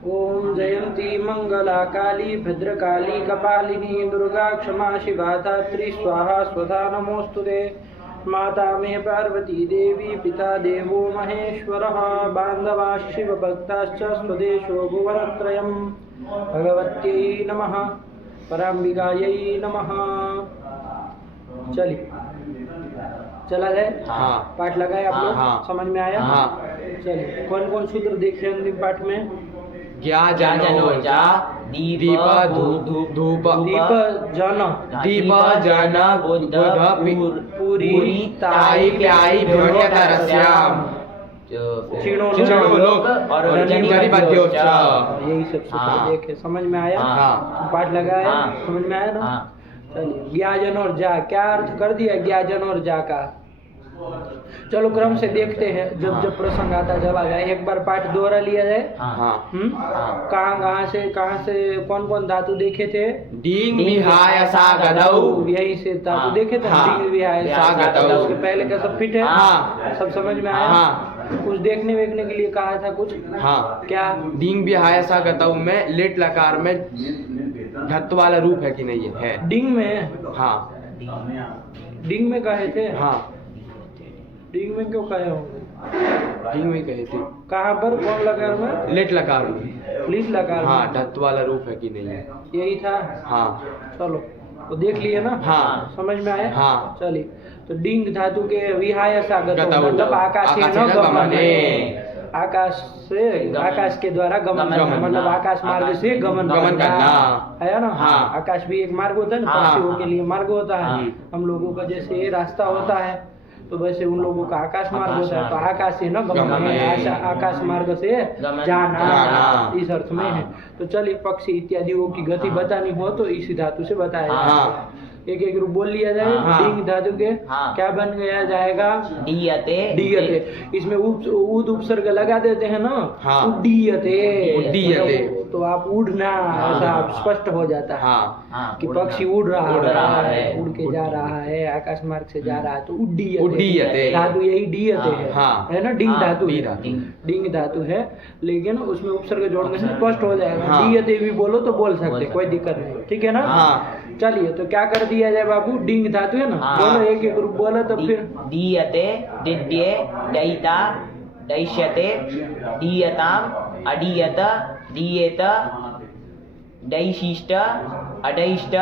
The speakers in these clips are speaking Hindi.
ओम जयंती मंगला काली भद्रकाली कपालिनी दुर्गा क्षमा शिवा धात्री स्वाहा स्वधा नमोस्तुते। माता मे पार्वती देवी पिता देवो महेश्वरः बान्धवा शिवभक्ताश्च स्वदेशो भुवनत्रयम्। भगवत्यै नमः पराम्बिकायै नमः। चलिए चला जाए। हाँ। पाठ लगाए आप लोग? हाँ। समझ में आया? हाँ। चलिए कौन कौन सूत्र देखे अंतिम पाठ में? ज्ञा जनो जा दीप धूप दीप जन बुध पूरी ताई प्याई ध्वन्य तरस्याम चिणो लोक और जनि बद्योच्च। यही सब सूत्र देखे। समझ में आया? हाँ। पाठ लगाया? समझ में आया ना? चलिए ज्ञाजन और जा क्या अर्थ कर दिया ज्ञाजन और जा का? चलो क्रम से देखते हैं, जब जब प्रसंग आता चला जाए। एक बार पाठ दोहरा लिया जाए। कहाँ से कौन कौन धातु देखे थे? डींग विहाय सा गदौ, यही से धातु देखे थे। डींग विहाय सा गदौ। उसके पहले का सब फिट है? सब समझ में आया? कुछ देखने वेखने के लिए कहा था कुछ? क्या? डींग विहाय सा गदौ में लेट लकार में धत्व वाला रूप है कि नहीं है? डिंग में? डिंग में कहे थे? डिंग में क्यों कहे होंगे? डिंग में कहे थे। कहाँ पर? कौन लकार में? लेट लकार में। लीट लकार में? धत्व वाला रूप है कि नहीं है? यही था। चलो तो देख लिए ना? समझ में आया? चलिए तो डिंग धातु के विहाय सा गतौ मतलब आकाश से न गमने। आकाश के द्वारा गमन मतलब आकाश मार्ग से गमन करना है ना? आकाश भी एक मार्ग होता है ना, पक्षियों के लिए मार्ग होता है। हम लोगों का जैसे ये रास्ता होता है तो वैसे उन लोगों का आकाश मार्ग होता है। तो आकाश से न गमन, आकाश मार्ग से जाना इस अर्थ में है। तो चलिए पक्षी इत्यादियों की गति बतानी हो तो इसी धातु से बताया। एक एक रूप बोल लिया जाए। डिंग धातु के क्या बन गया जाएगा? डीयते। इसमें उद उपसर्ग लगा देते हैं ना? उड्डीयते। तो आप उड़ना ऐसा स्पष्ट हो जाता है कि पक्षी उड़ रहा है, उड़ के जा रहा है, आकाश मार्ग से जा रहा है। तो उड्डीयते धातु यही डीयते है ना? डिंग धातु डिंग धातु है, लेकिन उसमें उपसर्ग जोड़ने से स्पष्ट हो जाएगा। डीयते भी बोलो तो बोल सकते, कोई दिक्कत नहीं। ठीक है ना? चलिए तो क्या कर दिया जाए बाबू? डिंग धातु है ना? बोलो एक एक रूप बोलो तो फिर। दीयते दिद्ये दयिता दयिष्यते दीयताम अडीयत दीयेत दयिशिष्ट अडयिष्ट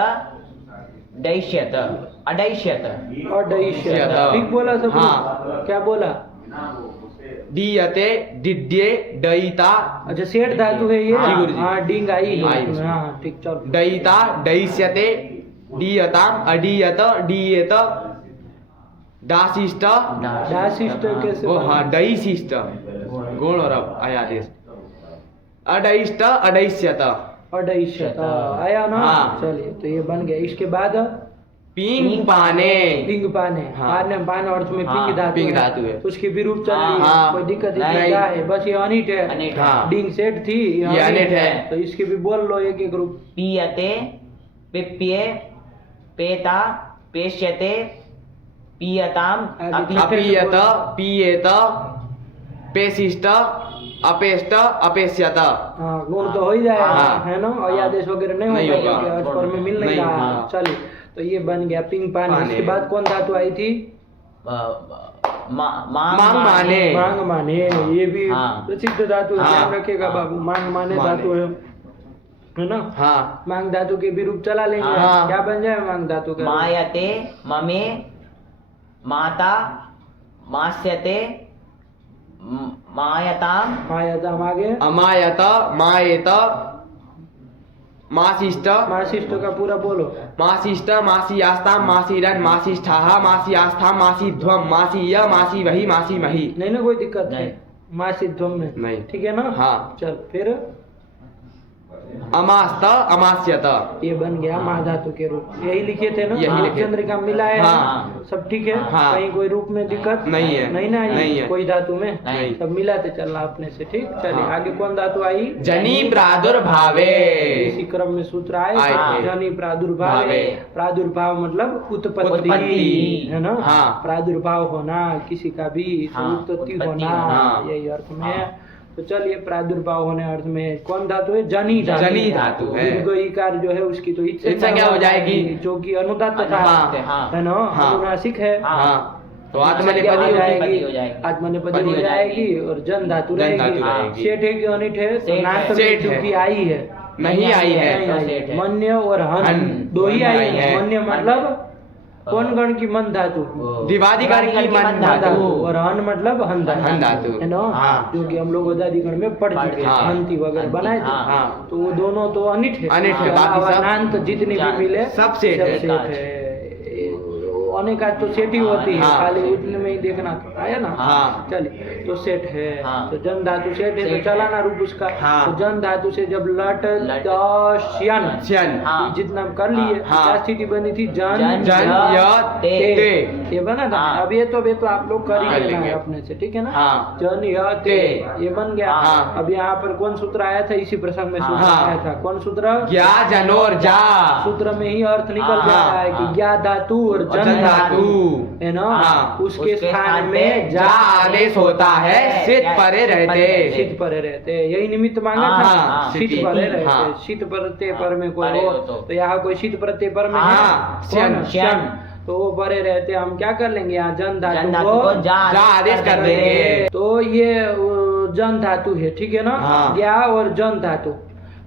दयिष्यत अडयिष्यत। ठीक बोला सब? क्या बोला? डीयते दिद्ये दयिता। अच्छा सेठ धातु है ये? डिंग आई। ठीक चलो। दयिता दयिष्यते डीयताम अडीयत डीयेत दाशिष्ट कैसे? दयिशिष्ट गुण और आयादेश अडयिष्ट अडयिष्यत आया ना? चलिए तो ये बन गया। इसके बाद पिंग पाने पाने अर्थ में पिंग धातु है। उसकी भी रूप चल रही है, कोई दिक्कत नहीं है। बस ये अनिट है। डिंग सेट थी, ये अनिट है। तो इसके भी बोल लो एक एक रूप। पीयते पिप्ये पेता पेश्यते पीयताम अपीयत पीयेत पेशिष्ट अपेष्ट अपेष्यत। गुण तो हो ही जाएगा है ना? और आदेश वगैरह नहीं होगा क्योंकि अर्थ पर में मिल नहीं रहा। चलिए तो ये बन गया पिंग पाने। इसके बाद कौन धातु आई थी? मांग माने। ये भी प्रसिद्ध धातु है, ध्यान रखिएगा बाबू। मांग माने धातु है ना? मांग धातु के भी रूप चला लेंगे। क्या बन जाए मांग धातु का? मायते ममे माता मास्यते मायताम आगे अमायत मायेत मासिष्ट का पूरा बोलो। मासिष्ट मासी आस्था मासीरन मासिष्ठाः मासी आस्था मासी ध्वम मासी य मासी वही मासी मही। नहीं ना कोई दिक्कत नहीं मासी ध्वम में नहीं। ठीक है ना? चल फिर अमास्त अमास्यत। ये बन गया मा धातु के रूप। यही लिखे थे ना? यही लिखे। चंद्रिका मिला है। सब ठीक है? कहीं कोई रूप में दिक्कत नहीं है? नहीं है कोई धातु में नहीं। सब मिलाते चलना अपने से। ठीक चलिए आगे कौन धातु आई? जनी प्रादुर्भावे। इसी क्रम में सूत्र आए। जनी प्रादुर्भावे। प्रादुर्भाव मतलब उत्पत्ति है ना? प्रादुर्भाव होना, किसी का भी उत्पत्ति होना, यही अर्थ में तो चलिए प्रादुर्भाव होने अर्थ में कौन धातु है? जनी धातु। जनी धातु है। दीर्घ ईकार जो है उसकी तो इत संज्ञा हो जाएगी। जो कि अनुदात्त था, हाँ। है ना, हाँ। अनुनासिक है। हाँ तो संज्ञा आत्मनेपदी हो हो जाएगी, जाएगी। आत्मनेपदी हो हो जाएगी और जन धातु जन रहेगी। धातु रहेगी। सेठ है कि अनिट है? तो सेठ नात है। में सेठ है। चूंकि आई है, नहीं आई है। नहीं आई सेठ है। है। मन्य और हन हन, दो ही आई आई है। है। मन्य मतलब कौन गण की मन धातु? दिवादिगण की मन मन धातु। धातु और हन मतलब हन हन धातु। है ना, हाँ। जो कि हम लोग उदादिगण में पढ़ चुके हैं, हाँ। हंती वगैरह बनाए थे। हाँ। तो वो दोनों तो अनिट है। अनिट है, उसके बाकी अलावा सब नान्त जितने भी मिले सब सेठ है। सेठ है। अनेका तो सेठ ही होती है, हाँ। खाली उतने में ही देखना था, आया ना। हाँ। चलिए तो सेठ है। हाँ। तो जन धातु सेठ है, तो सेठ चलाना रूप उसका। हाँ। तो जन धातु से जब लट लट, दश्यन शन, हाँ। जितना हम कर लिए, हाँ। क्या स्थिति बनी थी? जन जन य ते। ये बना था। हाँ। अब ये तो आप लोग कर ही कर लेना लेंगे। है अपने से, ठीक है ना। हाँ। जन य ते ये बन गया। हाँ। अब यहाँ पर कौन सूत्र आया था? इसी प्रसंग में सूत्र हाँ। आया था। कौन सूत्र? ज्ञा जनोर जा। सूत्र में ही अर्थ निकल जा हाँ। रहा है कि ज्ञा धातु और और जन जन धातु, धातु। है ना, हाँ। उसके स्थान में जा आदेश होता है, सित परे रहते। शीत परे रहते, यही निमित्त मांगा हाँ, था। हाँ, शीत स्थिति। परे रहते, हाँ। शीत प्रत्यय पर में कोई परे हो हो तो यहाँ कोई शीत प्रत्यय पर में है? हाँ, कौन? श्यन। श्यन। तो वो परे रहते, हम क्या कर लेंगे यहाँ? जन जन धातु धातु को को जा जा आदेश कर देंगे। तो ये जन धातु है, ठीक है ना। हाँ। ज्ञा और जन धातु,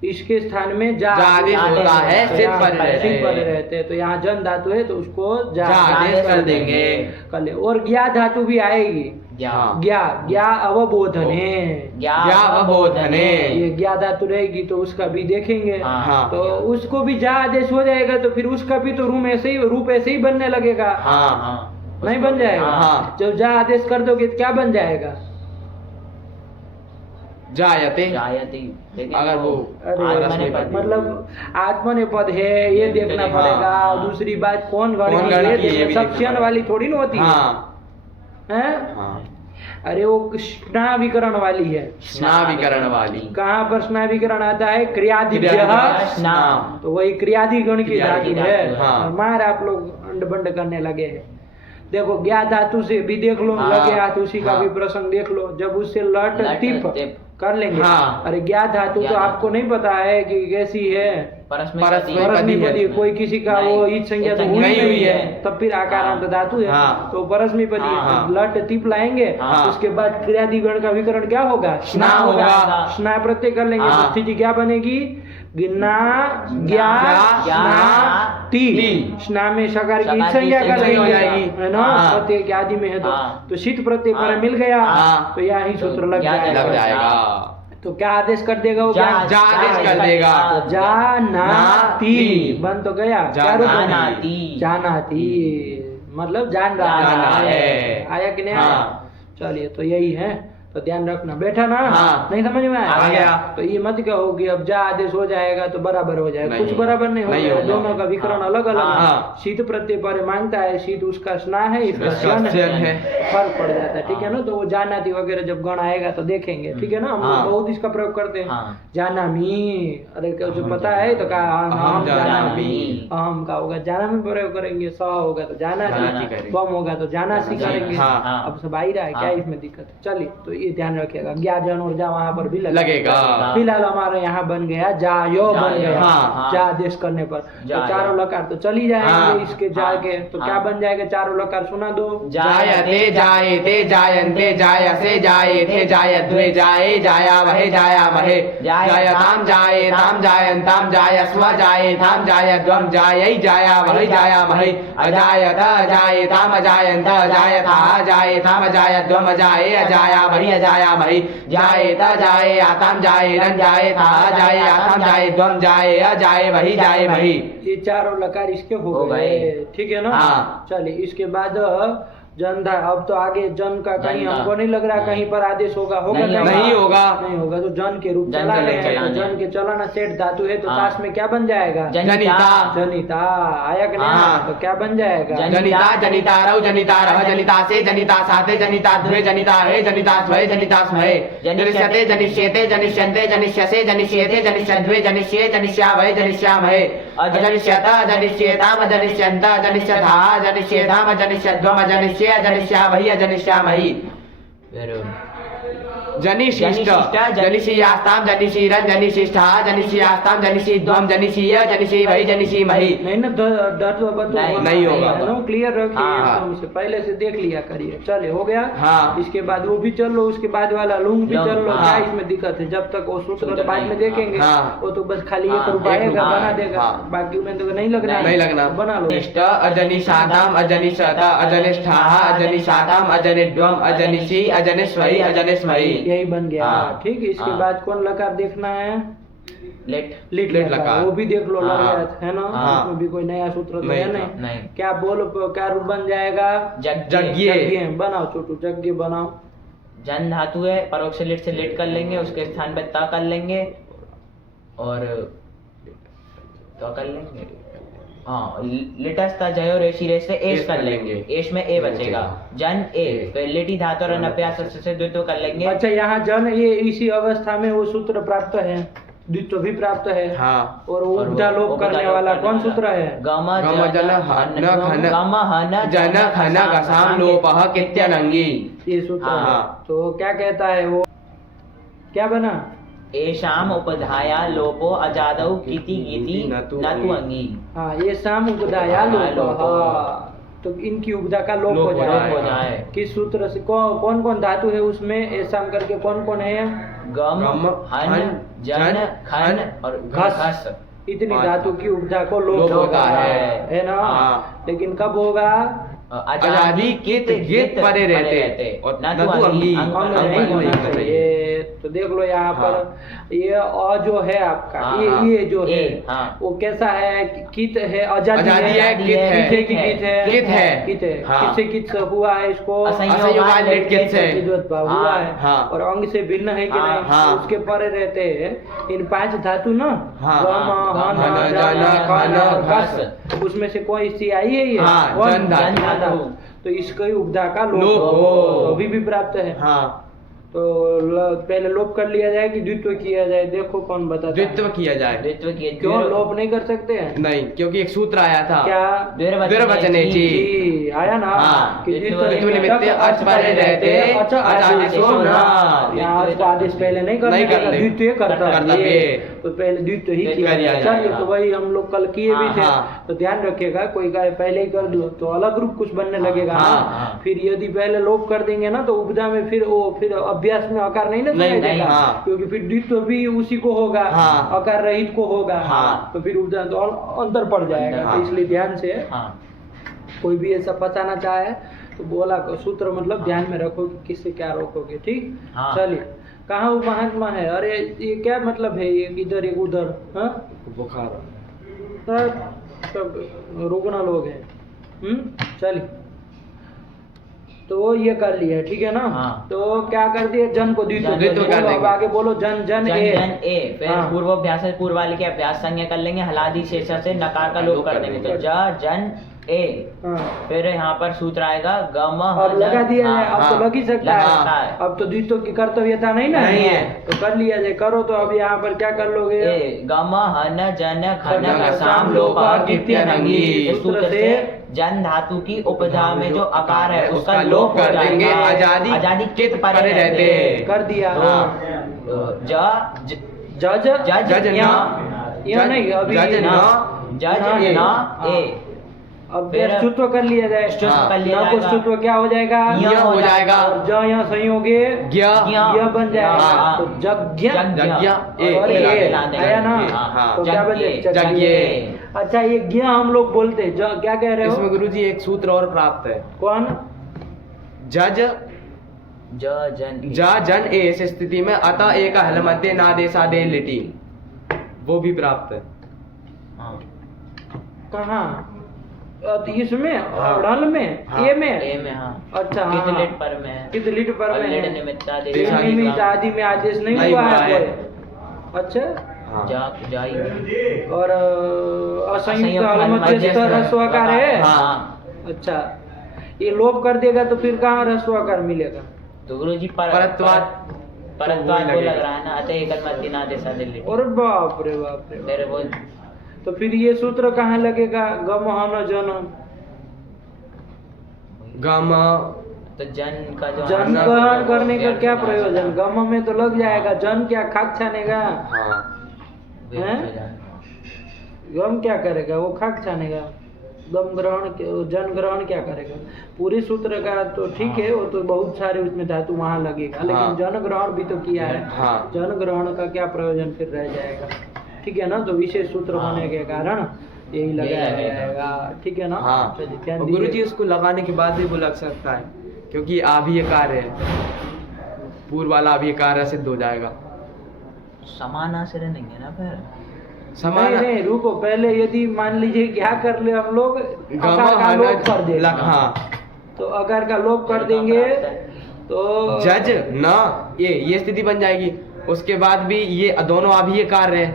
इसके स्थान में जा जा आदेश होता है, तो सित यहाँ परे रहते। सित परे रहते हैं। तो यहाँ जन धातु है तो उसको जा आदेश कर देंगे। कर ले। और ज्ञा धातु भी आएगी। हाँ। ज्ञा ज्ञा अवबोधने, ज्ञा अवबोधने। ये ज्ञा धातु रहेगी तो उसका भी देखेंगे। हाँ। तो उसको भी जा आदेश हो जाएगा तो फिर उसका भी तो रूप ऐसे ही बनने लगेगा। हाँ। नहीं बन जाएगा? हाँ। जब जा आदेश कर दोगे तो क्या बन जाएगा? जायते। जायते। लेकिन अगर वो अरे आत्मनेपदी। मतलब आत्मनेपद है, ये देखना हाँ। पड़ेगा। और दूसरी बात कौन गण कौन की गण है, की है, ये भी सब देखना श्यन पड़ेगा। वाली थोड़ी ना होती है। हाँ। हैं? हाँ। अरे वो स्नाविकरण वाली है। स्नाविकरण वाली। कहाँ पर स्नाविकरण आता है? क्रियादिभ्य क्रियादिभ्य स्ना। तो वही क्रियादि गण की क्रियादि धातु है। धातु, हाँ। और मार आप लोग अंड बंड करने लगे हैं। देखो ज्ञा धातु से भी देख लो, हाँ। लगे हाथ उसी का हाँ। भी प्रसंग देख लो। जब उससे लट लट, टिप टिप। कर लेंगे। हाँ। अरे ज्ञा धातु ज्ञा तो धातु। आपको नहीं पता है कि कैसी है। परस्मैपदी परस्मैपदी, है। कोई किसी का नहीं, वो ईद संज्ञा तो ईद हुई संज्ञा नहीं नहीं हुई है, है। तब फिर आकारांत धातु है। हाँ। तो परस्मैपदी है। हाँ। लट टिप लाएंगे, हाँ। उसके बाद क्रियादिगण का विकरण क्या होगा? स्ना होगा। स्ना प्रत्यय कर लेंगे। हाँ। तो स्थिति क्या बनेगी? गिना ज्ञा ज्ञा, स्ना ती। ती। स्ना में शकार की शकार की संज्ञा कर संज्ञा हो लेंगे, जाएगी। है ना। हाँ। प्रत्यय के आदि में है हाँ। तो शीत प्रत्यय पर हाँ। मिल गया। हाँ। तो यहाँ ही सूत्र लग ज्ञा जाएगा। लग जाएगा। तो क्या आदेश कर देगा वो? जा क्या आदेश कर देगा। जानाती बन तो गया। क्या रूप बना? जानाती। जानाती मतलब जान रहा जान रहा है। आया कि नहीं आया? हाँ। चलिए तो यही है, तो ध्यान रखना। बैठा ना? हाँ। नहीं समझ में आया? आ गया। तो ये मत कहो कि अब जा आदेश हो जाएगा तो बराबर हो जाएगा। नहीं। कुछ बराबर नहीं नहीं होगा, होगा। दोनों का विकरण हाँ। अलग अलग है। हाँ। शीत प्रत्यय पर मांगता है, शीत उसका स्ना है, इसका इसका श्यन श्यन है, है। फर्क पड़ जाता है, ठीक है ना। तो वो जानाती वगैरह जब गण आएगा तो देखेंगे, ठीक है ना। हम हाँ। बहुत इसका प्रयोग करते हैं। हाँ। जानामी, अरे क्या जो पता है तो कहा अहम जानामि। अहम का होगा जानामी प्रयोग करेंगे, स होगा तो जानासी जानासी, करेंगे। त्वम होगा तो जानासी करेंगे। हाँ। अब सब आ ही रहा है, क्या हाँ। इसमें दिक्कत है? चलिए तो ये ध्यान रखिएगा। ज्ञा जन और जा वहाँ पर भी लगेगा। फिलहाल हमारे यहाँ बन गया जायो बन जायो, गया। हाँ। जा आदेश करने पर तो जायो। चारों लकार तो चली जाएंगे हाँ। इसके जाके। तो हाँ। क्या बन जाएगा? चारों लकार सुना दो। जायते जायते जायन्ते जायसे जायेथे जायध्वे जाये जायावहे जायामहे जायताम जायेताम जायन्ताम जायस्व जायेताम जायध्वम जायै जायावहे जायामहे अजायत अजायेताम अजायन्त अजायथा अजायेताम अजायध्वम अजाये अजायावहे अजायामहे जायेत जायेयाताम जायेरन् जायेथा जायेयाताम जायध्वम जाये अजायवहे जायमहे। ये चारों लकार इसके हो हो गए, गए। ठीक है ना। हाँ। चलिए इसके बाद जन था। अब तो आगे जन का कहीं जन का। हमको नहीं लग रहा कहीं पर आदेश होगा नहीं कहीं? नहीं होगा। नहीं होगा तो जन के रूप जन चला के रहे रूप हैं। तो चलाने जन के चलाना सेठ धातु है तो हाँ। ताश में क्या बन जाएगा? जनिता। जनिता आया कि नहीं? हाँ। तो क्या बन जाएगा? जनिता जनितारौ जनितारः जनितासे जनिता साथे जनिताध्वे जनिता हे जनिता स्वये जनिता स्महे जनिष्यते जनिष्येते जनिष्यन्ते जनिष्यसे जनिष्येते जनिष्यध्वे जनिष्ये जनिष्यावहे जनिष्यामहे अजनिष्यत अजनिष्येताम अजनिष्यन्त अजनिष्यथा अजनिष्येताम अजनिष्यध्वम अजनिष्ये अजनिष्यावहि अजनिष्यामहि। जनिशिष्ट जनिशियास्ताम जनिशीरन जनिशिष्ठा जनिशियास्ताम जनिशिद्वम जनिशीय जनिशी वही जनिशी मही। नहीं ना नहीं होगा। क्लियर रखिए हाँ। एकदम से, पहले से देख लिया करिए। चले हो गया। हाँ। इसके बाद वो भी चल लो, उसके बाद वाला लुंग भी लुंग, चल लो। हाँ। क्या इसमें दिक्कत है? जब तक वो सूत्र बाद में देखेंगे हाँ। वो तो बस खाली एक हाँ, रुपया एक आएगा, रुपया, बना देगा। हाँ। बाकी में तो नहीं लगना है। नहीं लगना। बना लो। इष्ट अजनिशाताम अजनिशता अजनिष्ठाः अजनिशाताम अजनिद्वम अजनिशी अजनिस्वई अजनिस्मयी। यही बन गया। हाँ। ठीक है। इसके हाँ। बाद कौन लकार देखना है? लेट लिट लिट लकार, लकार। वो भी देख लो। हाँ। लगात है ना? हाँ। उसमें भी कोई नया सूत्र तो नहीं है था। नहीं। नहीं। क्या बोल, क्या रूप बन जाएगा? यज्ञ। यज्ञ बनाओ छोटू, यज्ञ बनाओ। जन धातु है, परोक्ष लिट से लिट कर लेंगे, उसके स्थान पे ता कर लेंगे और तो कर लेंगे। हाँ, लिटस्ता जयो रेशी रेश से एश कर लेंगे। एश में ए बचेगा। जन ए, तो लिटी धातु और अनप्यास से द्वित्व कर लेंगे। अच्छा, यहाँ जन ये इसी अवस्था में वो सूत्र प्राप्त है, द्वित्व भी प्राप्त है। हाँ। और वो उपधा लोप करने वाला कौन सूत्र है? गम गम जन हन खन गम हन जन खन गसाम लोपः कित्यनंगी। ये सूत्र है। हाँ। तो क्या कहता है वो? क्या बना? एशाम उपधाया लोपो अजादौ कीति गीति नतु नतु अंगी। हाँ, ये शाम उपदाया लोप। लोप। हाँ, तो इनकी उपधा का लोप हो लोप जाए। हो जाए। किस सूत्र से? कौन कौन धातु है उसमें? ऐसा करके कौन कौन है? गम गम, हन हन, जन जन, खन और घस। घस। इतनी पाँच। धातु की उपधा को लोप लोप होता होता है ना? हाँ। लेकिन कब होगा? आजादी कित गित परे रहते और नतु नतु अंगी। अंग अंग नहीं नहीं होना होना चाहिए। तो देख लो यहाँ पर ये अ जो है आपका, हाँ, ये जो है ये, हाँ। वो कैसा है? कित है, आजादी आजादी है, कित है। कित है कि कित है? कित है। कित है। हाँ। किससे कित हुआ है इसको? असंयोग लिट कित से। विद्वत भाव हुआ है। हाँ। और अंग से भिन्न है कि हाँ, नहीं? हाँ। उसके परे रहते हैं इन 5 धातु ना। हाँ, गम, गम, हन, हन, जन, जन, खन, खन, घस। उसमें से कोई सी आई है ये? हाँ, कौन? जन धातु। जन धातु। तो इसका ही उपधा का लोप लोप हो। हो। तो अभी भी प्राप्त है। हाँ। तो पहले लोप कर लिया जाए कि द्वित्व किया जाए? देखो कौन बताता है। द्वित्व किया जाए। द्वित्व किए। क्यों लोप नहीं कर सकते हैं? नहीं, क्योंकि एक सूत्र आया था। क्या? द्विर्वचने जी। जी आया ना? हाँ। कि द्वित्व द्वित्व निमित्त अच परे रहते अच्छा आदेश आदेश होना। यहाँ आज को आदेश पहले नहीं करने नहीं का, करने। द्वितीय कर्तव्य। कर्तव्य। तो पहले द्वित्व ही द्वित्व किया किया जाए। जाएगा। चलिए, तो वही हम लोग कल किए भी थे। हाँ। तो ध्यान रखिएगा, कोई का पहले ही कर दो तो अलग रूप कुछ बनने लगेगा हाँ, ना। हाँ। फिर यदि पहले लोप कर देंगे ना तो उपधा में फिर अभ्यास में आकार नहीं ना नहीं, सुनाई देगा। हाँ। क्योंकि फिर द्वित्व भी उसी को होगा, हाँ। आकार रहित को होगा। हाँ। तो फिर उपधा तो अंतर पड़ जाएगा। हाँ। तो इसलिए ध्यान से हाँ। कोई भी ऐसा फंसाना चाहे तो बोला सूत्र मतलब ध्यान में रखो कि किससे क्या रोकोगे। ठीक। हाँ। चलिए, कहाँ वो महात्मा है? अरे ये क्या मतलब है? ये इधर एक उधर। हाँ, बुखार। सब रुग्ण लोग हैं। चलिए, तो ये कर लिया, ठीक है ना? हाँ। तो क्या कर दिया? जन को द्वित्व द्वित्व कर बोलो, अब देंगे। आगे बोलो। जन जन जन ए। जन ए। फिर हाँ। पूर्वाभ्यास से पूर्वाली के अभ्यास संज्ञा कर लेंगे। हलादी शेषा से नकार का लोप कर देंगे। तो ज जन ए। हाँ। फिर यहाँ पर सूत्र आएगा गम अब लगा दिया जाए। अब तो हाँ। लग ही सकता लगा है। सकता है। अब तो द्वित्व की कर्तव्यता नहीं ना नहीं है। तो कर लिया जाए। करो तो अब यहाँ पर क्या कर लोगे? ए गम हन जन खन खन, घसाम लोपा लोपा कित्यनंगी। इस सूत्र से जन धातु की उपधा में जो आकार है उसका लोप कर हो देंगे। जाएगा। आजादी कित परे परे रहते। कर दिया। ज जज जज यहाँ नहीं अभी जज ना। जज ना ए। ना हाँ। ए। अब फिर स्तुत्व कर लिया जाए। स्तुत्व कर लिया ना को जाएगा। स्तुत्व क्या हो जाएगा? यह हो जाएगा। और ज यहाँ संयोगे ज्ञ। यह बन जाएगा। हाँ। तो यज्ञ यज्ञ। ए। और मिला ये मिला देंगे। आया ना? हाँ। तो क्या बन यज्ञ। जाएगा? यज्ञ। अच्छा, ये ज्ञ हम लोग बोलते हैं। क्या कह रहे इसमें हो? गुरुजी एक सूत्र और प्राप्त है। कौन? जज ज जन जा जन ए इस स्थिति में अतः एक हल मध्य नादेशादे लिटी, वो भी प्राप्त है। हाँ। कहाँ? इसमें हाँ। ऋण में? हाँ। ए में? ए में हाँ। अच्छा, हाँ। कित लिट पर में है। कित लिट पर और में लिट है। निमित्तादेश। देश आदि निमित्त आदि में आदेश नहीं नहीं हुआ हुआ है है। कोई। अच्छा। हाँ। जा जाई। और असंयुक्त असंयुक्त हलमध्यस्थ ह्रस्वकार है। हाँ। अच्छा, ये लोप कर देगा तो फिर कहाँ ह्रस्वकार मिलेगा? तो गुरुजी परत्वाद परत्वाद तो वो वही लग लगेगा। रहा है ना। अतः एकल मध्य नादेशादे लिट। और बाप रे बाप रे। फिर वो तो फिर ये सूत्र कहाँ लगेगा? गम हन जन। गम तो जन का जो जन ग्रहण करने का क्या प्रयोजन? गम में तो लग जाएगा, जन क्या खाक छानेगा? हाँ हैं? गम क्या करेगा? वो खाक छानेगा। गम ग्रहण जन ग्रहण क्या करेगा? पूरे सूत्र का तो ठीक है, वो तो बहुत सारे उसमें धातु वहाँ लगेगा, लेकिन हाँ। जन ग्रहण भी तो किया है। हाँ। जन ग्रहण का क्या प्रयोजन फिर रह जाएगा? ठीक है ना, तो विशेष सूत्र हाँ। होने के कारण यही लगाया लगेगा। जाएगा। ठीक है ना? हाँ। चलिए, ध्यान और गुरु जी दीजिए। उसको लगाने के बाद भी वो लग सकता है, क्योंकि आभियकार है, पूर्व वाला आभियकार सिद्ध हो जाएगा। समान आश्रय नहीं है ना फिर। समान नहीं, रुको, पहले यदि मान लीजिए क्या कर ले हम लोग, अकार का लोप कर दे। हाँ तो अकार का लोप कर देंगे तो जज ना, ये स्थिति बन जाएगी। उसके बाद भी ये दोनों अभियकार है,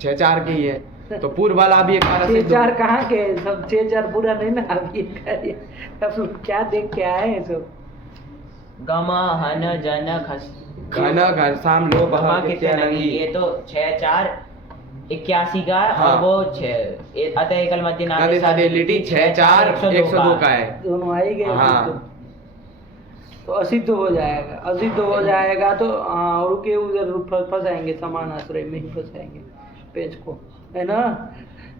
6-4 के ही है, तो पूर्व वाला अभियकार सिद्ध 6-4 कहाँ के हैं? सब 6-4 पूरा नहीं ना, अभी अब लोग क्या देख के आए हैं सब? गम हन जन खस घन घनश्याम लोभ गमा कितने नहीं, ये तो 6-4 81 का। हाँ। और वो 6 अतः एकल मध्य नादे सादे लिटी 6-4 102 का है। दोनों आई गए। हाँ। तो असिद्ध हो जाएगा, असिद्ध हो जाएगा तो रुके उधर फंसाएंगे, समान आश्रय में ही फंसाएंगे पेज को, है ना?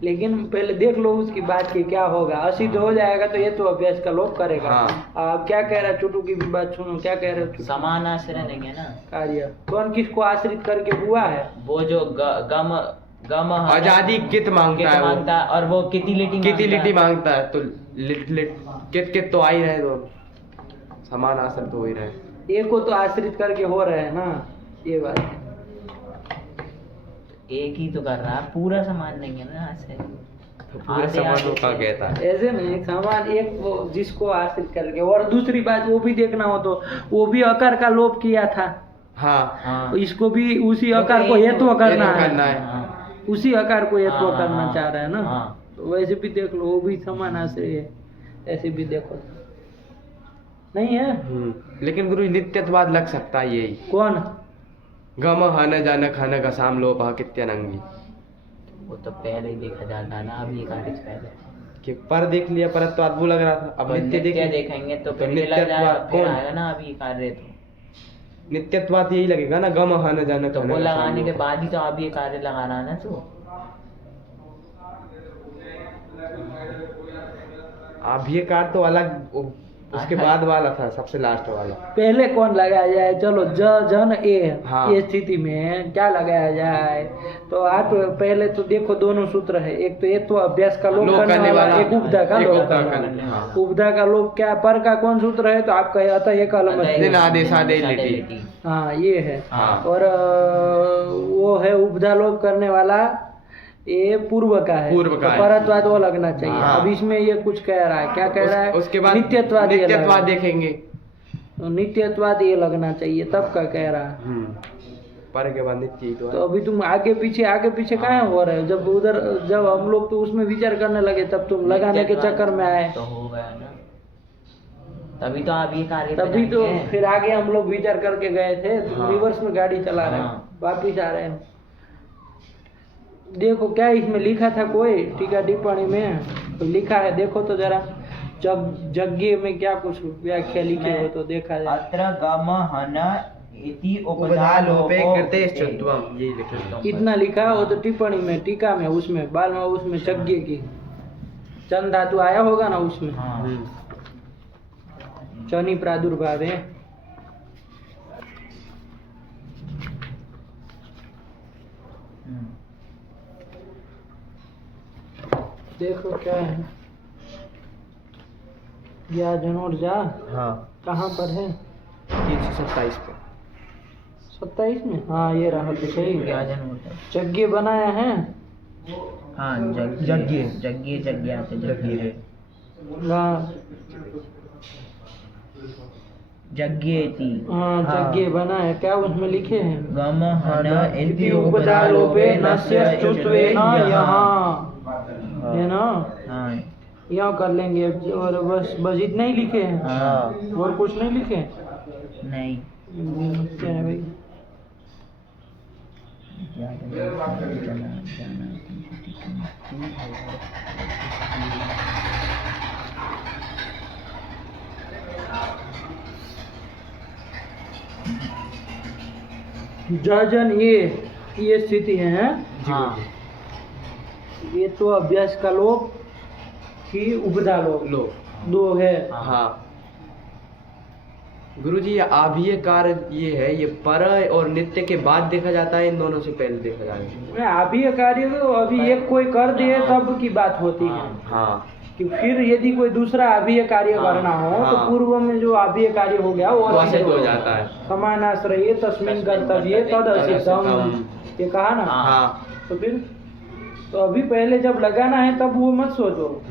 लेकिन पहले देख लो उसकी बात की क्या होगा। असिद्ध हो जाएगा तो ये तो अभ्यास का लोप करेगा। हाँ। आप क्या कह रहे हैं? चुटू की बात सुनो, क्या कह रहे हो? समान आश्रय नहीं है ना कार्य कौन किसको आश्रित करके हुआ है? वो जो गम गम हन आजादी कित मांगता कित है वो। मांगता है, और वो किति लिटी मांगता है, तो लिट कित तो आ ही रहे, तो समान आश्रय तो हो ही रहे। एक को तो आश्रित करके हो रहे हैं ना, ये बात है। एक ही तो कर रहा है, पूरा समान नहीं है ना आश्रय। तो पूरे समानों का कहता है। ऐसे नहीं, समान एक वो जिसको आश्रित करके। और दूसरी बात वो भी देखना हो तो वो भी अकार का लोप किया था। हाँ हाँ। इसको भी उसी अकार को हेतु करना है, हाँ। उसी आकार को हेतु हाँ, करना हाँ, चाह रहा है ना। हाँ। तो वैसे भी देख लो, वो भी समान आश्रय है, ऐसे भी देखो। नहीं है? लेकिन गुरु नित्यत्वाद लग सकता है यही। कौन? गम हन जन खन घसाम लोभ कित्यनंगी, वो तो पहले ही देखा जाता है ना, अभी कार्य से पहले। कि पर देख लिया, परत्वाद वो लग रहा था। अब तो नित्य देखेंगे तो फिर ये लग नित्यत्वाद जाएगा, फिर कौन? आएगा ना अभी कार्य। तो नित्यत्वाद यही लगेगा ना, गम हन जन तो खन वो घसाम लगाने के लोभ। बाद ही तो अभी ये कार्य लगाना है ना। तो अभियकार तो अलग, उसके बाद वाला था, सबसे लास्ट वाला। पहले कौन लगाया जाए? चलो जन ए, हाँ। ये स्थिति में क्या लगाया जाए? तो आप पहले तो देखो, दोनों सूत्र है। एक तो ये तो अभ्यास का लोप करने वाला, एक उपधा का लोप करने वाला। हाँ। उपधा का लोप क्या, पर का कौन सूत्र है? तो आपका अतः एक अलग दिन आदेश आदे लिटी। हाँ, ये है। हाँ। और वो है उपधा लोप करने वाला, ये पूर्व का है। पूर्व का तो है। परत्वाद वो लगना चाहिए। हाँ। अब इसमें ये कुछ कह रहा है, क्या कह रहा है? उसके बाद नित्यत्वाद, ये नित्यत्वाद लगा। देखेंगे। तो नित्यत्वाद ये लगना चाहिए, तब का कह रहा है। पर के बाद नित्य ही तो तो है। अभी तुम आगे पीछे कहाँ हो रहे हो? जब हम लोग तो उसमें विचार करने लगे, तब तुम लगाने के चक्कर में आए। तो हो गया ना, तभी तो अभी कार्य पे तभी तो जाएंगे। फिर आगे हम लोग विचार करके गए थे। तुम हाँ। रिवर्स में गाड़ी चला रहे हो, हाँ। वापिस आ रहे हो। देखो क्या इसमें लिखा था, कोई टीका टिप्पणी में कोई लिखा है? देखो तो जरा, यज्ञ में क्या कुछ व्याख्या लिखे हो तो देखा जाए। अत्र गम हन इति उपधा लोपे कृते उपधा च्युत्वम्, यही लिखा। इतना लिखा हो तो टिप्पणी में, टीका में, उसमें बाल में, उसमें यज्ञ की चंद धातु आया होगा ना उसमें। हाँ। शनि प्रादुर्भाव है। देखो क्या है, या जनोर जा हाँ, कहाँ पर है? 327 पे। 27 में। हाँ, ये रहा तो सही। क्या जन होता है? यज्ञ बनाया है। हाँ, यज्ञ हाँ, यज्ञेति। हाँ, यज्ञ बना है। क्या उसमें लिखे हैं? गम हन इति उपधा लोपे नस्य च्युत्वेन यहाँ, है ना? हाँ। यहाँ कर लेंगे। और बस इतना ही लिखे हैं, हाँ। और कुछ नहीं लिखे हैं। नहीं। क्या है भाई? जजन ये स्थिति है। हाँ ये तो अभ्यास का लोप की उपदा लोप दो है। हाँ गुरुजी, ये आभीय कार्य ये है, ये पर और नित्य के बाद देखा जाता है, इन दोनों से पहले देखा जाता है? अभी कार्य तो अभी एक कोई कर दे तब की बात होती है हाँ कि फिर यदि कोई दूसरा अभीय कार्य करना हो तो पूर्व में जो अभीय कार्य हो गया वो असिद्ध हो जाता है। समानाश्रय तस्मिन् कर्तव्ये तद असिद्धम, ये कहा ना। हाँ तो फिर तो अभी पहले जब लगाना है तब वो मत सोचो।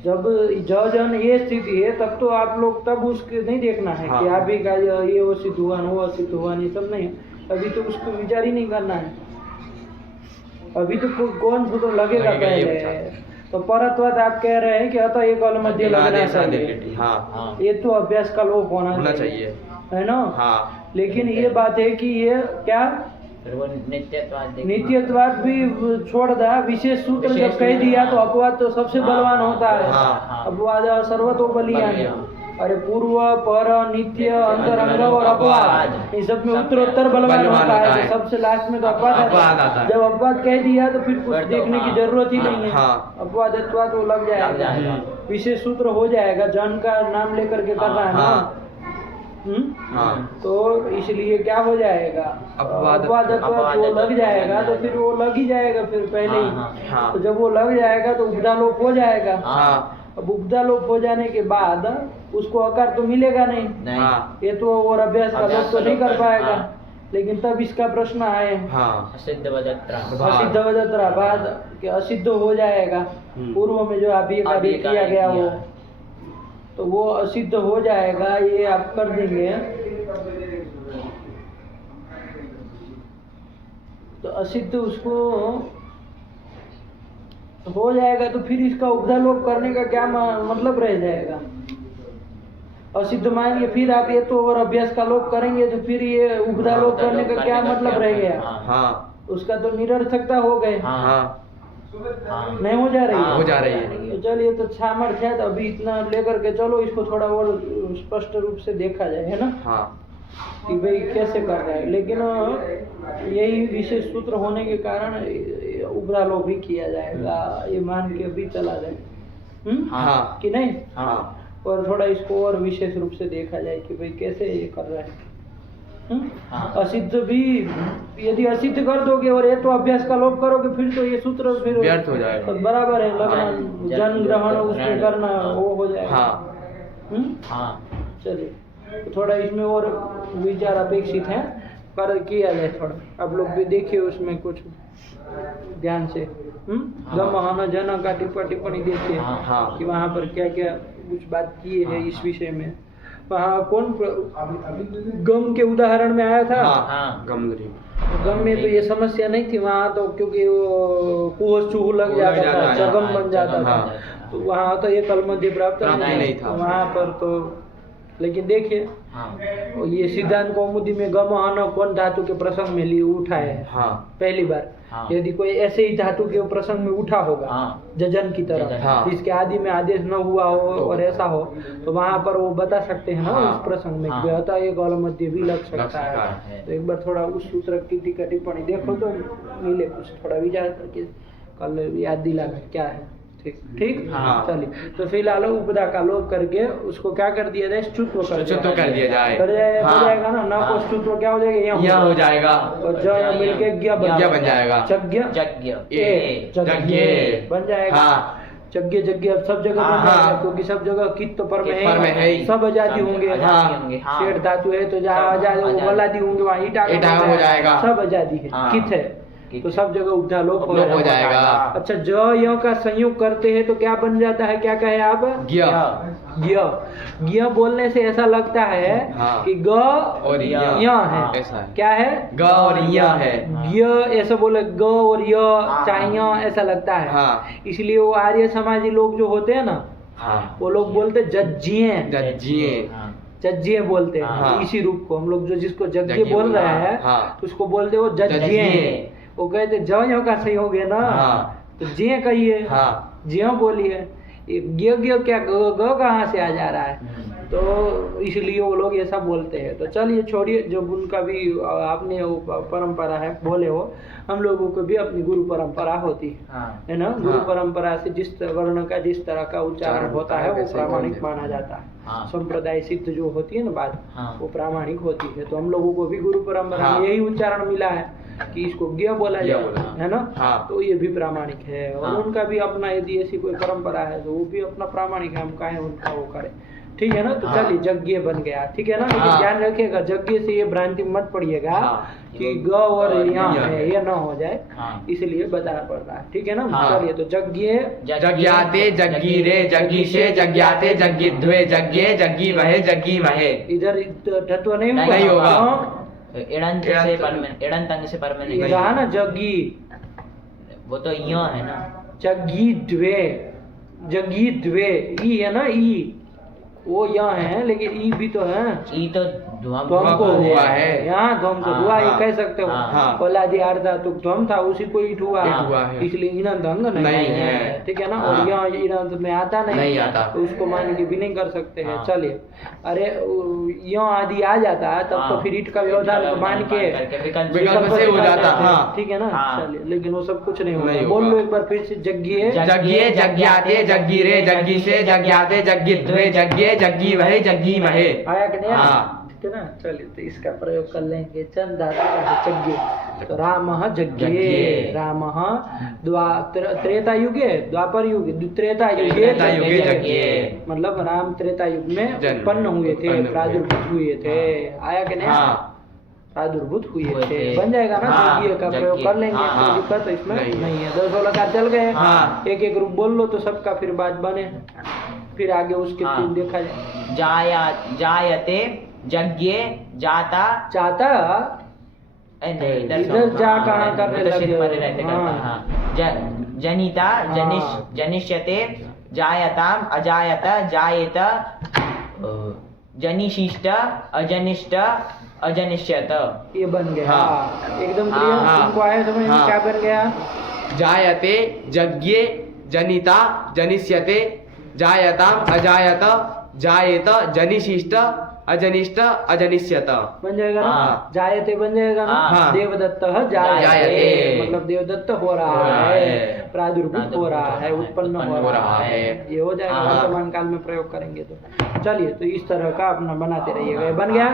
जब जजन ये स्थिति है तब तो आप लोग तब उसके नहीं देखना है कि अभी का ये वो सिद्ध हुआ वो असिद्ध हुआ, ये सब नहीं है। अभी तो उसको विचार ही नहीं करना है। अभी तो कौन सा तो लगेगा पहले। तो परत्वत आप कह रहे हैं कि अतः एक अल मध्य लगना चाहिए। हाँ ये तो अभ्यास का लोप होना चाहिए, है ना। हाँ लेकिन ये बात है कि ये क्या वो नित्यत्वाद भी छोड़ दिया। विशेष सूत्र जब कह दिया तो अपवाद तो सबसे बलवान होता है। अपवाद सर्वतो बलियान। अरे पूर्व पर नित्य अंतरंग और अपवाद इस सब में उत्तरोत्तर बलवान होता है। तो सबसे लास्ट में तो अपवाद आता है। जब अपवाद कह दिया तो फिर कुछ देखने की जरूरत ही नहीं है। अपवाद अत्वाद वो लग जाएगा, विशेष सूत्र हो जाएगा। जन का नाम लेकर के करना है ना। तो इसलिए क्या हो जाएगा, अपवाद वो लग जाएगा तो फिर वो लग ही जाएगा फिर पहले ही। तो जब वो लग जाएगा तो उपदा लोप हो जाएगा। अब उपदा लोप हो जाने के बाद उसको आकार तो मिलेगा नहीं। ये तो और अभ्यास का लोप तो नहीं कर पाएगा। लेकिन तब इसका प्रश्न आए असिद्ध वजत्रा बाद कि असिद्ध हो जाएगा। पूर्व में जो अभी किया गया वो तो वो असिद्ध हो जाएगा। ये आप कर देंगे तो असिद्ध उसको हो जाएगा तो फिर इसका उपधा लोप करने का क्या मतलब रह जाएगा। असिद्ध मान के फिर आप ये तो और अभ्यास का लोप करेंगे तो फिर ये उपधा लोप करने का क्या मतलब रह गया। उसका तो निरर्थकता हो गए। नहीं हो जा रही है? हो जा रही है। तो चलिए तो सामर्थ्य है तो अभी इतना लेकर के चलो, इसको थोड़ा और स्पष्ट रूप से देखा जाए, है ना। कि भाई कैसे कर रहा है। लेकिन यही विशेष सूत्र होने के कारण उपधा लोप भी किया जाएगा, ये मान के अभी चला जाए कि नहीं। और थोड़ा इसको और विशेष रूप से देखा जाए कि भाई कैसे ये कर रहा है। असिद्ध भी यदि असिद्ध कर दोगे और ये तो अभ्यास का लोप करोगे फिर तो ये सूत्र फिर व्यर्थ हो जाएगा। तो बराबर है, लगना जन ग्रहण उसमें करना वो हो जाएगा। चलिए तो थोड़ा इसमें और विचार अपेक्षित है, पर किया जाए थोड़ा। आप लोग भी देखिए उसमें कुछ ध्यान से। गमहाना जना का टिप्पणी देखिए कि वहाँ पर क्या क्या कुछ बात की है इस विषय में। वहाँ कौन गम के उदाहरण में आया था। गम में तो ये समस्या नहीं थी वहाँ तो, क्योंकि वो कुह चूह लग जाता था, जगम बन जाता था। तो वहाँ तो ये कलमध्य प्राप्त नहीं था वहाँ पर तो। लेकिन देखिए ये सिद्धांत कौमुदी में गमहाना कौन धातु के प्रसंग में लिए उठा है पहली बार। यदि कोई ऐसे ही धातु के प्रसंग में उठा होगा जजन की तरह, इसके आदि में आदेश न हुआ हो और ऐसा हो तो वहाँ पर वो बता सकते हैं ना उस प्रसंग में अतः ये गौलमध्य भी लग सकता है। तो एक बार थोड़ा उस सूत्र की टीका टिप्पणी देखो तो मिले कुछ थोड़ा विचार करके कल याद दिलाना क्या है। ठीक चलिए तो फिलहाल उपदा का लोप करके उसको क्या कर दिया जाए, स्तुत्व कर दिया जाए। हो जाएगा ना को स्तुत्व क्या हो जाएगा, यहाँ हो जाएगा और ज मिलके ज्ञ बन जाएगा। यज्ञ बन जाएगा। यज्ञ अब सब जगह बन जाएगा क्योंकि सब जगह कित तो पर में है, सब आजादी होंगे। शेर धातु है तो जहाँ आजादी वलादी होंगे वहाँ ईटा हो जाएगा, सब आजादी है, कित है तो सब जगह उपधा लोप हो जाएगा। अच्छा ज य का संयोग करते हैं तो क्या बन जाता है, क्या कहे आप, ज्ञ बोलने से ऐसा लगता है कि ग और य है। क्या है, ग और य है। ज्ञ ऐसा बोले ग और य चाहे य ऐसा लगता है। इसलिए वो आर्य समाजी लोग जो होते हैं ना वो लोग बोलते जज्जिए बोलते हैं। इसी रूप को हम लोग जो जिसको जज्ञे बोल रहे हैं तो उसको बोलते वो जज्जिए। वो कहते ज का संयोग है ना तो जे कहिए, ज्यों बोलिए। ये ग क्या ग कहाँ से आ जा रहा है, तो इसलिए वो लोग ऐसा बोलते हैं। तो चलिए छोड़िए, जब उनका भी आपने वो परंपरा है बोले हो, हम लोगों को भी अपनी गुरु परंपरा होती है ना। गुरु परंपरा से जिस वर्ण का जिस तरह का उच्चारण होता है वो प्रामाणिक माना जाता है। संप्रदाय सिद्ध जो होती है ना बात, वो प्रामाणिक होती है। तो हम लोगों को भी गुरु परंपरा में यही उच्चारण मिला है कि इसको ज्ञ बोला जाए, है ना। तो ये भी प्रामाणिक है। और उनका भी अपना यदि ऐसी कोई परंपरा है तो वो भी अपना प्रामाणिक है, हम काहे उनका वो करें, ठीक है ना। तो चलिए जज्ञ बन गया, ठीक है ना। लेकिन ध्यान रखिएगा जज्ञ से ये भ्रांति मत पड़िएगा कि ग और यहाँ है ये ना हो जाए, इसलिए बताना पड़ रहा है, ठीक है ना। चलिए तो जज्ञ जज्ञाते जज्ञीरे जज्ञीषे जज्ञाते जज्ञिद्वे जज्ञे जज्ञीमहे जज्ञीमहे। इधर ठत्व नहीं होगा। एड़ंत से परमानेंट, एड़ंत अंग से परमानेंट रहा ना जग्गी, वो तो यो है ना। जज्ञिद्वे, जज्ञिद्वे ई है ना, ई वो यहाँ है, लेकिन ई भी तो है। ई तो ध्वम को हुआ है यहाँ, ध्वम को हुआ ये कह सकते हो। ओलादि आर्धा तो ध्वम था, उसी को ईट हुआ, इसलिए इनंत अंग नहीं है, ठीक है ना। और यहाँ इनंत में आता नहीं आता, तो उसको मान के भी नहीं कर सकते हैं। चलिए, अरे यहाँ आदि आ जाता है तब तो फिर ईट का व्यवधान मान के विकल्प से हो जाता, ठीक है ना। चलिए, लेकिन वो सब कुछ नहीं होगा। बोल लो एक बार फिर से, जज्ञे जज्ञे जज्ञाते जज्ञीरे जज्ञीषे जज्ञाते जज्ञिद्वे जज्ञे जज्ञीमहे जज्ञीमहे। आया कि नहीं, ठीक है ना। चलिए तो इसका प्रयोग कर लेंगे। चंद धातु का जज्ञे, तो रामः जज्ञे, रामः त्रेता युगे, द्वापर युगे, त्रेता युगे जज्ञे, मतलब राम त्रेता युग में उत्पन्न हुए थे, प्रादुर्भूत हुए थे। आया कि नहीं, प्रादुर्भूत हुए थे, बन जाएगा ना। जज्ञे का प्रयोग कर लेंगे, कोई दिक्कत तो इसमें नहीं है। 10-16 चल गए, एक एक रूप बोल लो तो सबका फिर बात बने, फिर आगे उसके तीन देखा जाए। जायते जज्ञे जाता चाहता, इधर जा कहाँ करने लगे। जनिता जनिष्यते जायताम अजायत जायेत जनिशिष्ट अजनिष्ट अजनिष्यत, ये बन गया। एकदम क्लियर, तुमको आया समझ में क्या बन गया। जायते जज्ञे जनिता जनिष्यते जायताम अजायत जायेत जनिशिष्ट अजनिष्ट अजनिष्यत, बन जाएगा ना। जायते बन जाएगा ना। देवदत्त जायते, मतलब देवदत्त हो रहा है, प्रादुर्भूत हो रहा है, उत्पन्न हो रहा है, ये हो जाएगा। वर्तमान काल में प्रयोग करेंगे तो चलिए, तो इस तरह का अपना बनाते रहिएगा। बन गया।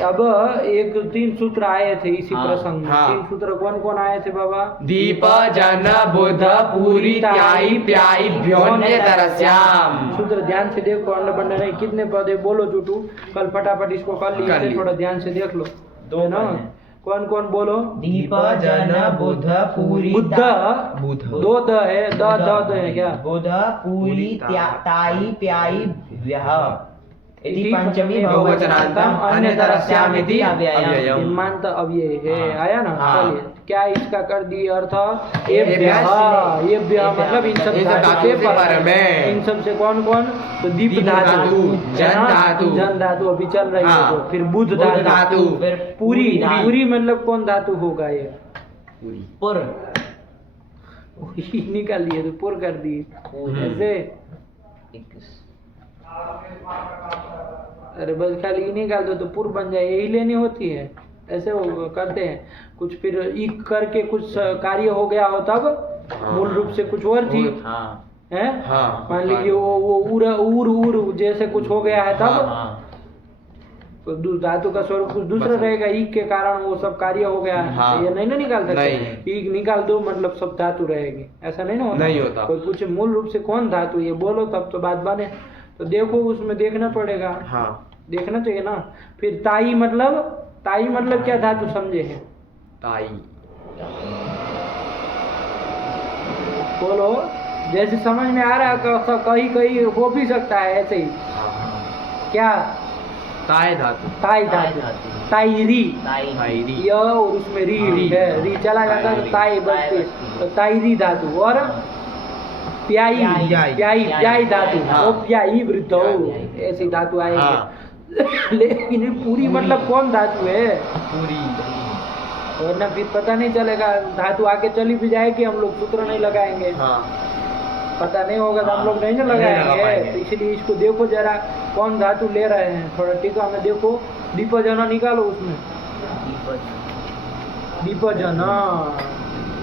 अब एक 3 सूत्र आए थे इसी प्रसंग में। 3 सूत्र कौन कौन आए थे बाबा। दीप जन बुध पूरी त्याई प्याई भ्योन्य तरस्याम। सूत्र ध्यान से देखो, अंड बंड नहीं। कितने पदे बोलो चुटू, कल फटाफट इसको कर लिए, थोड़ा ध्यान से देख लो। 2 ना, कौन कौन बोलो। दीप जन बुध पूरी, बुद्ध 2 द है, द है क्या। बुध पूरी ताई प्याई व्यह इति पंचमी बहुवचनांतम अन्यतरस्याम इति अव्ययम्। तीर्मांत अव्यय है, आया ना। चलिए, क्या इसका कर दिए अर्थ। एभ्यः मतलब इन सब धातु से पर में। इन सब से कौन कौन, तो दीप धातु, जन धातु अभी चल रही है। तो फिर बुध धातु, फिर पूरी मतलब कौन धातु होगा ये। पुर निकाल लिए तो पुर कर दिए ऐसे। अरे बस खाली निकाल दो तो पुर बन जाए, यही लेनी होती है। ऐसे वो करते हैं कुछ, फिर इक करके कुछ कार्य हो गया हो तब मूल रूप से कुछ और थी, है। मान लीजिए वो उर जैसे कुछ हो गया है तब तो धातु का स्वरूप कुछ दूसरा रहेगा। ईक के कारण वो सब कार्य हो गया है, ये नहीं ना निकाल सकते। ईक निकाल दो मतलब सब धातु रहेगी, ऐसा नहीं ना होता। कोई पूछे मूल रूप से कौन धातु, ये बोलो तब तो बात बने। तो देखो उसमें देखना पड़ेगा, देखना चाहिए ना। फिर ताई मतलब क्या धातु समझे हैं। ताई बोलो, जैसे समझ में आ रहा है, कहीं हो भी सकता है ऐसे ही। क्या ताई धातु, ताईरी, य और उसमें री है, री चला जाता है तो ताई बचती, तो ताईरी धातु। और प्याई धातु, वो प्याई वृद्धौ, ऐसी धातु आएगी। लेकिन पूरी मतलब कौन धातु है, पूरी, वरना फिर पता नहीं चलेगा। धातु आगे चली भी जाएगी, हम लोग सूत्र नहीं लगाएंगे। पता नहीं होगा तो हम लोग नहीं ना नहीं लगा लगाएंगे। पाएंगे। तो इसलिए इसको देखो जरा कौन धातु ले रहे हैं, थोड़ा टीका में देखो, दीपजना निकालो उसमें, दीपजना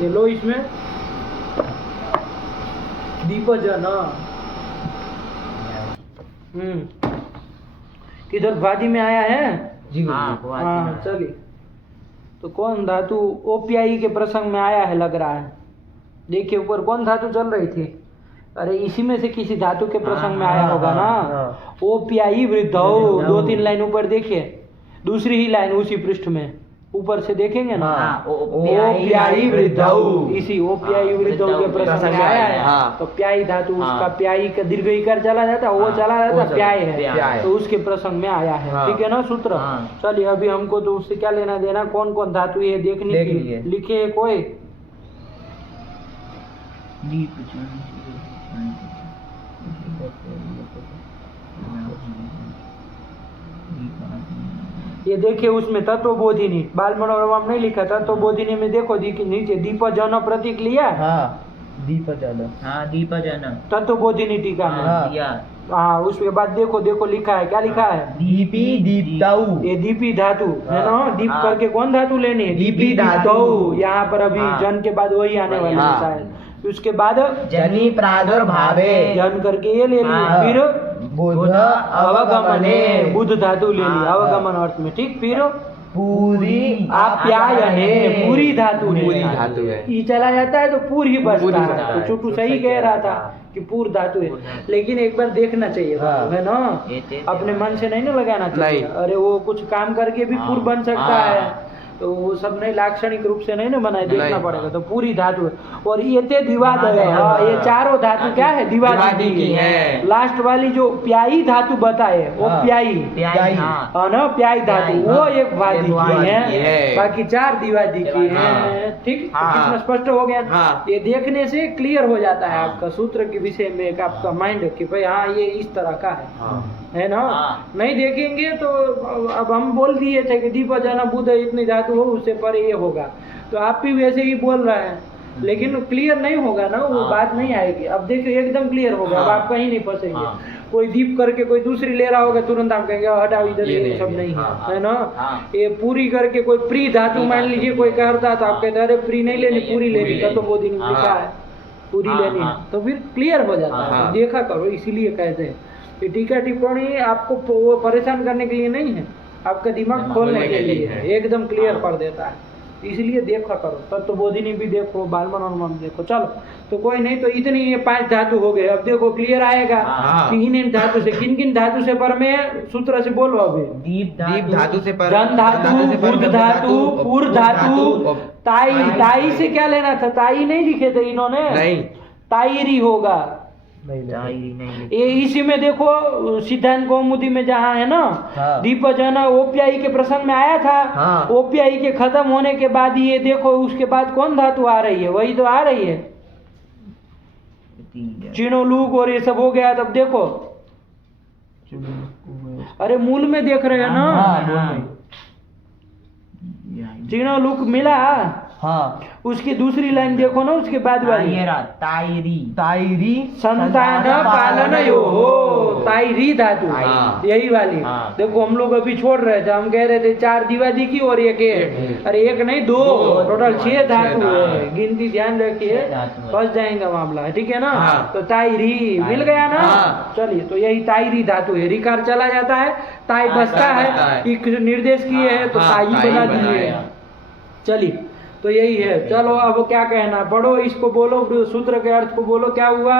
ये लो, इसमें दीपजना। किधर वादी में आया है? जी हाँ चलिए। तो कौन धातु ओपियाई के प्रसंग में आया है लग रहा है। देखिए ऊपर कौन धातु चल रही थी, अरे इसी में से किसी धातु के प्रसंग में आया होगा ना। ओपियाई वृद्धौ, 2-3 लाइन ऊपर देखिए, दूसरी ही लाइन उसी पृष्ठ में ऊपर से देखेंगे ना। ओपियाई वृद्धौ, इसी ओपियाई वृद्धौ के प्रसंग में आया है। तो प्याई धातु उसका प्याई का दीर्घ इकार चला जाता, वो चला जाता, प्याय है, तो उसके प्रसंग में आया है। ठीक है ना सूत्र। चलिए अभी हमको तो उससे क्या लेना देना, कौन कौन धातु ये देखने की लिखे है कोई। ये देखिए उसमें तत्वबोधिनी, बाल मनोरमा में नहीं लिखा, तत्वबोधिनी में देखो नीचे दीपजन प्रतीक लिया। दीपजन तत्वबोधिनी टीका में। हाँ उसके बाद देखो लिखा है, क्या लिखा है? दीपी दीप्ताऊ, ये दीपी धातु है ना। दीप करके कौन धातु लेनी है? दीपी धातु। यहाँ पर अभी जन के बाद वही आने वाली है शायद। उसके बाद जनी प्रादुर्भावे, जन करके ये ले ली, फिर बुध अवगमने, बुध धातु ले ली अवगमन अर्थ में। ठीक, फिर पूरी आप्यायने, पूरी धातु ले पूरी ली। धातु है। ई चला जाता है तो पूर ही बचता पूरी है। बचता तो है। चुटू सही कह रहा था कि पूर धातु है, लेकिन एक बार देखना चाहिए है ना, अपने मन से नहीं ना लगाना चाहिए। अरे वो कुछ काम करके भी पूर बन सकता है, तो वो सब नहीं लाक्षणिक रूप से नहीं ना बनाए, देखना पड़ेगा। तो पूरी धातु है। और ये थे दिवादय, ये चारों धातु क्या है? दिवादी की है। लास्ट वाली जो प्याई धातु बताए वो प्याई ना, प्याई धातु वो एक वादी की है, बाकी 4 दिवादी की है। ठीक, कितना स्पष्ट हो गया। ये देखने से क्लियर हो जाता है आपका सूत्र के विषय में एक आपका माइंड कि भाई हाँ ये इस तरह का है ना। नहीं देखेंगे तो अब हम बोल दिए थे कि दीपजना बुध इतनी धातु हो, उससे परे ये होगा, तो आप भी वैसे ही बोल रहे हैं, लेकिन क्लियर नहीं होगा ना, वो बात नहीं आएगी। अब देखिए एकदम क्लियर होगा, अब आप कहीं नहीं फंसेंगे। कोई दीप करके कोई दूसरी ले रहा होगा, तुरंत आप कहेंगे हटाओ इधर, ये सब नहीं है ना। ये पूरी करके कोई प्री धातु मान लीजिए कोई करता तो आप कहते अरे प्री नहीं लेनी, पूरी लेनी, तो बोधिनी में लिखा है पूरी लेनी है, तो फिर क्लियर हो जाता है। देखा करो, इसीलिए कहते हैं ये टीका टिप्पणी आपको वो परेशान करने के लिए नहीं है, आपका दिमाग खोलने के लिए है, एकदम क्लियर कर देता है। इसलिए देखा करो, तत्वबोधिनी भी देखो, बाल मनोरमा भी देखो। चलो तो कोई नहीं, तो इतनी ये 5 धातु हो गए। अब देखो क्लियर आएगा कि इन धातु से किन किन धातु से पर में सूत्र से बोलो अभी। दीप धातु से पर, जन धातु, बुध धातु, पूर धातु, ताई से क्या लेना था? ताई नहीं लिखे थे इन्होंने, नहीं ताईरी होगा। ये इसी में देखो सिद्धांत कौमुदी में जहाँ है ना, दीपजना ओपियाई के प्रसंग में आया था। ओपियाई के खत्म होने के बाद ये देखो उसके बाद कौन धातु आ रही है? वही तो आ रही है चिणोलूक, और ये सब हो गया। तब देखो, अरे मूल में देख रहे हैं ना, चिणोलूक मिला। उसकी दूसरी लाइन देखो ना, उसके बाद वाली ताईरी संतान पालन यो हो, ताईरी धातु यही वाली। देखो हम लोग अभी छोड़ रहे थे, हम कह रहे थे 4 दिवादी की और एक, अरे एक नहीं 2, टोटल 6 धातु है। गिनती ध्यान रखिए, फंस जाएगा मामला, ठीक है ना। तो ताईरी मिल गया ना। चलिए, तो यही ताईरी धातु है। रिकार चला जाता है, ताई बसता है, एक निर्देश किए है तो ताई बना दिए। चलिए, तो यही है। चलो अब क्या कहना, पढ़ो इसको, बोलो सूत्र के अर्थ को बोलो। क्या हुआ?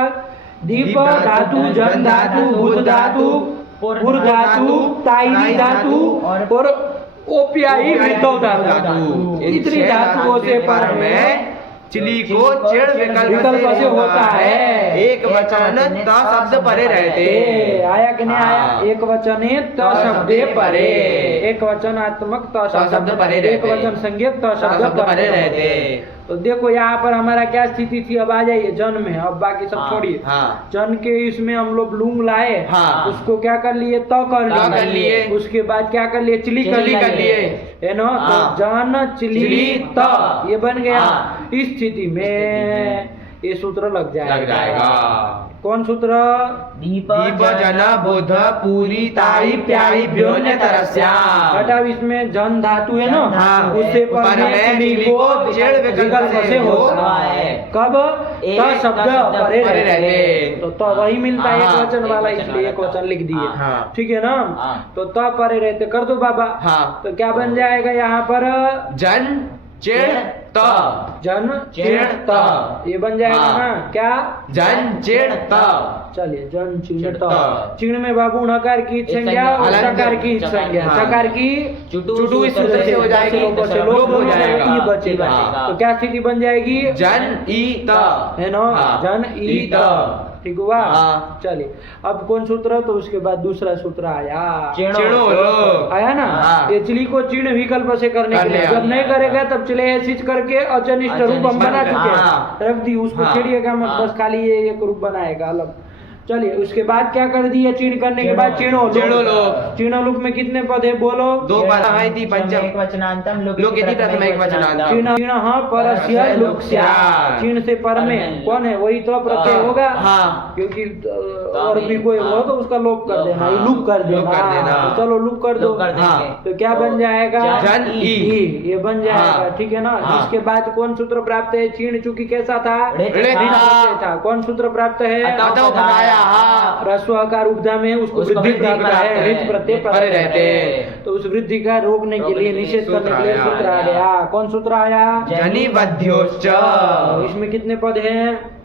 दीप धातु, जन धातु, बुध धातु, पुर धातु, ताईरी धातु और ओपियाई वृद्धौ धातु। इतनी धातुओं से पर में चिली को चिड़ विकल्प से होता है। एक वचन त शब्द परे रहते। आया कि नहीं आया? एक वचने त शब्दे परे, एक वचनात्मक त शब्द परे, एक वचन संज्ञक त शब्द परे रहते। तो देखो यहाँ पर हमारा क्या स्थिति थी। अब आ जाइए जन में, अब बाकी सब छोड़िए। जन के इसमें हम लोग लूंग लाए, उसको क्या कर लिए? त कर लिए। उसके बाद क्या कर लिए? चिली कर लिए, है ना। तो जन चिली त ये बन गया। इस स्थिति में ये सूत्र लग जाएगा। लग जाएगा। कौन सूत्र? दीप दीप जन बुध पूरी ताई प्याई भ्योन्य तरस्या। घटा इसमें जन धातु है ना, हाँ। उससे पर में चिली को जेड़ विकल्प से होता है। कब? एक त शब्द परे परे रहते। रहते। तो वही मिलता है एक हाँ, वचन एक वाला, वचन इसलिए एक वाला वचन लिख दिए। हाँ। ठीक है ना? हाँ। तो त परे रहते कर दो बाबा। हाँ। तो क्या बन जाएगा यहाँ पर? जन चिड़ त जन चिड़ त, ये बन जाएगा हाँ। ना क्या? जन चिड़ त। चलिए जन चिड़ चिड़ त। त। चिड़ में बाबू नकार की एक संज्ञा और संज्ञा, चकार की चकार संज्ञा। हाँ। चकार की चुटू इस सूत्र से हो जाएगी, लोप से लोप हो दोनों जाएगा। ई बचेगा। हाँ। तो क्या स्थिति बन जाएगी? जन ई त है ना? हाँ। जन ई त। ठीक हुआ? हाँ। चलिए अब कौन सूत्र? तो उसके बाद दूसरा सूत्र आया। चिड़ो लोग आया ना? हाँ। ये चिली को चिन्ह विकल्प से करने के लिए, करने जब नहीं वाला। करेगा तब चले ऐसी करके अचनिष्ट रूप हम बना चुके हैं। हाँ। रख दी उसको, हाँ। चिड़िएगा मत, हाँ। बस खाली ये एक रूप बनाएगा अलग। चलिए उसके बाद क्या कर दिया? चिन्ह करने के बाद चिन्हो चिड़ो लोग। चिन्हो लोक में कितने पद है बोलो? दो पद है थी पंचम एक वचनांतम लोकेति प्रथम एक वचनांतम। चिन्ह चिन्ह परस्य लुक्स्या। चिन्ह से पर में कौन है? वही तो प्रत्यय होगा। हाँ। क्योंकि और भी कोई हो तो उसका लोप कर देना, हाँ। लुक कर लुक कर देना। देना। तो चलो लुक कर दो। लुक कर देंगे। हाँ। तो क्या बन जाएगा? जन ई। ये बन जाएगा। हाँ। ठीक है ना? हाँ। इसके बाद कौन सूत्र प्राप्त है? चिन्ह चूंकि कैसा था? ऋत ऋत था। था। कौन सूत्र प्राप्त है? अतः बनाया हाँ। रस्वाकार उपधा में उसको उसको वृद्धि वृद्धि प्राप्त प्राप्त है। है। ऋत प्रत्यय परे परे रहते। रहते। तो उस वृद्धि का रोकने के लिए, निषेध करने के लिए सूत्र सूत्र आ आया। गया। कौन सूत्र आया? जनि बध्योश्च। इसमें कितने पद हैं?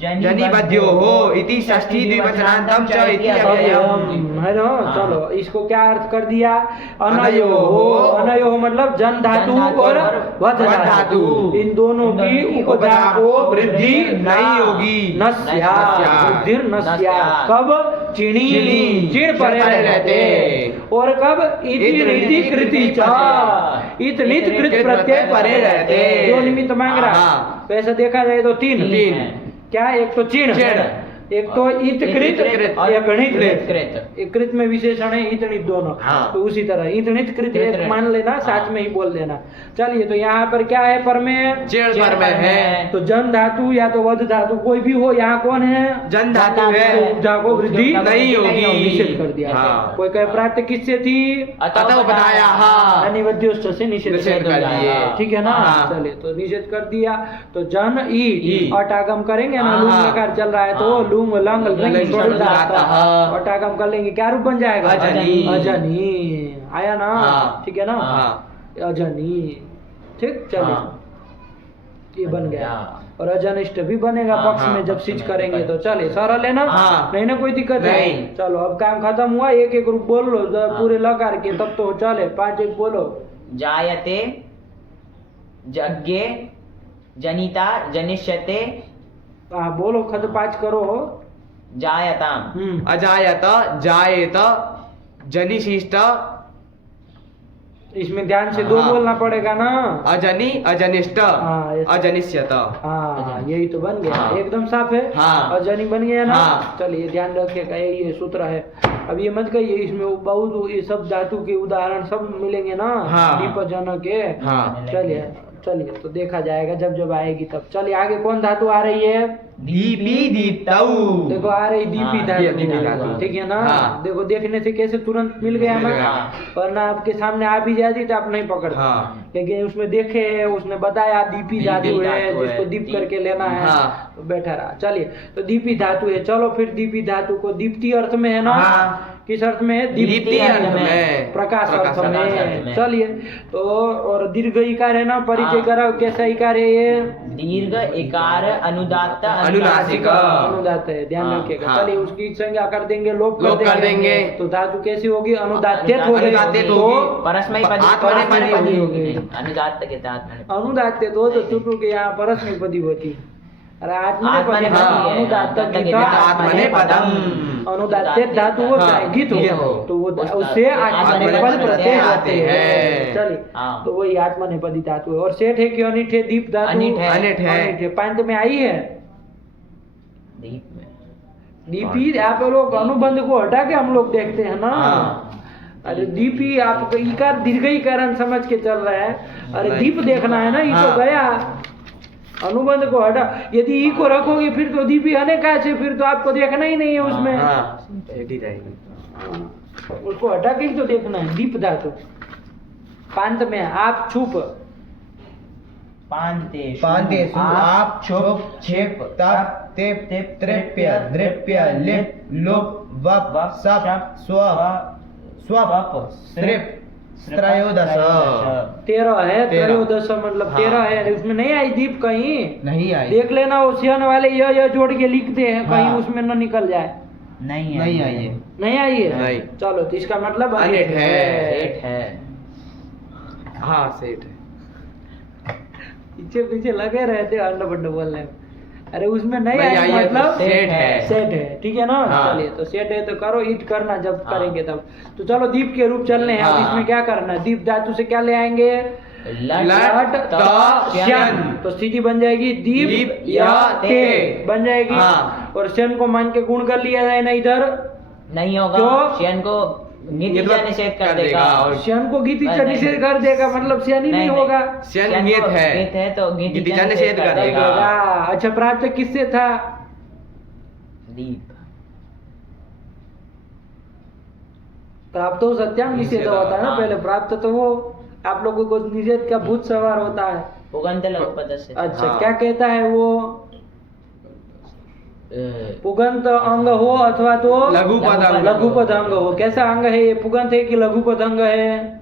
जनि बध्यो हो इति षष्ठी द्विवचनांतम च इति अव्ययम्। है ना? हाँ। चलो इसको क्या अर्थ कर दिया? अनयो अनयोः। अनयो मतलब जन धातु जन धातु और और वध वध धातु, धातु। इन दोनों की उपधा को वृद्धि नहीं होगी। नस्या। वृद्धि नस्या। कब? चिणी चिणी। चिड़ परे परे रहते। रहते। और कब? इति नीति कृति च। इत नित कृत प्रत्यय परे रहते। जो निमित्त मांग रहा। हाँ। तो ऐसा देखा जाए तो तीन क्या? एक तो चिण, चिण। एक तो इत कृत और एक णित कृत। कृत। एक कृत में विशेषण है, इत णित दोनों। हाँ। तो उसी तरह इत णित कृत कृत एक मान लेना, साथ हाँ। में ही बोल देना। चलिए तो यहाँ पर क्या है? पर में चिड़ पर में है। तो जन धातु या तो वध धातु कोई भी हो, यहाँ कौन है? जन धातु तो है। उपधा को वृद्धि नहीं होगी। निषेध कर दिया। हाँ। कोई कहे प्राप्त किससे थी? अतः बनाया हाँ। अनिवद्योष्ट से निषेध निषेध कर दिए। ठीक है ना? हाँ। चलिए तो निषेध कर दिया। तो जन ई ई। अटागम करेंगे ना, हाँ। लूंग लकार चल रहा है तो हाँ। लूंग लंग लंग लंग छोड़ दाता, हाँ। अटागम कर लेंगे, क्या रूप बन जाएगा? अजनी। अजनी आया ना? हाँ। ठीक है ना? हाँ। अजनी। ठीक चलिए हाँ। ये बन गया। हाँ। और अजनिष्ठ भी बनेगा हाँ, पक्ष हाँ, में जब पक्ष सिच में करेंगे तो। पक्ष चलिए सरल है ना? हाँ। नहीं ना कोई दिक्कत है? नहीं। चलो अब काम खत्म हुआ। एक एक रूप बोल लो पूरे लकार के, तब तो चले। 5 एक बोलो। जायते, यज्ञे, जनिता, जनिष्यते, हाँ बोलो, खत 5 करो। जायताम। अजायत जायेत जनिशिष्ट इसमें ध्यान से 2 हाँ। बोलना पड़ेगा ना? अजनि अजनिष्ट हाँ, ऐसे। अजनिष्यत। हाँ यही तो बन गया। हाँ। एकदम साफ है। हाँ। अजनी बन गया ना? हाँ। चलिए ध्यान रखिएगा, ये सूत्र है। अब ये मत कहिए इसमें बहुत ये सब धातु के उदाहरण सब मिलेंगे ना? हाँ। दीप जन के। हाँ। चलिए चलिए तो देखा जाएगा जब जब आएगी तब। चलिए आगे कौन धातु आ रही है? दीपी दीप्तौ। देखो आ रही दीपी हाँ, धातु। दीपी धातु। ठीक है ना? हाँ। देखो देखने से कैसे तुरंत मिल गया मिल ना? गया। वरना आपके सामने आ भी जाती तो आप नहीं पकड़ते। हाँ। लेकिन उसमें देखे है, उसने बताया दीपी दीपी धातु है, धातु है, जिसको दीप दीप। करके लेना है। हाँ। तो बैठा रहा। चलिए तो दीपी धातु है। चलो फिर दीपी धातु को दीप्ति अर्थ में है ना? हाँ। किस अर्थ में है? दीप्ति अर्थ में। प्रकाश अर्थ प्रकाश में। अर्थ में। चलिए तो और दीर्घ इकार है ना? परिचय हाँ। कराओ, कैसा इकार है ये? दीर्घ, इकार, अनुदात्त, अनुनासिक। अनुदात है, ध्यान हाँ, रखिएगा। हाँ। चलिए उसकी संज्ञा कर देंगे, लोप लोप कर देंगे। तो धातु कैसी होगी? अनुदात्य हो गई। अनुदात्य तो होगी। परस्मैपदी, आत्मनेपदी होगी। होगी। अनुदात्त के साथ अनुदात्य तो चुटू के यहाँ परस्मैपदी होती। अरे आत्मनेपदी आत्मनेपदी हाँ, है। अनुदात्त अनुदात्त की के था। आत्मनेपदम। अनुदात्य धातु हो चाहे हाँ, गीत ये हो, हो। तो वो उसका उससे आत्मनेपद आत्मनेपद प्रत्यय आते आते हैं। हैं। चलिए हाँ। तो वही आत्मनेपदी धातु है। और सेठ है कि अनिठ है? दीप धातु अनिठ है। अनिठ है। अनिठ है। पांच में आई है दीप में। डीपी। आप लोग अनुबंध को हटा के हम लोग देखते हैं ना? हाँ। अरे डीपी आप इकार दीर्घीकरण समझ के चल रहा है। अरे नहीं। दीप देखना है ना? ये तो हाँ। गया। अनुबंध को हटा, यदि ई को रखोगे फिर तो दीप ही अनेकाच है, फिर तो आपको देखना ही नहीं है उसमें। हाँ, सेठ ही रहेगी। उसको हटा के ही तो देखना है। दीप धातु पांत में आप छुप, पांतेषु आप छुप छिप तप तेप तृप्य द्रप्य लिप लुप वप सप स्व स्वप स्त्रिप त्रयोदश 13 है, 13 त्रयोदश मतलब हाँ। 13 है, उसमें नहीं आई दीप कहीं, नहीं आई, देख लेना। वो सियान वाले ये जोड़ के लिखते हैं, कहीं हाँ। उसमें न निकल जाए। नहीं आई है, नहीं आई है। नहीं। चलो तो इसका मतलब अनेट है। सेठ है। हाँ सेठ है। पीछे पीछे लगे रहते अंडा बंडा बोलने में। अरे उसमें नहीं नहीं आई आई है तो मतलब सेठ है। सेट है, ठीक है ना। हाँ। चलिए तो सेट है तो करो, ईट करना जब हाँ। करेंगे तब। तो चलो दीप के रूप चलने हैं। अब हाँ। इसमें क्या करना है, दीप धातु से क्या ले आएंगे, लट त श्यन। तो स्थिति बन जाएगी दीप दीप या या ते ते। बन जाएगी। हाँ। और शन को मान के गुण कर लिया जाए ना इधर, नहीं होगा, क्यों? शयन को नित्य निषेध कर देगा। और शन को गीति नहीं, निषेध कर देगा, मतलब शयन ही नहीं होगा। श्यन गीत है। गीत है तो गीति गीति निषेध कर देगा। अच्छा प्राप्त किससे था, दीप प्राप्त हो सत्याम निषेध होता है ना हाँ। पहले। प्राप्त तो वो आप लोगों को निषेध का भूत सवार होता है। पुगंत लघुपद से। अच्छा हाँ। क्या कहता है वो, पुगंत अंग हो अथवा तो लघुपद अंग। लघुपद अंग हो। कैसा अंग है ये, पुगंत है कि लघुपद अंग है,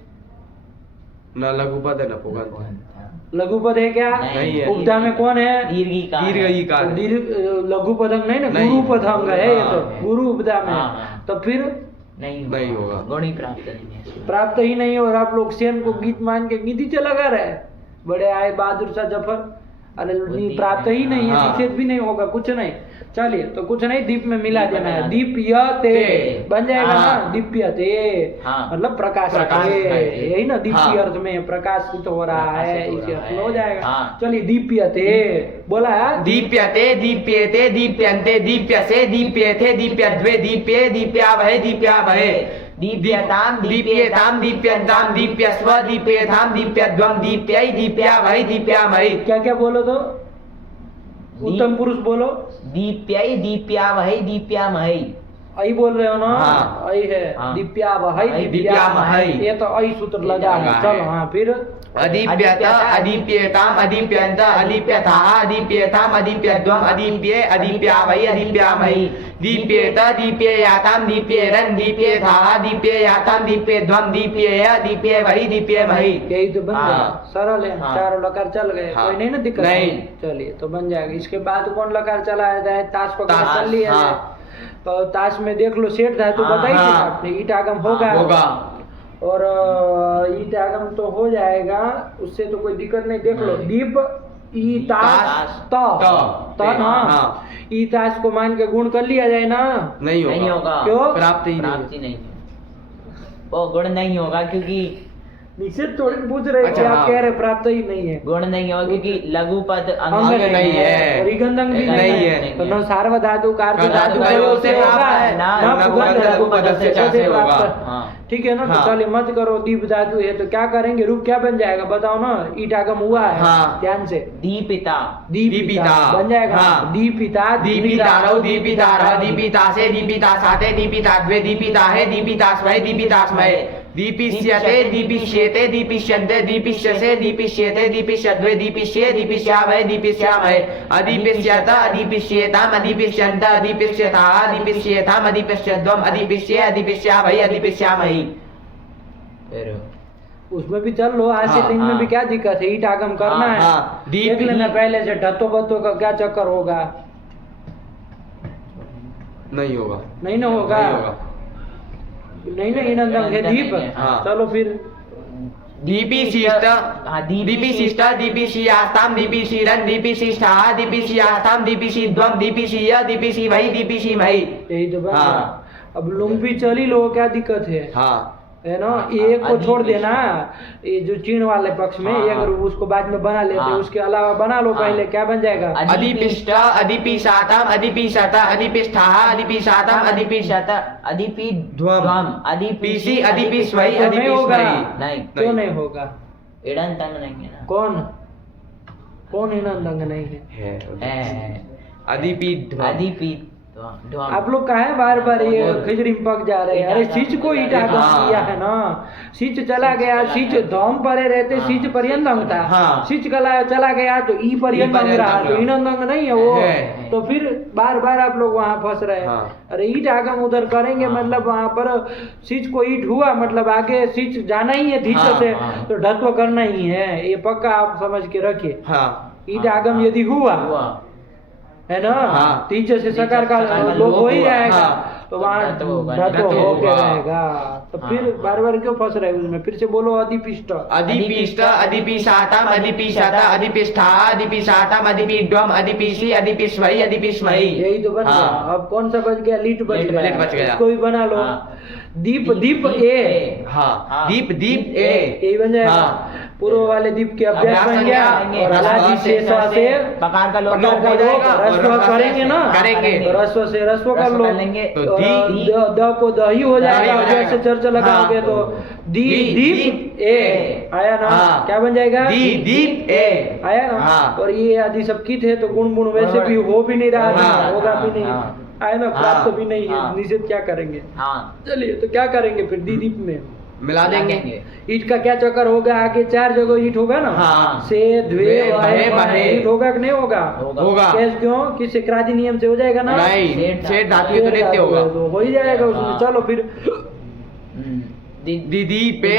न लघुपद है न पुगंत। लघुपद है क्या, नहीं है। उपधा में कौन है, दीर्घिका है। दीर्घिकार। लघुपद अंग नहीं ना, नहीं। गुरुपद अंग है ये तो, हाँ। गुरु उपधा में। हाँ, हाँ। तो फिर नहीं होगा। गुण ही प्राप्त नहीं है इसमें। प्राप्त ही नहीं। और आप लोग सेन को गीत मान के गीत से लगा रहे, बड़े आए बहादुर शाह जफर। अरे नहीं, प्राप्त ही नहीं है, हाँ। निषेध भी नहीं होगा, कुछ नहीं। चलिए तो कुछ नहीं, दीप में मिला देना है, दीप य ते बन जाएगा हाँ। ना, दीप्य ते हाँ। मतलब प्रकाश प्रकाश है, है। यही ना दीप्य हाँ। अर्थ में प्रकाशित हो रहा है, प्रकाशित हो इसी रहा अर्थ में हो है। जाएगा। हाँ। चलिए दीप्य ते बोला है, दीप्यते दीप्येते दीप्यन्ते दीप्यसे दीप्येथे दीप्यद्वे दीप्ये दीप्यावहे दीप्यावहे दीप्यताम दीप्येताम दीप्यन्ताम दीप्यस्व दीप्येथाम दीप्यद्वम दीप्यै दीप्यावहे दीप्यामहि। क्या क्या बोलो तो, उत्तम पुरुष बोलो। दीप्यै दीप्यावहै दीप्यामहै। आई बोल रहे हो ना, हाँ। आई है। हाँ। दीप्यावहै दीप्यामहै। ये तो आई सूत्र लगा है। लगा है। चलो हाँ फिर अदीप्यत अदीप्येताम अदीप्यन्त अदीप्यथाः अदीप्येताम अदीप्यद्वम अदीप्ये अदीप्यावै अदीप्यामहि दीप्येत दीप्येयाताम दीप्येरन् दीप्येथाः दीप्येयाताम दीप्येद्वम दीप्येय दीप्येवहि दीप्येमहि। यही तो बन हाँ। गया, सरल है। हाँ। चारों लकार चल गए, हाँ। कोई नहीं ना दिक्कत। नहीं। चलिए तो बन जाएगा। इसके बाद कौन लकार चला है, ताश पकड़ ताश, कर लिया है। हाँ। तो ताश में देख लो, सेठ धातु हाँ, बताई थी हाँ। आपने, ईट आगम होगा। होगा। और ईट आगम तो हो जाएगा, उससे तो कोई दिक्कत नहीं। देख लो, दीप ईतास त ना, हाँ। ईतास को मान के गुण कर लिया जाए ना, नहीं नहीं होगा। होगा। क्यों? प्राप्त ही नहीं। प्राप्ति नहीं है। वो गुण नहीं होगा क्योंकि निश्चित थोड़ी पूछ रहे कि अच्छा, आप हाँ। कह रहे प्राप्त ही नहीं है। गुण नहीं होगा क्योंकि लघु पद अंग अंग नहीं है। रिगंध अंग भी नहीं नहीं है। है। तो न सार्वधातु का अर्थ धातु धातु कयो से कयो होगा, है, ना न पुगंध पुगंध लघु लघु पद पद से से प्राप्त। होगा। हाँ। ठीक है ना। तो हाँ। चलिए मत करो, दीप धातु है तो क्या करेंगे, रूप क्या बन जाएगा बताओ ना। ईट आगम हुआ है, हाँ। ध्यान से। दीपिता दीपिता बन जाएगा। हाँ। दीपिता दीपितारौ दीपितारः दीपितासे दीपितासाते दीपिताद्वे दीपिताहे दीपितास्मै दीपितास्मै दीपिष्यते दीपिष्येते दीपिष्यन्ते दीपिष्यसे दीपिष्येते दीपिष्यद्वे दीपिष्ये दीपिष्यावहे दीपिष्यामहे अदीपिष्यत अदीपिष्येताम अदीपिष्यन्त अदीपिष्यथाः अदीपिष्येताम अदीपिष्यद्वम अदीपिष्ये अदीपिष्यावहे अदीपिष्यामहि। फिर उसमें भी चल लो, आज से हाँ, लिंग में हाँ। भी क्या दिक्कत है, ईट आगम करना हाँ, है। हाँ। देख लेना पहले से, ढत्तो बत्तो का क्या चक्कर होगा। नहीं होगा। नहीं ना होगा, नहीं होगा। नहीं ना, इन अंग है दीप। नहीं है, हाँ। चलो फिर दीपिशिष्ट हाँ, दीपिशिष्ट दीपिशियास्ताम दीपिशिरन् दीपिशिष्ठाः दीपिशियास्ताम दीपिशिद्वम दीपिशिय दीपिशिवै दीपिशिमहि। यही तो बन हाँ। गया। अब लुंग भी चली लो, क्या दिक्कत है हाँ। है ना। हाँ, एक को छोड़ अधिपिष्ट। देना, ये जो चीन वाले पक्ष में, हाँ, एक रूप उसको बाद में बना लेते, हाँ। उसके अलावा बना लो हाँ। पहले, क्या बन जाएगा। अधिपिष्ट अधिपिशाताम अधिपिशत अधिपिष्ठाः अधिपिशाताम अधिपिशत अधिपिध्वम पीसी अधिपिस्वै तो नहीं होगा। अधिपिस्वै। नहीं क्यों नहीं होगा, इड़न तंग नहीं है ना। कौन कौन इनंद अंग नहीं है? है अदिपि अधिपि ध्वम। आप लोग कहा है बार बार ये खिचड़ी में पक जा रहे हैं? अरे सिच को ईट आगम किया है ना, सिच चला गया, सिच धौम परे रहते, सिच पर्यंत अंग था, हाँ। सिच चला गया तो ई पर्यंत अंग रहा, तो इनंद अंग नहीं है वो। है। तो फिर बार बार आप लोग वहाँ फंस रहे हैं। हाँ। अरे ईट आगम उधर करेंगे, मतलब वहाँ पर सिच को ईट हुआ, मतलब आगे सिच जाना ही है धीच हाँ, से, हाँ। तो ढत्व करना ही है, ये पक्का आप समझ के रखिए। हाँ ईट आगम यदि हुआ है ना, हाँ। तीजे से सकार का तीजे से सकार का लोग हो ही लोप हुआ, जाएगा, हाँ। तो वहाँ धत्व होगा, धत्व धत्व होके होगा। रहेगा। तो हाँ। फिर बार बार क्यों फंस रहे हो उसमें? फिर से बोलो अधिपिष्ट। अधिपिष्ट अधिपिशातम अधिपिशत अधिपिष्ठा अधिपिशातम अधिपिड्वम अधिपिषि अधिपिष्वै अधिपिष्मै। यही तो बन गया। हाँ। अब कौन सा बच गया? लीट बच लीट गया। बच गया। इसको भी बना लो। हाँ। दीप दीप ए, हाँ दीप दीप ए। यही बन जाएगा। हाँ। पूर्व वाले दीप के अभ्यास अभ्यास बन बन गया, गया। और हलाजी से से पकार का लोप पकार का हो लोप, जाएगा, और रस्व रस्व करेंगे ना, करेंगे। तो रस्व से रस्व कर रस्व लो, कर लेंगे। तो और दी- द को दही हो जाएगा, दही हो जैसे जाएगा। चर्च लगाओगे हाँ। तो दीप दीप ए आया ना, हाँ। क्या बन जाएगा? दी दीप ए आया ना। हाँ। और ये आदि सबकी थे तो गुण गुण वैसे भी हो भी नहीं रहा था, हाँ, होगा भी नहीं, हाँ। आया ना, प्राप्त भी नहीं है, हाँ। निषेध क्या करेंगे? हाँ चलिए, तो क्या करेंगे फिर दी दीप में? मिला देंगे। ईट का क्या चक्कर होगा? आगे 4 जगह ईट होगा ना, हाँ। से द्वे द्वे, वाहे वाहे। ईट होगा कि नहीं होगा? होगा। कैसे? क्यों? किसी क्रांति नियम से हो जाएगा ना? नहीं सेठ धातु है तो नित्य धातु होगा। है, तो हो ही जाएगा उसमें। हाँ। चलो फिर दीदी पे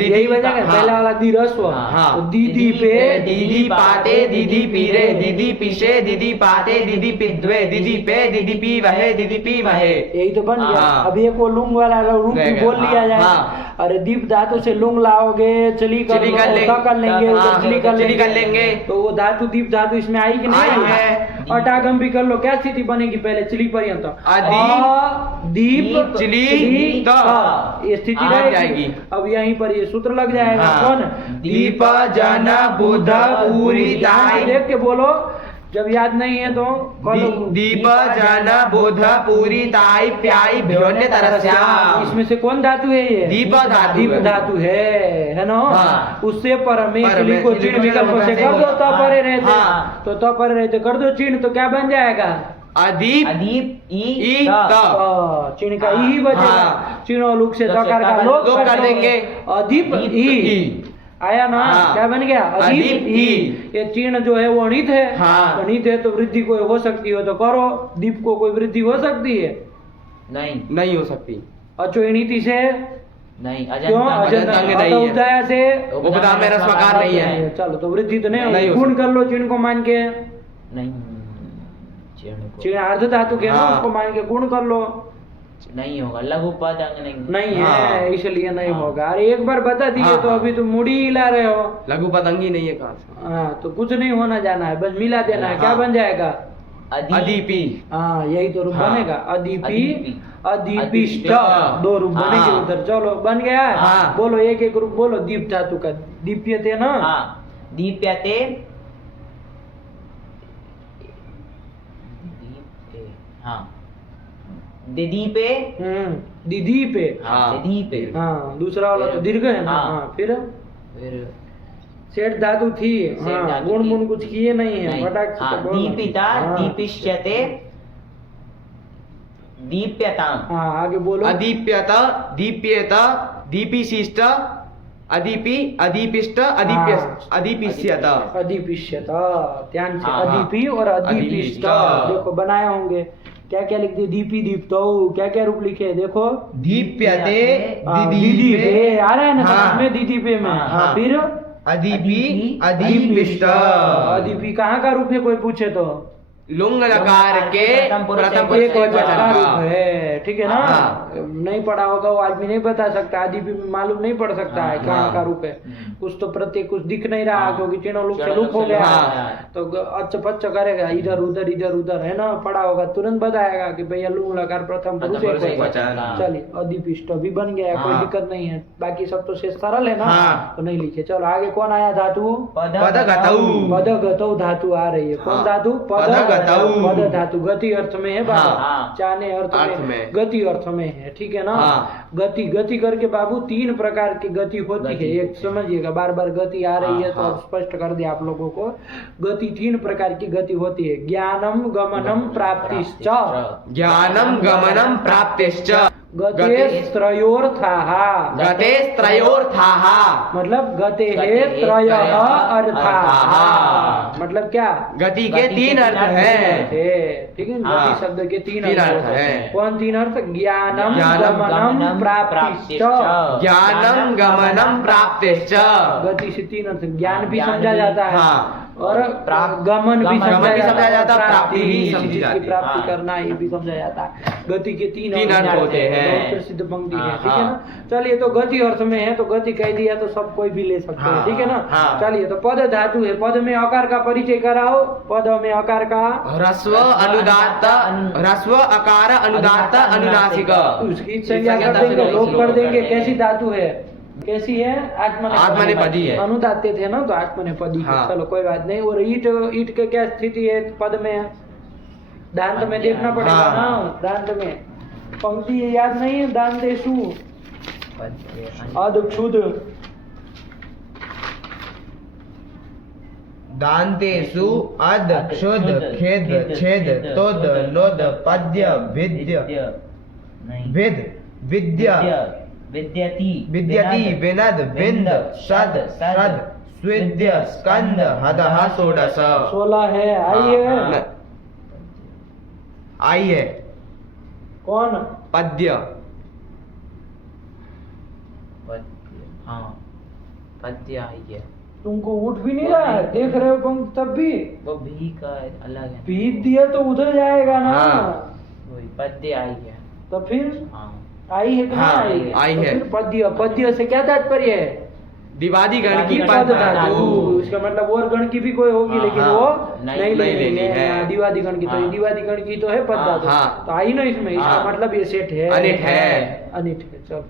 यही बन जाएगा। हाँ। पहला वाला दी रस्व, हाँ। तो दीदी पे दीदी पाते दीदी पीरे दीदी पीछे दीदी पाते दीदी पिद्वे दीदी पे दीदी पी वहे दीदी पी वहे। यही तो बन गया। हाँ। अब एक वो लुंग वाला लुंग भी रहेगा। बोल लिया जाए। हाँ। अरे दीप धातु से लुंग लाओगे, चली कर चली कर लो, लेंगे। ता कर लेंगे, हाँ, उधर चली कर चली कर लेंगे। तो वो धातु दीप धातु इसमें आई कि नहीं आई आई? है। अटागम भी कर लो। क्या स्थिति बनेगी पहले? चली पर्यंत दीप दीप चिली ता, ता। ये स्थिति आ रहेगी। जाएगी। अब यहीं पर ये सूत्र लग जाएगा। हाँ। कौन? दीप जन बुध पूरी दाई। देख के बोलो, जब याद नहीं है तो कल दीप जन बुध पूरी ताई प्याई भ्योन्य तरस्या। इसमें से कौन धातु है ये? दीप धातु दीप है। धातु है ना? हाँ। उससे पर में पर चिली में को चिली चिन्ह को विकल्प से कर दो, तो परे रहते, हाँ। तो परे रहते कर दो चिन्ह, तो क्या बन जाएगा? अदीप अदीप ई त। चिन्ह का ई बचेगा। हाँ। चिन्ह और लुक से लुक से दकार का दकार लोप लोप कर देंगे। देंगे। अदीप ई ई। आया ना? हाँ। क्या बन गया? अदीप अदीप ई। ई। ये चिन्ह जो है वो अनित है। हाँ। अनित है तो वृद्धि कोई हो सकती हो तो करो, दीप को कोई वृद्धि हो सकती है? नहीं नहीं हो सकती। अचो इनिति से नहीं क्यों? अजंत अंग नहीं है। उदय से उपदा में रस्वकार नहीं है। चलो, तो वृद्धि तो नहीं नहीं होगी। हो गुण कर लो चिन्ह को मान के। नहीं चिन्ह को चिन्ह अर्ध धातु के ना, हाँ। उसको मान के गुण कर लो। नहीं होगा। लघु पद अंग नहीं हाँ। है, इसलिए नहीं हाँ। होगा। अरे एक बार बता दिए हाँ, तो हाँ। अभी तो मुड़ी हिला रहे हो। लघु पतंगी नहीं है कहाँ से। हाँ, तो कुछ नहीं होना जाना है, बस मिला देना है। क्या हाँ। बन जाएगा? अदीपी। हाँ, यही तो रूप हाँ। बनेगा। अदीपी अदीपी। अदीपिष्ट, अदीपिष्ट। 2 रूप बनेंगे हाँ। उधर। चलो, बन गया है? हाँ। बोलो एक एक रूप बोलो दीप धातु का। दीप्य थे ना? हाँ दीप्यते हाँ दिदीपे दीदी पे। हाँ। दिदीपे हाँ, दूसरा वाला तो दीर्घ है ना? हाँ। हाँ, फिर फिर सेठ धातु थी। सेठ हाँ, धातु गुण थी। गुण कुछ किए नहीं है। नहीं। फटाक से हाँ, तो बोलो। दीपिता हाँ। दीपिष्यते दीप्यताम। हाँ, आगे बोलो। अदीप्यत दीप्येत दीपिशिष्ट अदीपी अदीपिष्ट अदीपिष्यत। अधिपिष्यत, ध्यान से। हाँ, हाँ। अधिपि और अधिपिष्ट। अधिपिष्ट। देखो बनाए होंगे। क्या क्या लिख दिए? दीपी दीप्तौ, क्या क्या रूप लिखे हैं? देखो। दीप्यते दीदी पे आ रहा है ना हाँ। समझ में? दीदी पे में। हाँ, हाँ, हाँ। फिर अदीपी अदीपिष्ट। अधिपि कहाँ का रूप है? कोई पूछे तो लुंग लकार के प्रथम पुरुष प्रथम एक पुरुष वचन का रूप का। है, ठीक है ना? हाँ। नहीं पढ़ा होगा वो आदमी नहीं बता सकता। अधिपि में मालूम नहीं पड़ सकता है कहाँ हाँ। का रूप है। कुछ तो प्रत्येक कुछ दिख नहीं रहा, हाँ। क्योंकि चिन्ह लुक से चिन्ह लुक हो लुक से गया। लुक, हाँ। तो अच्छ पच्च करेगा, इधर उधर है ना? पढ़ा होगा तुरंत बताएगा कि भैया लुंग लकार प्रथम पुरुष एक एक वचन। वचन। हाँ। चलिए, अधिपिष्ट भी बन गया, कोई हाँ। दिक्कत नहीं है। बाकी सब तो शेष सरल है ना? हाँ। तो नहीं लिखे। चलो आगे कौन आया धातु? पदगतौ। पदगतौ धातु आ रही है। कौन हाँ। धातु? पदगतौ। गतौ। पद धातु गति अर्थ में है बाबू, हाँ। चाहने अर्थ में, गति अर्थ में है, ठीक है ना। हाँ। गति गति करके बाबू 3 प्रकार की गति होती है, एक समझिएगा, बार बार गति आ रही है तो अब स्पष्ट कर दिया आप लोगों को। गति 3 प्रकार की गति होती है, ज्ञानम गमनम प्राप्तिश्च। ज्ञानम गमनम प्राप्तिश्च। गतेस्त्रयोर्थाः, गतेस्त्रयोर्थाः, मतलब गतेः त्रयः अर्थाः, मतलब क्या, गति के 3 अर्थ हैं। ठीक है, हाँ। गति शब्द के 3 तीन अर्थ अर्थ हैं। कौन 3 अर्थ? ज्ञानम गमनम प्राप्तिश्च। ज्ञानम गमनम प्राप्तिश्च। गति से 3 अर्थ, ज्ञान भी समझा जाता है हाँ। और गमन भी समझा जाता है, प्राप्ति भी किसी समझी चीज जाती की है। प्राप्ति हाँ। करना ये भी समझा जाता है। गति के 3 अर्थ होते हैं। बहुत प्रसिद्ध पंक्ति है, हाँ, ठीक है ना। चलिए, तो गति अर्थ में है तो गति कह दिया तो सब कोई भी ले सकते हैं, हाँ, ठीक है ना। हाँ। चलिए, तो पद धातु है, पद में आकार का परिचय कराओ। पद में आकार का ह्रस्व अनुदात्त, ह्रस्व अकार अनुदात्त अनुनासिक। उसकी संज्ञा कर देंगे, लोप कर देंगे। कैसी धातु है, कैसी है? आत्मनेपदी है। अनुदात्ते थे ना तो आत्मनेपदी है। हाँ। चलो कोई बात नहीं। और ईट, ईट के क्या स्थिति है पद में? दांत में देखना पड़ेगा हाँ। ना, दांत में पंक्ति याद नहीं है? दांतेषु अद क्षुद, दान्तेषु अद क्षुद खेद छेद तोद नोद पद्य भिद्य भिद विद्य विद्यति विद्यति विनद विन्द शद सद स्विद्य स्कंद हदः षोडश। 16 है। आइए, आई है कौन? पद्य। हाँ, पद्य आई है। तुमको उठ भी नहीं रहा है, देख रहे हो पंक्ति तब भी? वो भी का अलग है। पीत दिया तो उधर जाएगा ना। हाँ। वही पद्य आई है। तो फिर हाँ, आई है कि नहीं हाँ, आई है? आई तो है। फिर पद्य, पद्य से क्या तात्पर्य है? दिवादी गण की दिवादी पद गण धातु। धातु। इसका मतलब और गण की भी कोई होगी, हाँ, लेकिन हाँ। वो नहीं लेनी है। दिवादी गण की तो हाँ। ये दिवादी गण की तो है पद हाँ, धातु। हाँ। तो आई ना इसमें, इसका हाँ। मतलब ये सेट है, अनिट है। अनिट है। चल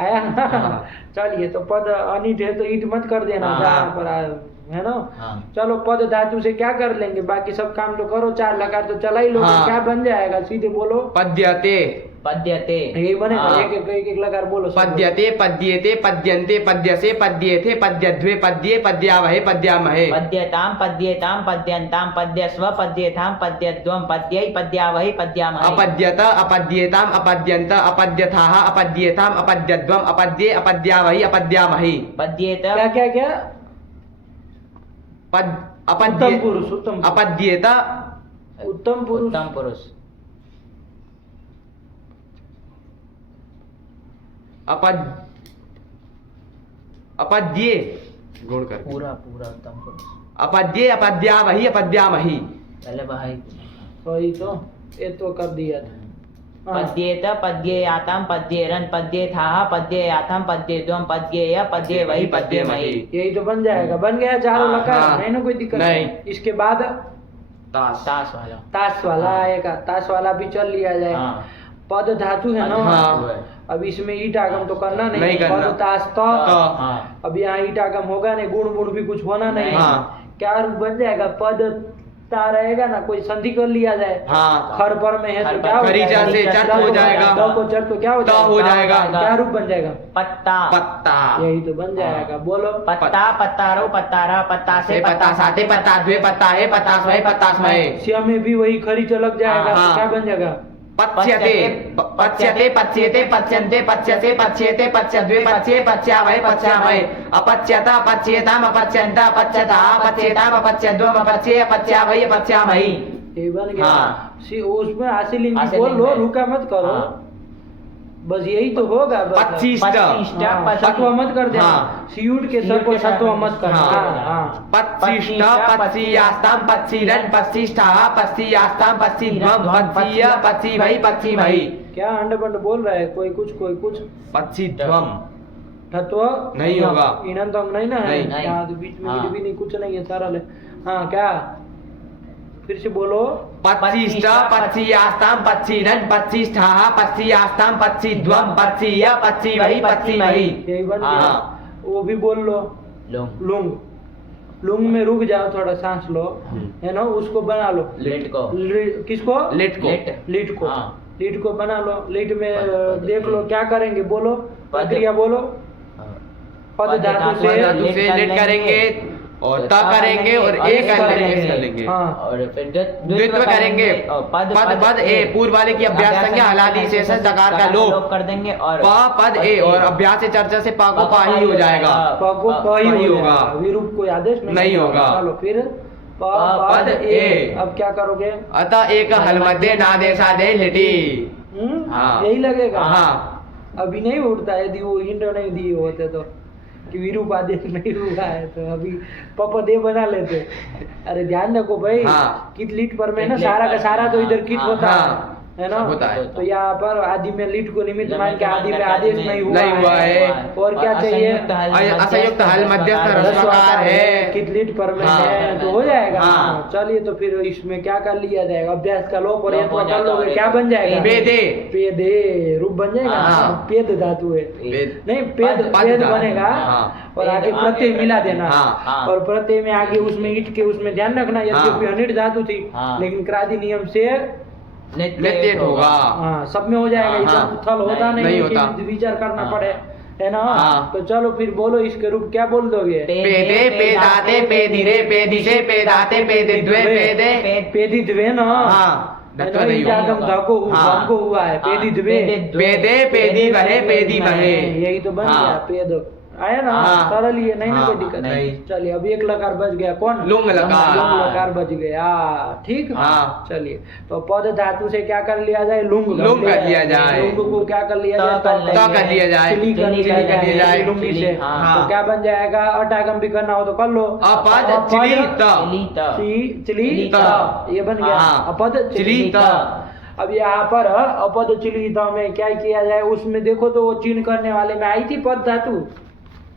आया ना। हाँ। चलिए, तो पद अनिट है तो ईट मत कर देना हाँ। जहाँ पर है ना। हाँ। चलो, पद धातु से क्या कर लेंगे, बाकी सब काम तो करो, 4 लकार तो चला ही लो। हाँ। क्या बन जाएगा, सीधे बोलो। पद्यते पद्यते। यही बनेगा, हाँ। एक लकार बोलो। सब पद्यते पद्येते पद्यन्ते पद्यसे पद्येथे पद्यध्वे पद्ये पद्यावहे पद्यामहे। पद्यताम पद्येताम पद्यन्ताम पद्यस्व पद्येथाम पद्यद्वम पद्यै पद्यावहि पद्यामहे। अपद्यत अपद्येताम अपद्यन्त अपद्यथाः अपद्येताम अपद्यद्वम अपद्ये अपद्यावहि अपद्यामहि। पद्येत क्या क्या क्या? पद उत्तम अपद्ये पुरुष, उत्तम पुरुष। अपद्येत उत्तम पुरुष। उत्तम पुरुष। अपद्ये गुण कर पूरा पूरा उत्तम पुरुष। अपद्ये अपद्यावहि अपद्यामहि। पहले बहाई। वही तो, ये तो कर दिया था। हाँ। पद्येत पद्येयाताम पद्येरन पद्येथाः पद्येयाथाम पद्येद्वम पद्येय पद्येवहि पद्येमहि। यही तो बन जाएगा, बन गया चारों हाँ, लकार। हाँ। नहीं ना, कोई दिक्कत नहीं। इसके बाद तास ताश वाला। ताश वाला हाँ। आएगा, ताश वाला भी चल लिया जाए। हाँ। पद धातु है ना। हाँ। अब इसमें ईट आगम तो करना नहीं, नहीं करना। पद ताश तो। हाँ। अब यहाँ ईट आगम होगा नहीं, गुण गुण भी कुछ होना नहीं। हाँ। क्या रूप बन जाएगा? पद ता रहेगा ना, कोई संधि कर लिया जाए। हाँ। खर पर में है तो खर क्या पर। हो खरीचा जाएगा? से चट हो जाएगा। द को चट तो क्या हो ता हो जाएगा। क्या रूप बन जाएगा? पत्ता। पत्ता। यही तो बन जाएगा, बोलो। पत्ता पत्तारो पत्तारा पत्ता से पत्ता साथे पत्ता द्वे पत्ता है पत्तास्महे पत्तास्महे। श्या में भी वही खरीचा लग जाएगा, हाँ। तो क्या बन जाएगा? पच्यते पच्यते पच्येते पच्यन्ते पच्यसे पच्येते पच्यद्वे पच्ये पच्यावहे पच्यामहे। अपच्यत अपच्येताम अपच्यन्त अपच्यथाः अपच्येताम अपच्यद्वम अपच्ये अपच्यावहि अपच्यामहि। ये बन गया। हाँ। उसमें आशीलिंग आशीलिंग बोल लो, में। रुका मत करो। हाँ। बस यही तो होगा। बस 25 हाँ, सत्व मत कर देना। हाँ। सियूट के सर को सत्व मत करना। हाँ। हाँ, हाँ। पच्चिष्ट पच्चियास्ताम पच्चिरन पच्चिष्ठाः पच्चियास्ताम पच्चिद्वम पच्चिय पच्चिवहि पच्चिमहि। क्या अंड बंड बोल रहा है कोई कुछ, कोई कुछ। पच्चिद्वम तत्व नहीं होगा। इनंतम नहीं ना है। नहीं। यहाँ तो बीच में हाँ। कुछ भी नहीं, कुछ नहीं है, सारा ले। हाँ, क्या? फिर से बोलो। पच्चिष्ट पच्चियास्ताम पच्चिरन पच्चिष्ठाः पच्चियास्ताम पच्चिद्वम पच्चिय पच्चिवहि पच्चिमहि। यही बन हाँ। गया। वो भी बोल लो। लुंग। लुंग। लुंग में रुक जाओ, थोड़ा सांस लो, है ना, उसको बना लो। लिट को, किसको? लिट को, लीट को, हाँ। लीट को बना लो। लीट में पद देख लो क्या करेंगे, बोलो प्रक्रिया बोलो। पद धातु से लेट करेंगे और त करेंगे और ए कर लेंगे। हाँ। और फिर द्वित्व करेंगे। पद ए पूर्व वाले की अभ्यास संज्ञा हलादी शेष दकार का लोप कर देंगे और पद ए और अभ्यास से चर्चा से पा को पा ही हो जाएगा। प को प ही होगा, विरूप कोई आदेश नहीं होगा। चलो फिर पद ए। अब क्या करोगे? अतः एक हलमध्य नादेशा दे लिटी। हाँ। यही लगेगा। हाँ। अभी नहीं उठता है, यदि वो हिंट नहीं दिए होते तो, कि विरूप आदेश नहीं हुआ है तो अभी पपदे बना लेते। अरे ध्यान रखो भाई, हाँ। कित लीट पर में ना सारा का सारा तो इधर कित होता है ना, होता है। तो यहाँ पर आदि में लीट को निमित्त मान के आदि में आदेश नहीं हुआ है। और क्या चाहिए? असंयुक्त हल मध्यस्थ ह्रस्वकार है, कित लीट पर में हाँ। है तो हो जाएगा। हाँ। चलिए तो फिर इसमें क्या कर लिया जाएगा? अभ्यास का लोप और यंत्र कर लोगे, क्या बन जाएगा? पेदे। पेदे रूप बन जाएगा। हाँ। पेद धातु है, पेद। नहीं पेद पेद बनेगा। हाँ। और आगे प्रत्यय मिला देना। हाँ। और प्रत्यय में आगे उसमें ईट के उसमें ध्यान रखना, यद्यपि अनिट धातु थी लेकिन क्रादि नियम से नित्य होगा। हाँ सब में हो जाएगा। हाँ। इसका थल होता नहीं होता। कि विचार करना पड़े, है ना। हाँ। तो चलो फिर बोलो इसके रूप क्या बोल दोगे? पेदे पेदाते पेदिरे पेदिशे पेदाते पेदिद्वे पेदे पेदिद्वे ना। हाँ। धक्का नहीं हुआ, हमको हुआ है पेदिद्वे। पेदे पेदी बहे पेदी बहे, यही तो बन हाँ। गया पेद। आया ना, हाँ। सरल ही है, नहीं ना हाँ, कोई दिक्कत नहीं। चलिए अब एक लकार बच गया, कौन? लुंग लकार। लुंग लकार बच गया, ठीक। हाँ। चलिए तो पद धातु से क्या कर लिया जाए? लुंग लुंग कर लिया जाए। लुंग को क्या कर लिया जाए? त कर लिया जाए। चिली कर लिया जाए लुंगी से। हाँ। तो क्या बन जाएगा? अटागम भी करना हो तो कर लो। अपद चिली चिली ये बन गया। हाँ। अपद चिली। अब यहाँ पर अपद चिलिता में क्या किया जाए? उसमें देखो तो वो चिन्ह करने वाले में आई थी पद धातु,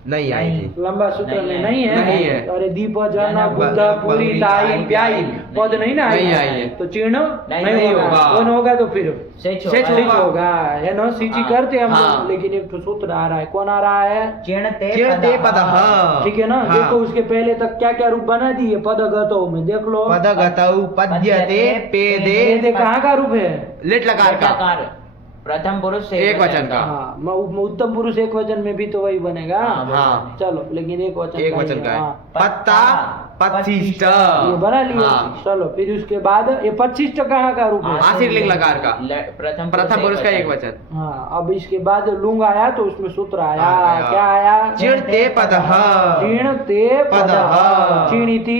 नहीं आई थी। लंबा सूत्र में नहीं है। नहीं है। अरे दीप जन बुद्ध पूरी ताई प्याई पद नहीं ना नहीं आई है। तो चिन्ह नहीं होगा। कौन होगा? तो फिर सेच होगा, है ना। सिंची करते हम हाँ। लोग, लेकिन एक तो सूत्र आ रहा है। कौन आ रहा है? चिणते पदः। ठीक है ना। हाँ। देखो उसके पहले तक क्या क्या रूप बना दिए पदगतौ में, देख लो। पदगतौ पद्यते पेदे पेदे कहाँ का रूप है? लिट लकार का प्रथम पुरुष से एक वचन का। हाँ, उत्तम पुरुष एक वचन में भी तो वही बनेगा। हाँ। चलो लेकिन एक वचन एक का ही वचन का है। हाँ। पत्ता पच्चीष्ट, ये बना लिया। हाँ। चलो फिर उसके बाद ये 25 कहाँ का रूप है? आशीर लिंग लकार का प्रथम पुरुष का एक वचन। हाँ। अब इसके बाद लुंग आया तो उसमें सूत्र आया, आया। क्या आया? चिणते पदः चिणते पदः, चिणिति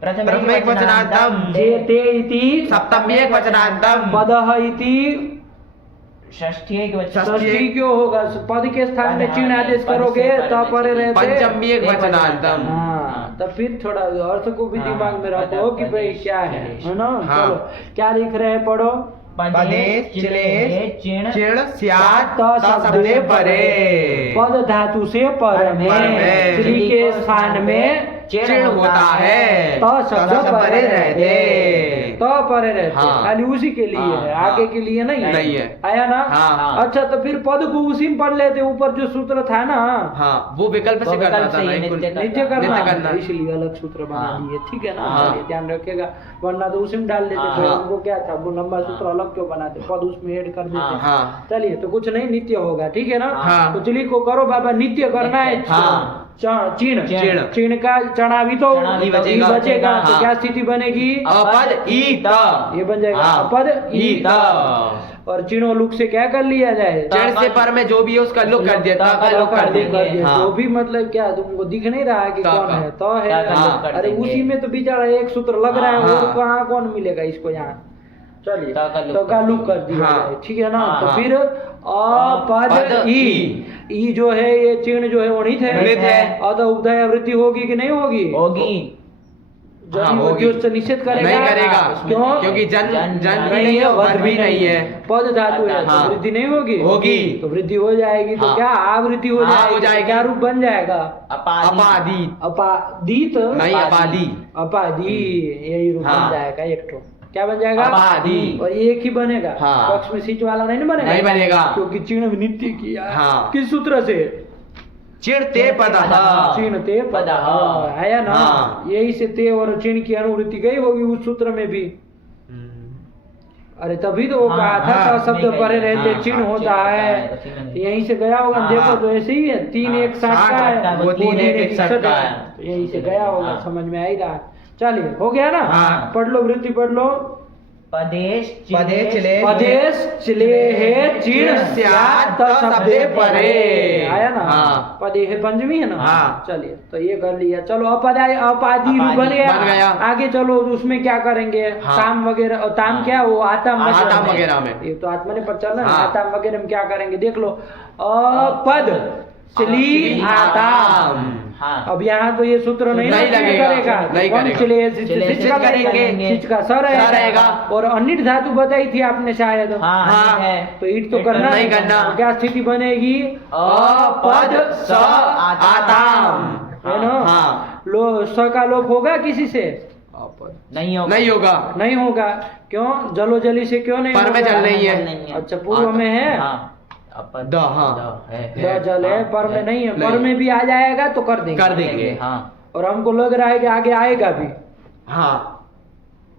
प्रथम एक वचनांतम जेते इति सप्तमी एक वचनांतम पदः इति षष्ठी एक वचन। षष्ठी क्यों होगा? पद के स्थान में चिन्ह आदेश करोगे तो परे रहते। पंचमी एक वचनांतम। हाँ, तब फिर थोड़ा अर्थ को भी दिमाग में रखो कि भाई क्या है ना। हाँ। चलो क्या लिख रहे हैं, पढ़ो। पदे चिले चिण चिण स्यात् त शब्दे परे। पद धातु से पर में चिली के स्थान में चिण होता है, त शब्द परे रहते। तो परे रहते, हाँ। खाली उसी के लिए है, हाँ। आगे के लिए नहीं नहीं है। आया ना। हाँ। अच्छा तो फिर पद को उसी में पढ़ लेते, ऊपर जो सूत्र था ना। हाँ, वो विकल्प से करना था ना, नित्य करना, करना। इसलिए अलग सूत्र बना हाँ। दिए, ठीक है ना। हाँ। चलिए ध्यान रखिएगा, वरना तो उसी में डाल देते। हाँ। फिर उनको क्या था, वो लंबा सूत्र अलग क्यों बनाते, पद उसमें ऐड कर देते। हाँ। चलिए तो कुछ नहीं, नित्य होगा, ठीक है ना। हाँ। तो चलिए को करो बाबा, नित्य करना है। हाँ। चीण चीण। चीण का चढ़ा भी तो चढ़ा भी ई बचेगा। तो हाँ। क्या स्थिति बनेगी? अपद ईत, ये बन जाएगा हाँ। अपद ईत। और चिणो लुक से क्या कर लिया जाए? चिण से पर में जो भी है उसका लुक कर दिया, ता का लुक कर देंगे। हाँ। जो भी मतलब क्या तुमको दिख नहीं रहा है कि ता कौन का। है? तो है। ता का लुक कर अरे देंगे। उसी में तो बेचारा एक सूत्र लग रहा है, हाँ। वो कहाँ कौन मिलेगा इसको यहाँ। चलिए ता का लुक तो का लुक कर दिया हाँ। जाए, ठीक है ना। हाँ। तो फिर अपद पद ई, ई जो है ये चिण जो है वणित है। वणित है। अतः उपदय वृत्ति होगी कि नहीं होगी? होगी। हाँ, जब होगी। उससे निषेध करेगा नहीं करेगा, क्यों? क्योंकि जन जन भी नहीं है, वध भी नहीं है। पद धातु है हाँ। तो वृद्धि नहीं होगी? होगी। तो वृद्धि हो जाएगी तो हाँ। क्या आवृत्ति हो हाँ, जाएगी? हो जाएगी। क्या रूप बन जाएगा? अपादी अपादित नहीं, अपादी। अपादी, यही रूप हाँ। बन जाएगा। एक तो क्या बन जाएगा? अपादी। और एक ही बनेगा। हाँ। पक्ष में सिच वाला नहीं बनेगा, नहीं बनेगा। क्योंकि चिन्ह नित्य किया है। हाँ। किस सूत्र से? चिण ते पदः चिण ते पदः आया ना। हाँ। यही से ते और चिण की अनुवृत्ति गई होगी उस सूत्र में भी। अरे तभी तो वो हाँ, कहा था हाँ, शब्द नहीं परे गई। रहते हाँ, चिन्ह हाँ, होता चिन्ह है, होता है, उसी में नहीं। यहीं से गया होगा। हाँ। देखो तो ऐसे ही है, 3 1 60 का है, वो 3 3 1 61 का है, है। तो यहीं से गया होगा। हाँ। समझ में आ ही रहा है। चलिए हो गया ना। हाँ। पढ़ लो वृत्ति पढ़ लो। पदेश पदेश चिले पदेश चिले है चिण स्यात् शब्दे परे। आया ना। हाँ। पदे है पंचमी है ना। हाँ। चलिए तो ये कर लिया। चलो अपादी अपादी रूप बन बन गया। गया। आगे चलो उसमें क्या करेंगे। हाँ। ताम वगैरह ताम हाँ। क्या वो आतम आतम वगैरह में। ये तो आत्मा ने पर चलना है। हाँ। आतम वगैरह में क्या करेंगे देख लो। अपद चली आताम। हाँ। अब यहाँ तो ये सूत्र नहीं नहीं लगेगा, करेगा। नहीं कौन करेगा। चले चले, सिच का सिच करेंगे। सिच का स रहेगा। और अनिट धातु बताई थी आपने शायद। हाँ, हाँ। है। तो ईट तो करना नहीं है। करना। तो क्या स्थिति बनेगी। अपद स आताम। है ना। हाँ। लो स का लोप होगा किसी से। नहीं होगा। नहीं होगा। नहीं होगा। क्यों जलो जली से क्यों नहीं पर में होगा? जल नहीं है। अच्छा पूर्व में है। हाँ। अपद द, हाँ। द है। द जल है पर में नहीं है। पर में भी आ जाएगा तो कर देंगे। कर देंगे। हाँ। और हमको लग रहा है कि आगे आएगा भी। हाँ।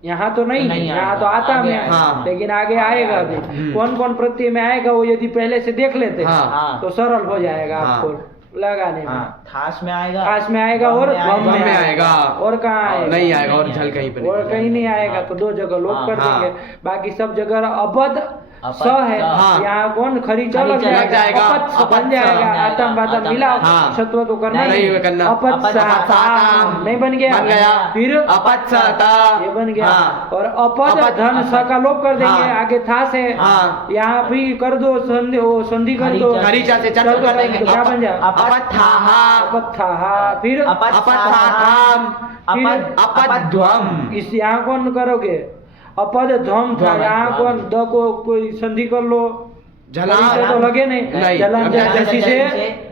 यहाँ तो नहीं है। नहीं यहाँ आएगा। तो आता आगे में आएगा। हाँ। लेकिन आगे आएगा भी। हम्म। कौन कौन प्रत्यय में आएगा वो यदि पहले से देख लेते हाँ। हाँ। तो सरल हो जाएगा हाँ। आपको लगाने में। हाँ। थास में आएगा। खास में आएगा और गम गम में आएगा। और कहाँ आएगा। नहीं आएगा और झल कहीं पे और कहीं नहीं आएगा। हाँ। तो 2 जगह लोप हाँ। कर हाँ। देंगे। बाकी सब जगह अपद स है। हाँ। यहाँ कौन खरीचा लग खरीचा लग जाएगा। अपद स बन अपद स जाएगा। बन आतम जाएगा। बातम आतम मिला हाँ। सत्व तो करना नहीं करना। अपद अपद साताम नहीं बन गया। बन गया। फिर अपद सता। ये बन गया। हाँ। और अपद अपद धन स का लोप कर देंगे। हाँ। आगे था से हाँ। यहाँ भी कर दो संधि वो संधि कर दो। खरीचा से चल कर देंगे। तो क्या बन जाए। अपत्थाहा। अपत्थाहा फिर अपत्थाथाम। फिर अपध्वम। इस यहाँ कौन करोगे। अपद ध्वम था। ध्वम, यहाँ ध्वम। कौन द को कोई संधि कर लो। झला से तो लगे नहीं। नहीं। जलन जैसी से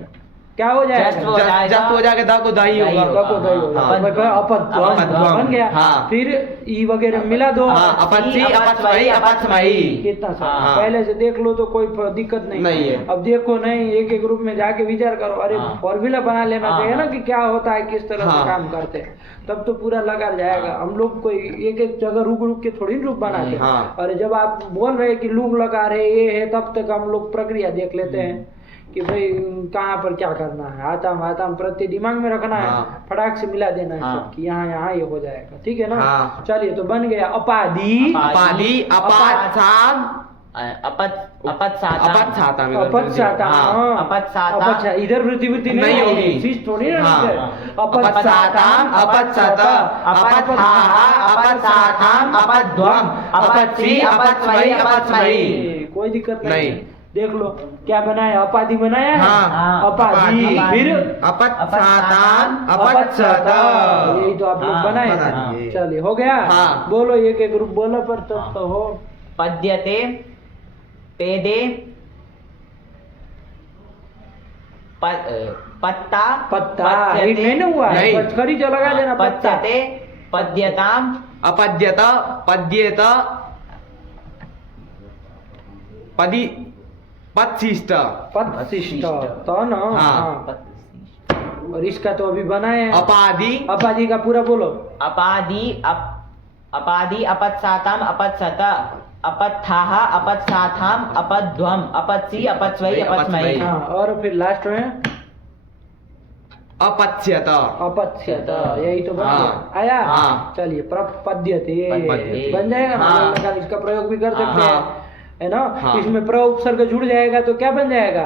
क्या हो जस्ट जाएगा। हो जाएगा। जब हो जाएगा दा को दाई दाई होगा। होगा। द को दही होगा। हाँ। अपध्वम अपध्वम। बन गया। हाँ। फिर ई वगैरह मिला दो। हाँ। अपत्सी अपत्समयी अपत्समयी। कितना सा हाँ। पहले से देख लो तो कोई दिक्कत नहीं नहीं है। अब देखो नहीं एक एक ग्रुप में जाके विचार करो। अरे हाँ। फॉर्मूला बना लेना हाँ। चाहिए ना कि क्या होता है किस तरह से हाँ। काम करते हैं। तब तो पूरा लगा जाएगा। हम लोग कोई एक एक जगह रुक रुक के थोड़ी रूप बनाते हैं। हाँ। अरे जब आप बोल रहे कि लूप लगा रहे ये है तब तक हम लोग प्रक्रिया देख लेते हैं कि भाई कहाँ पर क्या करना है। आताम प्रत्यय दिमाग में रखना है। हाँ। फटाक से मिला देना है हाँ। सबकी यहाँ यहाँ ये हो जाएगा। ठीक है ना। हाँ। चलिए तो बन गया अपादी अपादी अपत्साम। अपद साताम। अपत्साताम। अपद साताम। हाँ। अपद साताम। अपद सा- इधर वृत्ति वृत्ति नहीं होगी। चीज थोड़ी ना हाँ। इधर। अपत्साताम अपत्सत अपत्थाहा अपत्साताम अपध्वम अपत्सी अपत्समयी अपत्समयी। कोई दिक्कत नहीं। देख लो क्या बनाया अपादी बनाया है। हाँ। अपादी अपादी। फिर अपत्साताम अपत्सत। यही तो आप लोग हाँ, बनाए बना थे। दिए। चलिए हो गया। हाँ। बोलो एक एक ग्रुप बोलो पर तब तो हो। पद्यते पेदे पत्ता पत्ता हिट नहीं ना हुआ नहीं। बस खरीचा लगा देना पत्ता। पद्यते पद्यताम अपद्यत पद्येत पदी पत्सिष्ट। पत्शिष्ट तो ना। हाँ। हाँ। और इसका तो अभी बनाए हैं। अपादी अपादी का पूरा बोलो। अपादी अपत्साताम अपत्सत अपत्थाहा अपत्साथाम अपध्वम अपत्सी अपत्स्वयी अपत्स्मयी। हाँ और फिर लास्ट में अपत्स्यत। अपत्स्यत यही तो बन हाँ। गया। आया। हाँ। चलिए प्रपद्यते प्रपद्यते। बन जाएगा ना। हाँ। लगा इसका प्रयोग भी कर सकते हाँ। हैं है ना। हाँ। इसमें प्र उपसर्ग जुड़ जाएगा तो क्या बन जाएगा।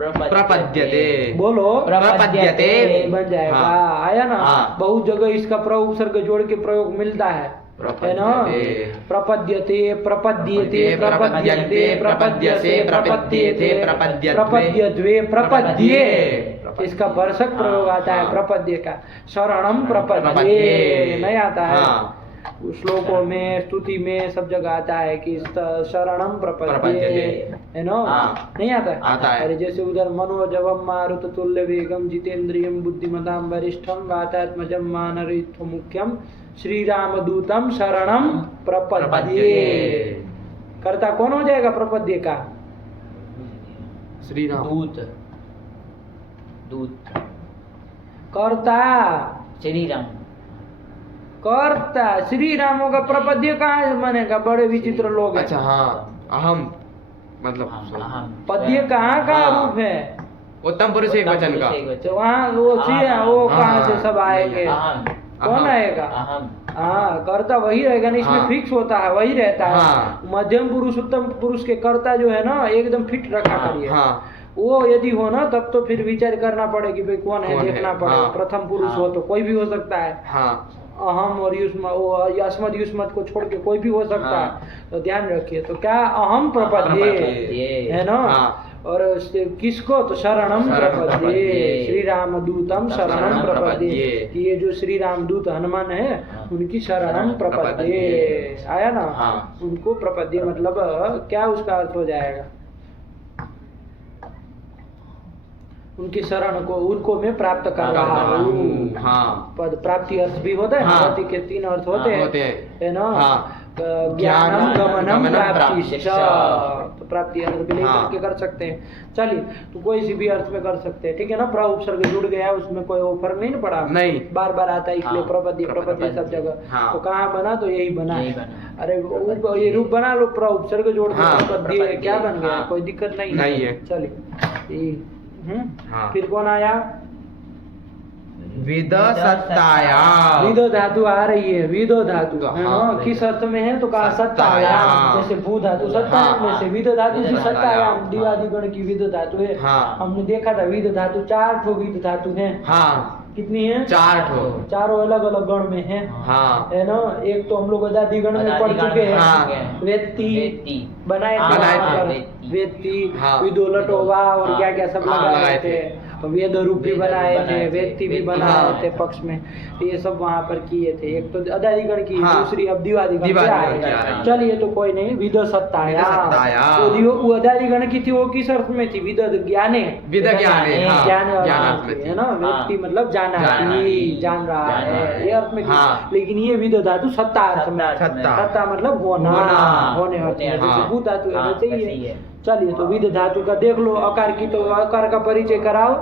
प्रपद्यते। बोलो प्रपद्यते। बन जाएगा। हाँ। आया ना। हाँ। बहुत जगह इसका प्र उपसर्ग जोड़ के प्रयोग मिलता है ना। प्रपद्यते प्रपद्येते प्रपद्यन्ते प्रपद्यसे प्रपद्येते प्रपद्यद्वे प्रपद्ये। इसका भरसक प्रयोग आता है हाँ। प्रपद्य का। शरणम प्रपद्ये प्रपद्ये। नहीं आता है। हाँ। श्लोकों में स्तुति में सब जगह आता है कि शरणम प्रपद्ये प्रपद्यते। है ना। हाँ। नहीं आता आता है। अरे जैसे उधर मनोजवम मारुत तुल्य वेगम जितेंद्रियम बुद्धिमताम वरिष्ठम वातात्मजम मानरित्व मुख्यम श्री रामदूतम शरणम प्रपद्ये। कर्ता कौन हो जाएगा प्रपद्ये का। श्री राम। दूत दूत कर्ता श्री राम कर्ता श्री रामों का प्रपद्य कहाँ से बनेगा? बड़े विचित्र लोग हैं। अच्छा हाँ अहम मतलब अहम पद्य कहाँ का हाँ। रूप है? उत्तम पुरुष एक वचन का तो वहाँ वो वो हाँ, कहाँ से सब आएंगे? अहम कौन अहम। आएगा? अहम हाँ कर्ता वही रहेगा ना, इसमें हाँ। फिक्स होता है, वही रहता है। हाँ। मध्यम पुरुष उत्तम पुरुष के कर्ता जो है ना एकदम फिट रखा करिए। हाँ वो यदि हो ना तब तो फिर विचार करना पड़े कि भाई कौन है, कौन है? देखना पड़े। हाँ। प्रथम पुरुष हाँ। हो तो कोई भी हो सकता है। हाँ अहम और युष्मत युष्मत को छोड़ के कोई भी हो सकता हाँ। है, तो ध्यान रखिए। तो क्या अहम प्रपद्ये प्रपद्ये। है ना? हाँ। और किसको? तो शरणम शरणं प्रपद्ये, प्रपद्ये। श्री राम दूतम शरणम शरणं प्रपद्ये। प्रपद्ये। कि ये जो श्री राम दूत हनुमान है हाँ। उनकी शरणम शरणं प्रपद्ये प्रपद्ये। आया ना? हाँ। उनको प्रपद्ये मतलब क्या उसका अर्थ हो जाएगा? उनकी शरण को उनको मैं प्राप्त कर रहा हूँ। हाँ पद प्राप्ति अर्थ भी होता है। हाँ। प्रति के 3 अर्थ होते हैं, होते हैं। है ना? हाँ। ज्ञानम गमनम गमनम प्राप्ति प्राप्तिश्च। तो प्राप्ति अर्थ भी लेकर हाँ। के कर सकते हैं। चलिए तो कोई सी भी अर्थ में कर सकते हैं, ठीक है ना? प्र उपसर्ग जुड़ गया, उसमें कोई वो फर्क नहीं ना पड़ा। नहीं। बार बार आता है इसलिए हाँ। प्रपद्य प्रपद्य सब जगह। हाँ। तो कहाँ बना? तो यही बना यही है। बना। अरे ये रूप बना लो, प्र उपसर्ग जोड़ दो, हाँ। प्रपद्य प्रपद्य। क्या बन गया? हाँ। कोई दिक्कत नहीं नहीं है। चलिए हाँ। फिर कौन आया? विद सत्तायाम विदो धातु आ रही है, विदो धातु है ना? हाँ। किस अर्थ में है? तो कहा सत्तायाम। सत्तायाम। जैसे भू धातु सत्तायाम में से विद धातु भी सत्तायाम। सत्तायाम दिवादिगण की विद धातु है। हाँ। हमने देखा था विद धातु 4 ठो विद धातु है। हाँ कितनी है? 4 ठो चारों अलग अलग गण में है, हाँ है ना? एक तो हम लोग अदादिगण में पढ़ अदादिगण चुके में हैं। हाँ। वेत्ती वेत्ती। बनाए थे बनाए वहाँ थे। पर। वेत्ती हाँ। विदोलटोवा और हाँ। क्या क्या सब हाँ, लगाए लगाए थे। थे। तो वेद रूप भी वेद बनाए थे, बनाए थे, वेत्ती भी वेत्ती बनाए हाँ। थे पक्ष में। तो ये सब वहाँ पर किए थे। एक तो अदादिगण की, हाँ। दूसरी अब दिवादिगण की दिवादिगण आ की आ रही। रही। चलिए तो कोई नहीं, विद सत्तायाम। सत्तायाम। तो वो अदादिगण की थी, वो किस अर्थ में थी? विद ज्ञाने, विद ज्ञाने हाँ ज्ञान ज्ञान अर्थ अर्थ में में है ना? व्यक्ति मतलब जाना जाना। जान रहा जान रहा है, है। ये अर्थ में थी। हाँ। लेकिन ये विद धातु सत्ता अर्थ में। सत्ता। सत्ता मतलब होना, होने अर्थ में। होने, जैसे भू धातु है हाँ, वैसे ही वैसे ही है। है। चलिए तो विद धातु का देख लो। अकार की तो अकार का परिचय कराओ।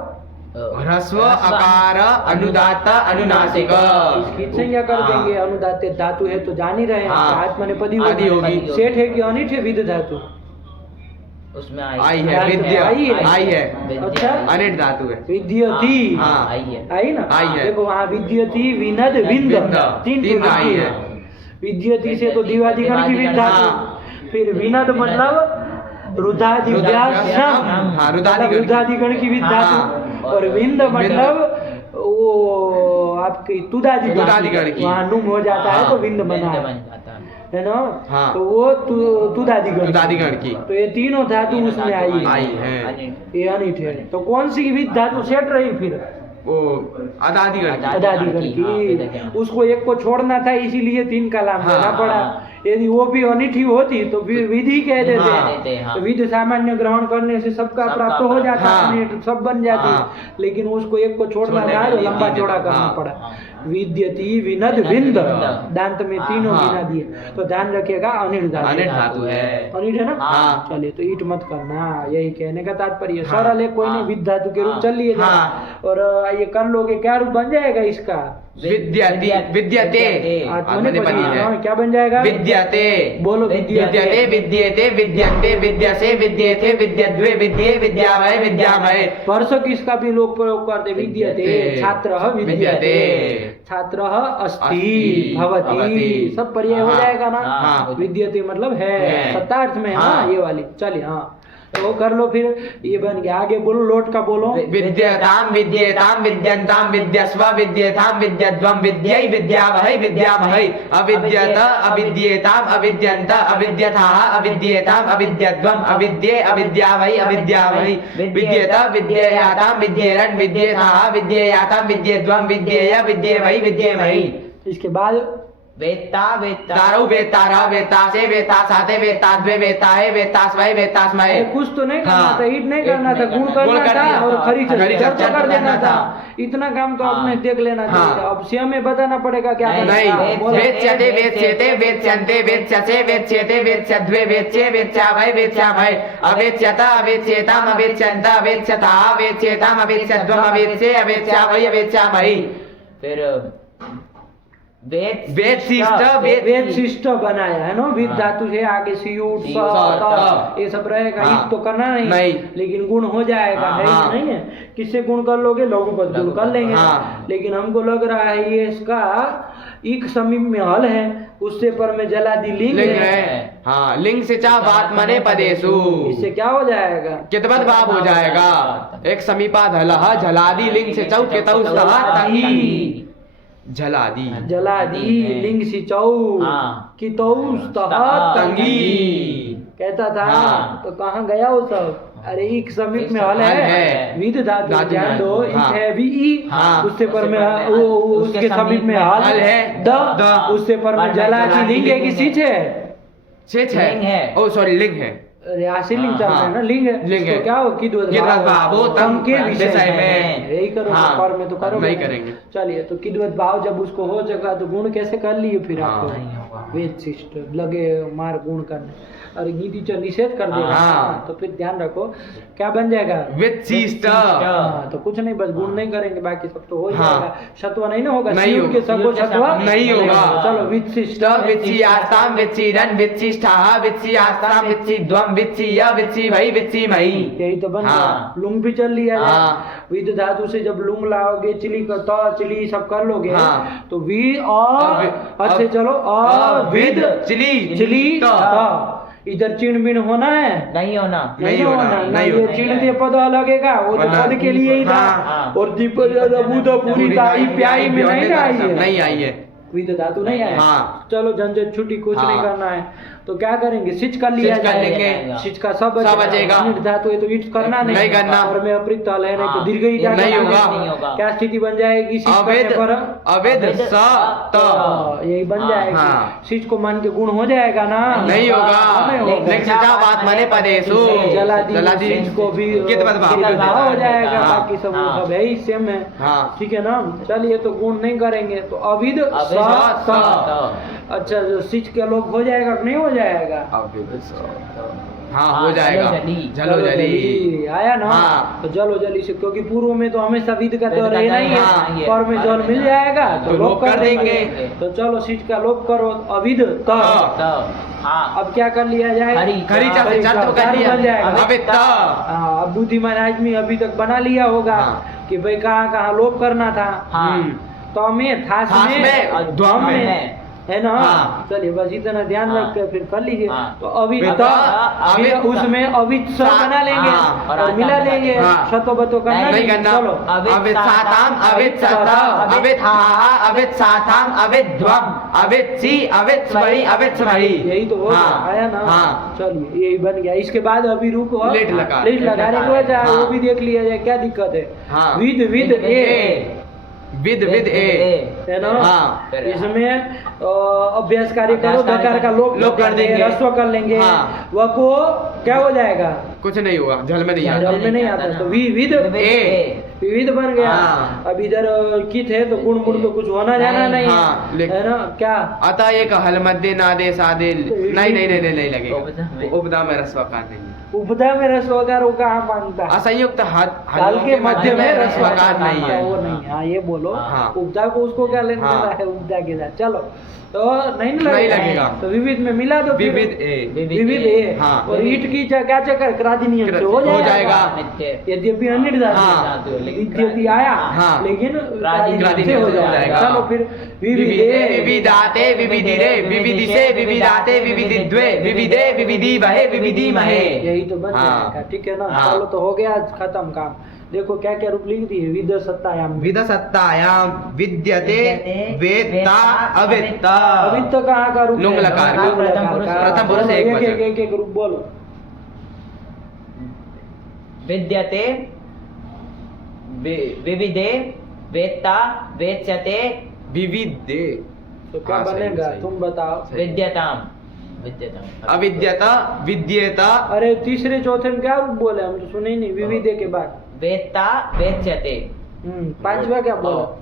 ह्रस्व अकार अनुदात्त अनुनासिक इसकी संज्ञा कर देंगे। अनुदात धातु है तो जान ही रहे हैं। हाँ। आत्मनेपदी आदि होगी। सेठ है कि अनिठ है विद धातु? उसमें आई है धातु विद्या आई है। आई है अच्छा। अनिट धातु है विद्यति हाँ। आई है। आई ना? आई है। देखो वहाँ विद्यति विनद विंद विंद। 3 तीन आई आई है। है। विद्यति से तो दिवादिगण की विद धातु। हाँ। फिर विनद मतलब रुदादिव्यासम, हाँ, रुदादिगण। रुदादिगण की विद हाँ। धातु। और विंद मतलब वो आपकी तुदादिगण की। वहाँ नुम हो जाता है तो विंद बना विंद है, बन जाता है। है ना? हाँ। तो वो तुदादिगण तुदादिगण की। तो ये तीनों धातु उसमें आई आई है। है। ये अनिट है। तो कौन सी विद धातु सेट रही फिर? वो अदादिगण की। अदादिगण हाँ, की। उसको एक को छोड़ना था, इसीलिए 3 का लाभ हाँ, देना पड़ा। हाँ। यदि वो भी अनिठी होती तो फिर विधि कह देते हाँ, देते, हाँ। तो विधि सामान्य ग्रहण करने से सबका सबका प्राप्त हो जाता, हाँ। अनिट सब बन जाती। हाँ। लेकिन उसको एक को छोड़ना छोड़ने था के तो लिए लंबा तीन चौड़ा देते, करना हाँ। पड़ा। हाँ। विद्यति विनद विंद विंद। दांत में तीनों हाँ। गिना दिए। तो ध्यान रखिएगा अनिट धातु। अनिट धातु है। अनिट है ना? हाँ। चलिए तो ईट मत करना, यही कहने का तात्पर्य। हाँ। सरल है, कोई नहीं, हाँ। विद धातु के रूप हाँ। चल लिए जाना। हाँ। और ये कर लोगे, क्या रूप बन जाएगा इसका? विद्यते विद्यते आत्मनेपदी है। क्या बन जाएगा? विद्यते बोलो विद्यते विद्यते विद्यन्ते विद्यसे विद्येते विद्यद्वे विद्ये विद्यामय विद्यामय। परसों किसका भी लोग प्रयोग करते? विद्यते। विद्यते। छात्र विद्यते, छात्र अस्ति अस्ति, भवति, भवति। सब पर्याय हो हाँ। जाएगा ना? हाँ। विद्यते मतलब है, है। सत्तार्थ में है ना हाँ। ये वाली। चलिए हाँ तो कर लो फिर। ये बन गया। आगे बोलो, लोट का बोलो। विद्यताम विद्येताम विद्यन्ताम विद्यस्व विद्येताम विद्यध्वम विद्यै विद्यावहै विद्यामहै अविद्यत अविद्येताम अविद्यन्त अविद्यथाः अविद्येताम अविद्यध्वम अविद्ये अविद्यावहै अविद्यामहै विद्येत विद्येयाताम विद्येरन् विद्येथाः विद्येयाताम विद्येध्वम विद्येय विद्येमहि विद्येमहि। इसके बाद वेत्ता वेत्ता तारौ वेत्ता रः वेत्ता से वेत्ता साते वेत्ता द्वे वेत्ता है वेत्ता स्वय वेत्ता स्मय। अरे कुछ तो नहीं करना हाँ। था, ईट नहीं करना था, गुण गुण करना कर था दिया। और खरी खरी चर्चा चर्चा कर देना करना था। था। इतना काम तो हाँ। आपने देख लेना हाँ। चाहिए। अब से हमें बताना पड़ेगा क्या नहीं, करना नहीं है। बोलो। वेच्यते वेच्येते वेच्यन्ते वेच्यसे वेच्येते वेच्यद्वे वेच्ये वेच्यावै वेच्यामय अवेच्यत अवेच्येताम् अवेच्यन्त अवेच्यता अवेच्येताम् अवेच्यध्वम् अवेच्ये अवेच्यावै अवेच्यामहि। फिर वेद वेदशिष्ट वेद शिष्ट बनाया है ना, विद हाँ। धातु से आगे सियूट सियूट, स, ये सब रहेगा। हाँ। ईट तो करना नहीं, नहीं। लेकिन गुण हो जाएगा। हाँ। है कि हाँ। नहीं है? किससे गुण कर लोगे? लघु पद गुण कर लेंगे। हाँ। लेकिन हमको लग रहा है ये इसका इक समीप में हल है, उससे पर में जलादि लिंग लिंग है। है। हाँ लिंग से चा बात मने पदेशु इससे क्या हो जाएगा? कितवत भाव हो जाएगा। एक समीपा धलह जलादि लिंग से चौ केतौ सह तही जलादि जलादि लिंग सिचौ हाँ। कितौ स्तः तंगी कहता था। हाँ। तो कहाँ गया वो सब? अरे एक समीप में हल हल है, है। विद धातु धातु ध्यान दो। हाँ। इक है भी ई, हाँ। उससे पर में उससे वो उसके उसके समीप में हल हल है। द, उससे पर में जलादि लिंग है कि सिच है? छेछ लिंग है। है। ओ सॉरी लिंग है। अरे आशी लिंग चल रहा है ना, हाँ। लिंग है। लिंग है। तो क्या हो कि किद्वत भाव हो तम के विषय विषय में में। यही करो। हाँ। पर में तो करो नहीं करेंगे। चलिए, तो किद्वत भाव जब उसको हो चुका तो गुण कैसे कर लिए फिर हाँ। आपको? नहीं होगा। वेद शिष्ट लगे मार गुण करने, और ये टीचर निषेध कर देगा। हाँ। तो फिर ध्यान रखो क्या बन जाएगा? विशिष्ट हाँ, तो कुछ नहीं, बस गुण नहीं करेंगे, बाकी सब तो हो हाँ। जाएगा। सत्व नहीं ना होगा? नहीं शिव के होगा। सबो शिव के सत्व नहीं होगा। चलो विशिष्ट विच्छियास्ताम विच्छिरन विच्छिष्टाः विच्छियास्ताम विच्छिद्वम विच्छिय विच्छिवै विच्छिमहि। यही तो बन हाँ। गया। लुंग भी चल लिया जाए। हाँ। विद धातु से जब लुंग लाओगे, चिली का त चिली सब कर लोगे। हाँ। तो वी और अच्छे चलो विद चिली चिली त। इधर चिन्ह बिन होना है? नहीं होना। नहीं होना, ना नहीं ये होना। चिन्ह दे पद लगेगा, वो तो वरना- पद के लिए ही था। हाँ। और दीप बूद पूरी ताई प्याई में नहीं ना आई है। नहीं आई है। विद धातु नहीं आया। हाँ। चलो झंझट छुट्टी, कुछ हाँ। नहीं करना है। तो क्या करेंगे? सिच कर लिया सिच कर जाएगा। लेंगे। सिच का सब सब बचेगा। ईट धातु है तो ईट करना नहीं करना। और में अपृत हल है, नहीं तो हाँ। दीर्घ ही नहीं होगा। नहीं होगा। क्या स्थिति बन जाएगी? सिच अवेद करने पर अवेद स त यही बन हाँ। जाएगी। हाँ। सिच को मान के गुण हो जाएगा ना? नहीं होगा। नहीं होगा। लिंग से चा बात मने पदेशु जलादि सिच को भी कितवत भाव कितवत भाव हो जाएगा। हाँ। बाकी सब हाँ। सब यही सेम है। हाँ। ठीक है ना? चलिए, तो गुण नहीं करेंगे तो अविद अविद स स त। अच्छा, जो सिच के लोग हो जाएगा कि नहीं हो जाएगा? हाँ हो जाएगा। जलो जली आया ना? हाँ। तो जलो जली से, क्योंकि पूर्व में तो हमेशा विद का तो विद का रहना ही है। हाँ, ये। पर में जल मिल जाएगा तो तो लोप लोप कर कर देंगे। देंगे। तो चलो सिच का लोप करो, अविद त। हाँ। अब क्या कर लिया जाए? खरी खरीचा से जत्व कर लिया। बन जाएगा। अविद हाँ, अब बुद्धिमान आदमी अभी तक बना लिया होगा हाँ। कि भाई कहाँ कहाँ लोप करना था। हाँ। तो में थास थास में में, और ध्वम में में। है ना? हाँ। चलिए, बस इतना ध्यान हाँ। रख कर फिर कर लीजिए। हाँ। तो अवित फिर फिर अवित- उसमें अवित स बना लेंगे हाँ। और मिला लेंगे। हाँ। सतो बतो करना नहीं करना। चलो। अविद साताम अविद सत अविद हाहा अविद साताम अविद ध्वम अविद सी अविद स्वरी अविद स्वरी। यही तो हो हाँ। आया ना? हाँ। चलिए, यही बन गया। इसके बाद अभी रुको, लेट लगा। लेट लगाने को है, हाँ। वो भी देख लिया जाए क्या दिक्कत है। हाँ। With with a with with a है ना? हाँ। इसमें अभ्यास कार्य करो, अभ्यास कार्य दकार का लोप कर देंगे। रस्व कर लेंगे। हाँ। वह को क्या हो जाएगा? कुछ नहीं हुआ। झल में नहीं झल आता। जल में नहीं आता। तो विविध ए विविध बन गया। हाँ। अब इधर कित है तो गुण गुण तो कुछ होना जाना नहीं। नहीं हाँ, है। है ना? क्या? अतः एक हल मध्य नादे सादे नहीं नहीं नहीं नहीं नहीं उपदा में। लगेगा। उपदा में रस्वकार नहीं है। उपधा में रसवकार वो कहाँ मांगता है? असंयुक्त काल के मध्य में रस्वकार नहीं है। वो नहीं है। हाँ, ये बोलो। हाँ। उपधा को उसको क्या लेना हाँ। है? उपधा के साथ चलो, तो नहीं नहीं लगेगा। तो विविध में मिला दो फिर। विविध ए विविध ए। हाँ। और ईट की क्या चक्कर क्रादि नियम से हो जाएगा। यद्यपि अनिर्धारित हाँ। यद्यपि आया, हाँ। लेकिन क्रादि क्रादि नियम से हो से हो जाएगा। जाएगा। चलो फिर विविधे विविधाते विविधिरे विविधिसे विविधाते विविधिद्वे विविधे विविधि वहे विविधि महे। यही तो बन हाँ। जाएगा। ठीक है ना? हाँ। चलो, तो हो गया आज खत्म काम। देखो क्या क्या रूप लिख दी है। विद सत्तायाम विदसत्तायां विद्यते वेत्ता अवेत्ता। अवित्त कहाँ का रूप लुंग है? लकार लुंग प्रथम लकार पुरुष। का। प्रथम पुरुष एक वचन। एक रूप बोलो। विद्यते विविधे वेत्ता वेच्यते विविधे तो क्या हाँ, सही, बनेगा सही। तुम बताओ। विद्यताम अविद्यता विद्येता अरे तीसरे चौथे में क्या रूप बोले, हम तो सुने ही नहीं। विविधे के बाद वेत्ता वेच्यते। पांचवा क्या बोला?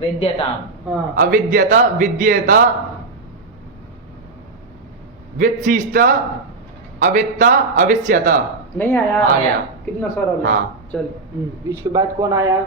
विद्यताम। हाँ अविद्यता विद्येता वित्सिष्टा अवित्ता अविष्यता। नहीं आया? आ गया। कितना सरल है। हाँ। चल इसके बाद कौन आया?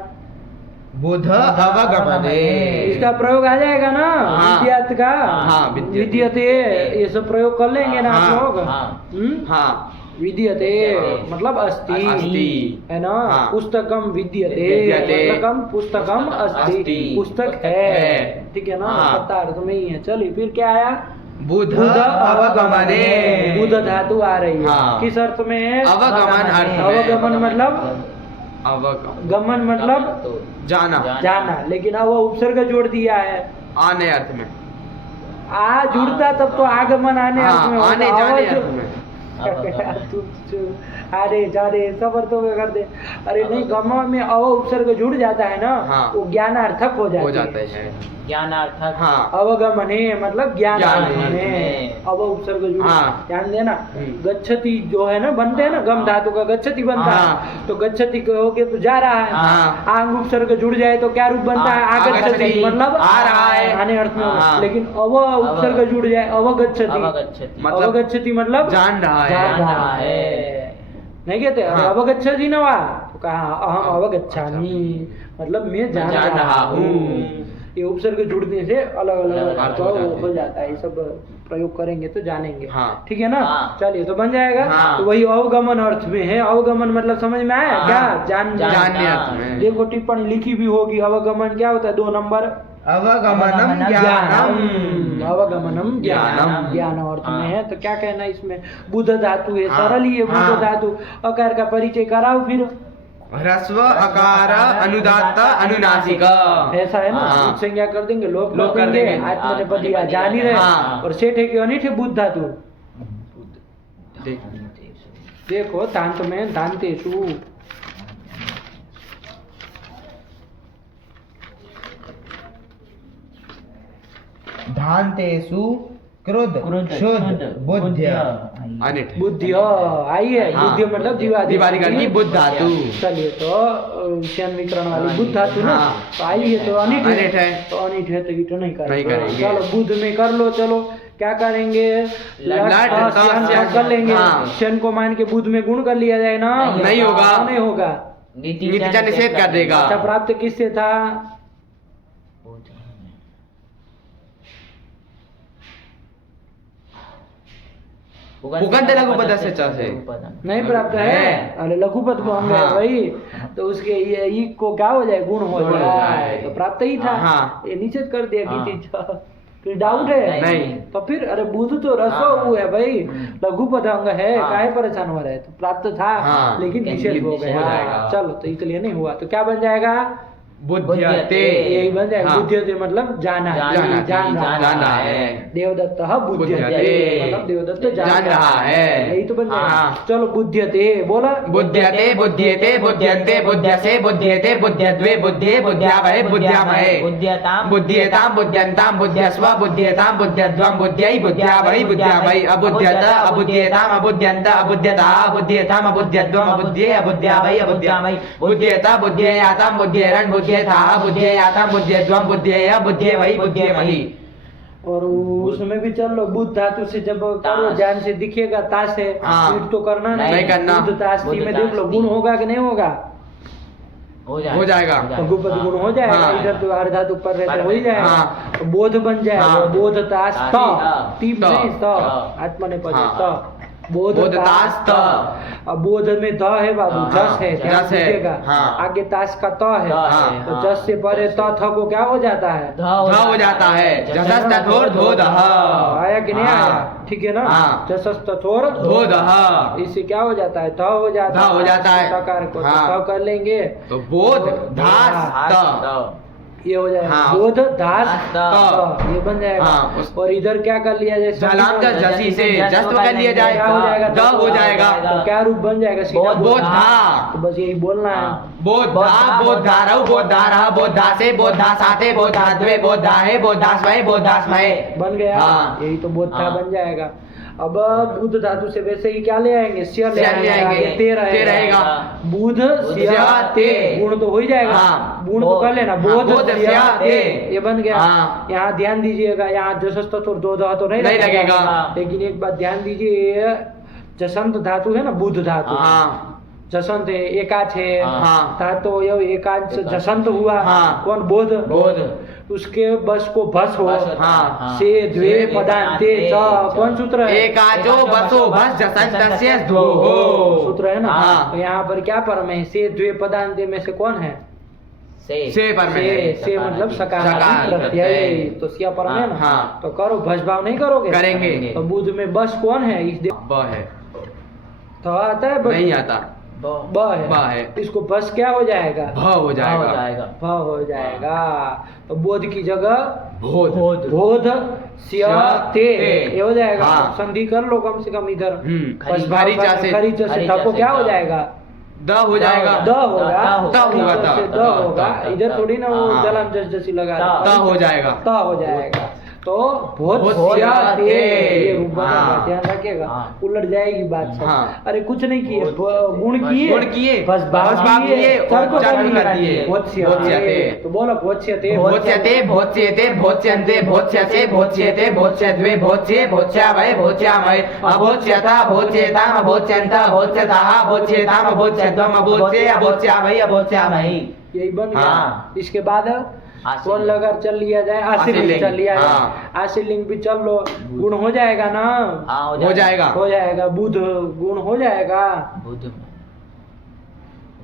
बुध अवगमने। इसका प्रयोग आ जाएगा ना हाँ। विद्यात का। हाँ, विद्यते। विद्यते ये सब प्रयोग कर लेंगे ना आप हाँ, लोग। हाँ। हाँ विद्यते मतलब अस्ति अस्ति। है ना। हाँ। पुस्तकम विद्यते विद्यते। पुस्तकम अस्ति अस्ति। पुस्तक है। है। ठीक है ना। हाँ। पता अर्थ में ही है। चलिए फिर क्या आया? बुध अवगमने। बुध धातु आ रही है। हाँ। किस अर्थ में है? अवगमन अर्थ में। अवगमन मतलब अवगमन गमन मतलब जाना जाना, लेकिन अब वो उपसर्ग जोड़ दिया है। आने अर्थ में। आ जुड़ता तब तो आगमन आने अर्थ में हाँ, होता। आने जाने आवाज- अर्थ में। अरे जा रे सब अर्थों में कर दे। अरे नहीं, गम में अव उपसर्ग जुड़ जाता है ना। हाँ। वो ज्ञानार्थक हो हो जाता जाता है। ज्ञानार्थक। हाँ अवगमने मतलब ज्ञान ज्ञान में में। अव उपसर्ग जुड़। हाँ। ध्यान देना। हम्म। गच्छति जो है ना बनते हैं ना, गम धातु का गच्छति बनता हाँ। है। तो गच्छति कहोगे तो जा रहा है। हाँ। आंग उपसर्ग जुड़ जाए तो क्या रूप बनता है? आगच्छति आगच्छति। मतलब आ रहा है। आने अर्थ में। हाँ। लेकिन अव उपसर्ग जुड़ जाए अवगच्छति। अवगच्छति। मतलब अवगच्छति मतलब जान रहा है। जान जान रहा रहा है। है। नहीं कहते अरे हाँ। अवगच्छति न वा, तो कहा अहम अवगच्छामि मतलब मैं जान रहा हूँ। ये उपसर्ग जुड़ने से अलग अलग अलग अर्थ हो जाते हैं। हो जाता है। ये सब प्रयोग करेंगे तो जानेंगे। हाँ। ठीक है ना। हाँ। चलिए तो बन जाएगा। हाँ। तो वही अवगमन अर्थ में है। अवगमन मतलब समझ में आया हाँ। क्या? जानने अर्थ में। देखो टिप्पणी लिखी भी होगी। अवगमन क्या होता है? 2 नंबर अवगमनम ज्ञानम। अवगमनम ज्ञानम। ज्ञान अर्थ में हाँ। है। तो क्या कहना है इसमें? बुध धातु है। हाँ। सरल ही है बुध हाँ। धातु। अकार का परिचय कराओ फिर। ह्रस्व अकार अनुदात्त अनुनासिक। ऐसा है ना। हाँ। सूच संज्ञा कर देंगे, लोग लोप कर देंगे, देंगे। आत्मनेपदी जान ही रहे। हाँ। और सेठ है कि अनिठ है बुध धातु। देख। देखो तांत में दांतेषु। धान्तेषु क्रुद्ध क्रुद्ध, शुद्ध बुद्ध्य। अनिट। बुद्धियो आई है। हाँ। बुद्धियो मतलब दिवाली की बुद्ध धातु। चलिए तो शयन विकरण वाली बुद्ध धातु ना। हाँ। तो आई है तो अनिठ अनिठ है। तो अनिठ है तो ईट नहीं नहीं करेंगे। करेंगे। चलो बुद्ध में कर लो। चलो क्या करेंगे? लट, शयन शयन कर लेंगे। हाँ। शयन को मान के बुद्ध में गुण कर लिया जाए ना। नहीं होगा। नहीं होगा। नीतिजा निषेध कर देगा। अच्छा प्राप्त किससे था? उगंत लघुपद से च से। नहीं प्राप्त है। है। अरे लघुपद को हम गए हाँ। भाई। तो उसके ये ई को क्या हो जाए? गुण हो गुण हो जाए। जाए। तो प्राप्त ही था। हाँ। ये निषेध कर दिया हाँ। कि फिर डाउट है? नहीं। तो फिर अरे बुध तो रसो हाँ। वो है भाई। लघुपद अंग है। हाँ। काहे परेशान हो रहे? तो प्राप्त था। हाँ। लेकिन निषेध हो निषेध हो गया। जाएगा। चलो तो इसलिए नहीं हुआ। तो क्या बन जाएगा? बुद्ध्यते। यही बन जाएगा। हाँ। बुद्ध्यते मतलब जाना जाना जान जान रहा है। देवदत्त बुद्ध्यते बुद्ध्यते। मतलब देवदत्त जान रहा है। यही तो बन जाएगा। हाँ। चलो बुद्ध्यते बोला। बुद्ध्यते बुद्ध्येते बुद्ध्यन्ते बुद्ध्यसे बुद्ध्येते बुद्ध्यद्वे बुद्धे बुद्ध्यावहे बुद्ध्यामहे। बुद्ध्यताम बुद्ध्येताम बुद्ध्यन्ताम बुद्ध्यस्व बुद्ध्येताम बुद्ध्यध्वं बुद्ध्यै बुद्ध्यावै बुद्ध्यामहि। अबुद्ध्यत अबुद्ध्येताम अबुद्ध्यन्त अबुद्ध्यता अबुद्ध्येताम अबुद्ध्यध्वं अबुद्ध्ये अबुद्ध्यावै अबुद्ध्यामहि। बुद्ध्येत बुद्ध्येयाताम बुद्ध्येरन् बुद्ध्येथा बुद्ध्येयाताम बुद्ध्यध्वं बुद्ध्येय बुद्ध्येवै बुद्ध्येमहि। और उसमें भी चल लो बुद्ध धातु से जब करो ध्यान से दिखेगा ताश है। हाँ। ईट तो करना नहीं करना। बुद्ध तास्ती में देख लो गुण होगा कि नहीं होगा? हो हो जाएगा। लघुपद गुण हो जाएगा। हाँ। इधर तो अर्ध धातु पर रहता हो ही जाएगा। हाँ। तो बोध बन जाएगा। हाँ। बोध ताश त हाँ। तीन त। नहीं त हाँ। आत्मनेपदी हाँ। त बोध बोध ताश ताश त। त। अब बोध में ध है बाबू। हाँ। जस है। ध्यान जस है। दीजिएगा। हाँ। आगे ताश का त है। त है, तो हाँ। जस से परे त थ को क्या हो जाता है? ध हो जाता है। जसस् तथोर धोदः। आया कि नहीं हाँ। आया? ठीक है ना। हाँ। जसस् तथोर धोदः। इससे क्या हो जाता है? ध हो जाता ध हो जाता है। तकार को हाँ। तो थ कर लेंगे। तो बोध धास त। ये हो जाएगा। हाँ। बोध धास त। त। ये बन जाएगा। हाँ, उस- और इधर क्या कर लिया जाए? झलाम जसी से जस्त कर लिया क्या हो जाएगा। जाएगा? द हो जाएगा। तो क्या रूप बन जाएगा? सीधा बोध धा। तो बस यही बोलना है। हाँ। बोधा बोधारौ बोधारः बोधासे बोधासाते बोधाद्वे बोधाहे बोधास्महे बोधास्महे बन गया। हाँ। यही तो बोधा हाँ। बन जाएगा। अब बुध धातु से वैसे ही क्या ले आएंगे, स्य ले स्य ले आएंगे। आएंगे, ते ते रहेगा। बुध स्य, स्य ते, गुण तो हो ही जाएगा। हाँ। गुण तो कर लेना, बोध बोध, स्य स्य, ते, ते। ये बन गया। हाँ। यहाँ ध्यान दीजिएगा, यहाँ जसस्त तो दो धा तो नहीं नहीं लगेगा। लेकिन एक बात ध्यान दीजिए, जसंत धातु है ना, बुध धातु, हाँ जसंत है, एकाच है, हाँ। धातु यह एकाच जसंत हुआ। हाँ। कौन, बोध। बोध। उसके बस को भस हो, हाँ। से द्वे पदांते च, कौन सूत्र है, एकाचो बसो भस जसन्तस्य द्वोः। सूत्र है ना। हाँ। तो यहाँ पर क्या परम है, से द्वे पदांते में से कौन है, से पर में है। से मतलब सकार सकार प्रत्यय, प्रत्यय। तो सिया परम है ना। हाँ। तो करो, भस भाव नहीं करोगे, करेंगे। तो बुध में बस कौन है, इस ब है, तो आता है बस, नहीं आता, ब है, ब है। इसको बस क्या हो जाएगा, भ हो जाएगा, भ हो जाएगा। तो बोध की जगह बोध। बोध स्य ते, ते। ये हो जाएगा। हाँ। संधि कर लो कम से कम इधर, बस भाव खरीचा का- से खरीचा से खरीचा ध को से क्या हो द। जाएगा, द हो जाएगा, द होगा, द होगा, खरीचा से द, द होगा। द, इधर थोड़ी ना वो हाँ। जलाम जसी लगा द। त हो जाएगा, त हो जाएगा। तो बोध बोध स्य स्य ते, ते। ये रूप बनेगा, हाँ। ध्यान रखिएगा, हाँ। उलट जाएगी बात सब। हाँ। अरे कुछ नहीं किए, गुण किए, गुण किए, बस भाव बस भाव किए, किए, चर को चर कर कर दिए। बोध स्य बोध्य ते। ते। तो बोलो बोध स्य ते, भोच्यते भोच्येते भोच्यन्ते भोच्यसे भोच्येते भोच्यद्वे भोच्ये भोच्यामहे भोच्यामहे अभोच्यता भोच्येताम अभोच्यन्त अभोच्यताः भोच्येताम अभोच्यध्वम् अभोच्ये अभोच्यामहि अभोच्यामहि। यही बन गया। हाँ। इसके बाद आशीलिंग। कौन लगर चल लिया जाए, आशीलिंग आशीलिंग, चल लिया जाए, हाँ। आशीलिंग भी चल लो, गुण हो जाएगा ना, हाँ हो जाएगा, हो जाएगा, बुध गुण हो जाएगा, बुध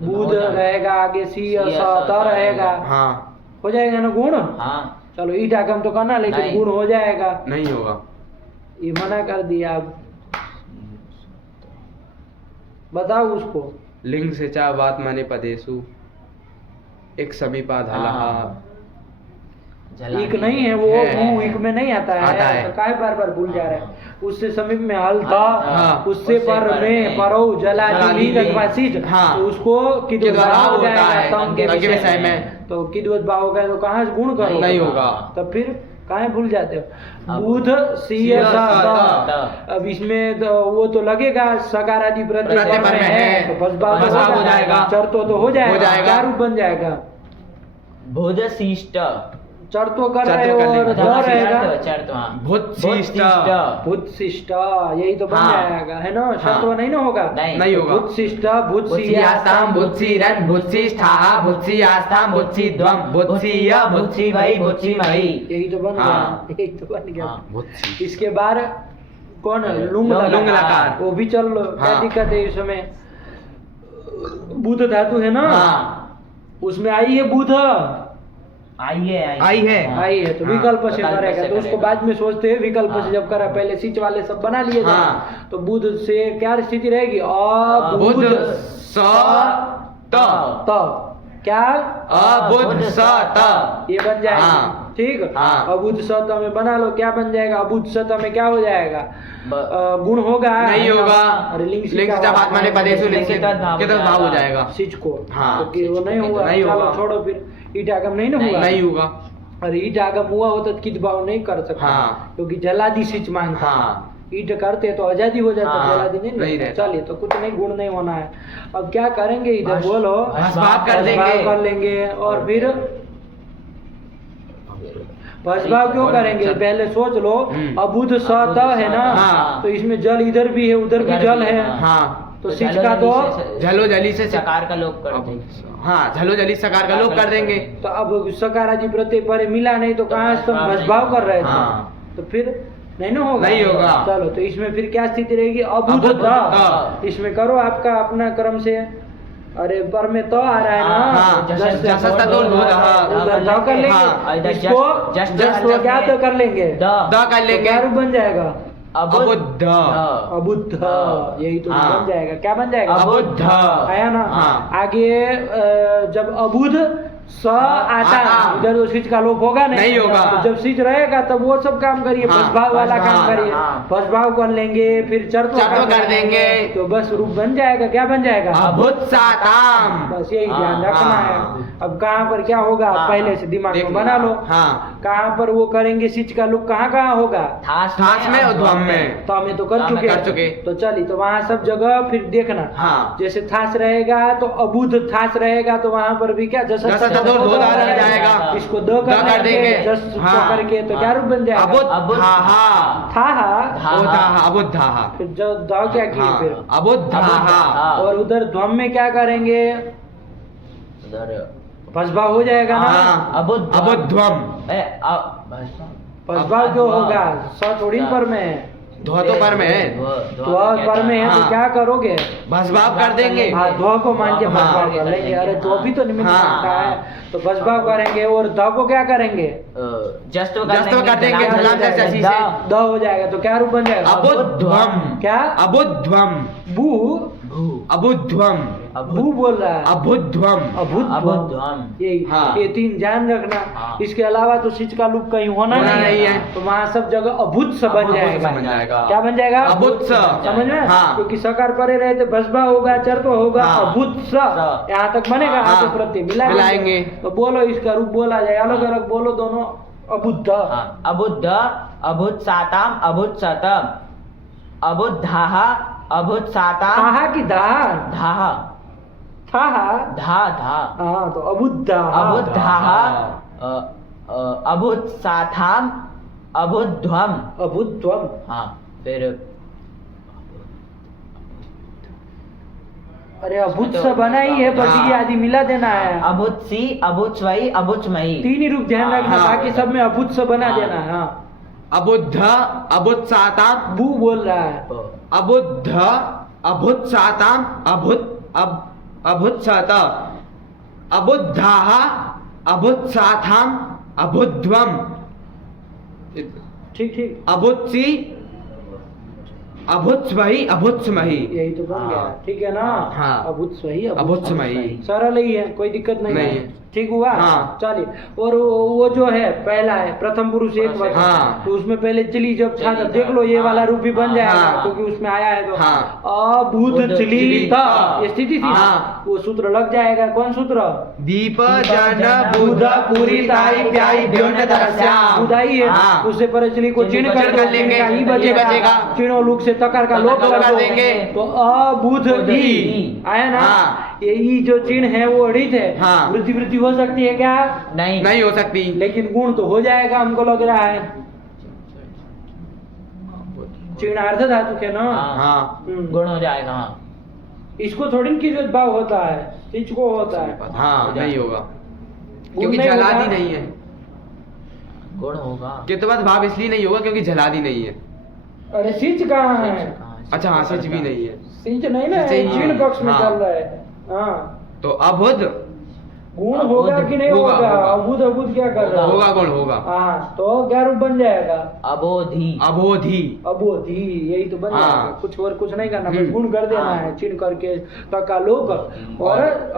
बुध रहेगा, आगे सी स रहेगा, हाँ हो जाएगा ना गुण। हाँ चलो ईट आगम तो करना, लेकिन नहीं। गुण हो जाएगा, नहीं होगा, ये मना कर दिया। अब बताओ उसको, लिंग से चा बात माने पदेशु एक समीपा धलहा। इक नहीं है वो, ऊ इक में नहीं आता आता है, है। तो काहे बार बार भूल जा रहे हैं। उससे समीप में हल था, हाँ। उससे पर में परो जला जलादि दिली अथवा सिज, हाँ। तो उसको किद्वत किद्वत भाव हो होता जाएगा है, तम के तम के विषय विषय में। में। तो किद्वत भाव होगा तो कहाँ से गुण करो, नहीं होगा। तो फिर काहे भूल जाते हो, अब बुध सिय सिय स स द। अब इसमें तो वो तो लगेगा, सकार आदि प्रत्यय प्रत्यय पर में है, तो बस भाव बस भाव हो जाएगा। चर तो हो जाएगा, हो जाएगा। क्या रूप बन जाएगा, बुध शिष्ट चर तो कर चर रहे तो हो कर और लेंगे। ध रहेगा, चर तो हाँ भुत्शिष्ट। भूत शिष्ट, यही तो बन हाँ। जाएगा, है ना, शर्त हाँ। नहीं ना होगा, नहीं होगा। भूत शिष्ट, भूत भुत्सियास्तां भुत्सिरन् भुत्सिष्ठाः भुत्सियास्तां भुत्सिध्वम् भुत्सिय भुत्सी भाई भुत्सी भाई। यही तो बन हाँ। गया, यही तो बन गया। हाँ। भुत्सि। इसके बाद कौन है, लुंग लुंग लकार, लकार। वो भी चल लो, क्या हाँ। दिक्कत है इसमें, बुध धातु है ना, हाँ। उसमें आई है बुध, आई है आई है। हाँ। आई है तो हाँ, विकल्प से विकल्प करेगा, से तो उसको करेगा। बाद में सोचते हैं विकल्प से हाँ। जब करा, पहले सिच वाले सब बना लिए थे। हाँ। तो बुध से क्या स्थिति रहेगी, अबुध बुध स त त, क्या अबुध स त। ये बन जाएगा, हाँ। ठीक। हाँ। अबुध सत में बना लो, क्या बन जाएगा, अबुध सत में क्या हो जाएगा, गुण होगा, नहीं होगा, अरे लिंग लिंग से चा बात माने पदेशु लिंग से भाव कितने भाव हो जाएगा, सिच को, हाँ, तो कि वो सिच को नहीं होगा, नहीं चलो होगा। छोड़ो, फिर ईट आगम नहीं ना हुआ, नहीं होगा। अरे ईट आगम हुआ होता तो किद भाव नहीं कर सकता, हाँ। क्योंकि जलादि सिच मांगता, हाँ। ईट करते तो आजादी हो जाता, हाँ, जलादि नहीं नहीं लगता। रहता। चलिए, तो कुछ नहीं, गुण नहीं होना है। अब क्या करेंगे, इधर बोलो, भस्भाव कर भस्भाव देंगे। कर लेंगे, और फिर भस्भाव क्यों करेंगे, चल। पहले सोच लो, हम्म। अबुध सत है ना, हाँ। तो इसमें जल इधर भी है, उधर भी जल है, हाँ। तो सिच का तो, झलो जली से सकार का लोप कर देंगे। हाँ, झलो जली सकार का लोप कर देंगे। तो अब सकाराजी प्रत्यय पर मिला नहीं, तो कहाँ से तुम भस्भाव कर रहे थे, हाँ। तो फिर नहीं ना होगा, नहीं होगा। चलो, तो इसमें फिर क्या स्थिति रहेगी, अबुध अबुध ध। ध। इसमें करो आपका अपना क्रम से, अरे पर में तो आ रहा है ना, हाँ, जस- जसस्ता तो दो हाँ। उधर ध कर लेंगे, हाँ, इधर इसको जस- जस को क्या तो कर लेंगे, द कर तो लेंगे, क्या रूप बन जाएगा, अबुद्ध। अबुद्ध, यही तो हाँ। बन जाएगा, क्या बन जाएगा, अबुद्ध। आया ना। हाँ। आगे जब अबुध स आता, आता। इधर तो सिच का लोप होगा नहीं होगा। तो जब सिच रहेगा तब वो सब काम करिए, हाँ, भसभाव वाला हाँ, काम करिए, हाँ। भसभाव कर लेंगे, फिर चर्त्व चर्त्व कर देंगे। तो बस रूप बन जाएगा। क्या बन जाएगा? अभुत्साताम। बस यही ध्यान हाँ, रखना हाँ। है। अब कहाँ पर क्या होगा हाँ, पहले से दिमाग देख में बना लो। हाँ। कहाँ पर वो करेंगे सिच का लोप, कहाँ कहाँ होगा? थास थास में और ध्वम में। तो हमें तो कर हाँ, मैं चुके कर चुके। तो चलिए, तो वहाँ सब जगह फिर देखना। हाँ। जैसे थास रहेगा तो अबुध थास रहेगा, तो वहाँ पर भी क्या जस जस तो दो दाल रह जाएगा। इसको दो द कर देंगे। जस हाँ। करके तो क्या रूप बन जाएगा? अबुद्धाहा। था अबुद्धाहा, अबुद्धाहा। फिर जो द क्या किए हाँ, फिर? अबुद्धाहा। और उधर ध्वम में क्या करेंगे? उधर भसभाव हो जाएगा ना। हाँ, अबुद्ध्वम। भसभाव क्यों होगा? स थोड़ी पर में है, ध्व तो पर में है। तो पर में है, तो हाँ। क्या करोगे? भस्भाव कर देंगे। हाँ, ध्व को मान के हाँ, भसभाव हाँ, कर लेंगे। अरे हाँ। तो भी तो निमित्त हाँ, बनता है, तो भसभाव करेंगे। और ध को क्या करेंगे? जस्ट कर देंगे, क्या झलाम हो जाएगा? से शशि से। द हो जाएगा, तो क्या रूप बन जाएगा? अबुद्ध्वम। क्या? अबुद्ध्वम। बू अबुद्ध्वम। बू बोल रहा है। अबुद्ध्वम। अबुद्ध्वम। यही हाँ। ये तीन ध्यान रखना। हाँ। इसके अलावा तो सिच का लूप कहीं होना होना नहीं नहीं है, है। तो वहाँ सब जगह अभुत स बन जाएगा। बन जाएगा। क्या बन जाएगा? अभुत स। समझ में? हाँ। क्योंकि सकार परे रहे तो भस्भा होगा, चर्त्व होगा, हाँ। अभुत स यहाँ तक बनेगा। हाँ। आगे प्रत्यय मिलाएंगे। तो बोलो, इसका रूप बोला जाए, अलग अलग बोलो दोनों। अबुद्ध, अबुद्ध, अभुत साताम, अभुत सतम, अबुद्धाहा, अभुत साताम, कहा की दाह धाहा, था धा धा, हाँ, तो अबुद्धा अबुद्धाहा, अभुत साथाम, अबुद्ध्वम। अबुद्धम। हाँ, फिर अरे अभुत स बना ही है, बस ये आदि मिला देना है। अभुत सी, अभुत स्वई, अभुत मही। तीन ही रूप ध्यान रखना, हाँ। बाकी सब में अभुत स बना हाँ। देना है। हाँ, अबुद्ध, अबुत्साताम, बू बोल रहा है। अबुद्ध, अबुत्साताम, अबुत्सत, अबुद्धाहा, अबुत्साथाम, अबुद्ध्वम, ठीक ठीक, अबुत्सी, अबुत्स्महि, अबुत्स्महि। यही तो बन गया। ठीक है ना? हाँ। अभुत सही, अबुत्स्महि। सरल ही है, कोई दिक्कत नहीं नहीं है। है। ठीक हुआ? हाँ। चलिए, और वो जो है पहला है प्रथम पुरुष एक वचन, हाँ। तो उसमें पहले चली जब था चली तब था। देख लो, ये हाँ। वाला रूप भी बन जाएगा, हाँ। क्योंकि उसमें आया है। तो हाँ। अभूत बुध चली चली था, था। ये स्थिति थी। हाँ। वो सूत्र लग जाएगा। कौन सूत्र? दीप जन बुध पूरी ताई प्याई द्योंड तरस्याम। बुधाई है। हाँ। उससे परे चली को चिन्ह कर कर लेंगे, ही ये बचेगा। बचेगा। चिन्ह लुक से तकर का लोप तकर कर देंगे। तो अबुध ई। आया ना? हाँ। ये ई जो चिन्ह है वो अड़ित है। हाँ। वृद्धि वृद्धि हो सकती है क्या? नहीं, नहीं हो सकती। लेकिन गुण तो हो जाएगा, हमको लग रहा है। चिन्ह अर्ध धातु के ना? हाँ। हाँ। गुण हो जाएगा। हाँ, इसको थोड़ी की जो भाव होता है, सिच को होता है। हाँ, नहीं होगा, गुण क्योंकि नहीं झलादी होगा। नहीं है। गुण होगा। कितवत भाव इसलिए नहीं होगा क्योंकि झलादी नहीं है। अरे सिच कहाँ है? अच्छा, हाँ, सच भी नहीं है। सिच नहीं ना, सिच, चिन्ह पक्ष में हाँ। चल रहा है। हाँ, तो अबुध गुण होगा कि नहीं होगा, होगा? होगा। अबुध अबुध क्या कर रहा है? होगा, गुण होगा। हाँ, तो क्या रूप बन जाएगा? अबोधि। अबोधि। अबोधि, यही तो बन हाँ। जाएगा। कुछ और कुछ नहीं करना, बस हम्म। गुण कर देना हाँ। है, चिन्ह करके तका लोप और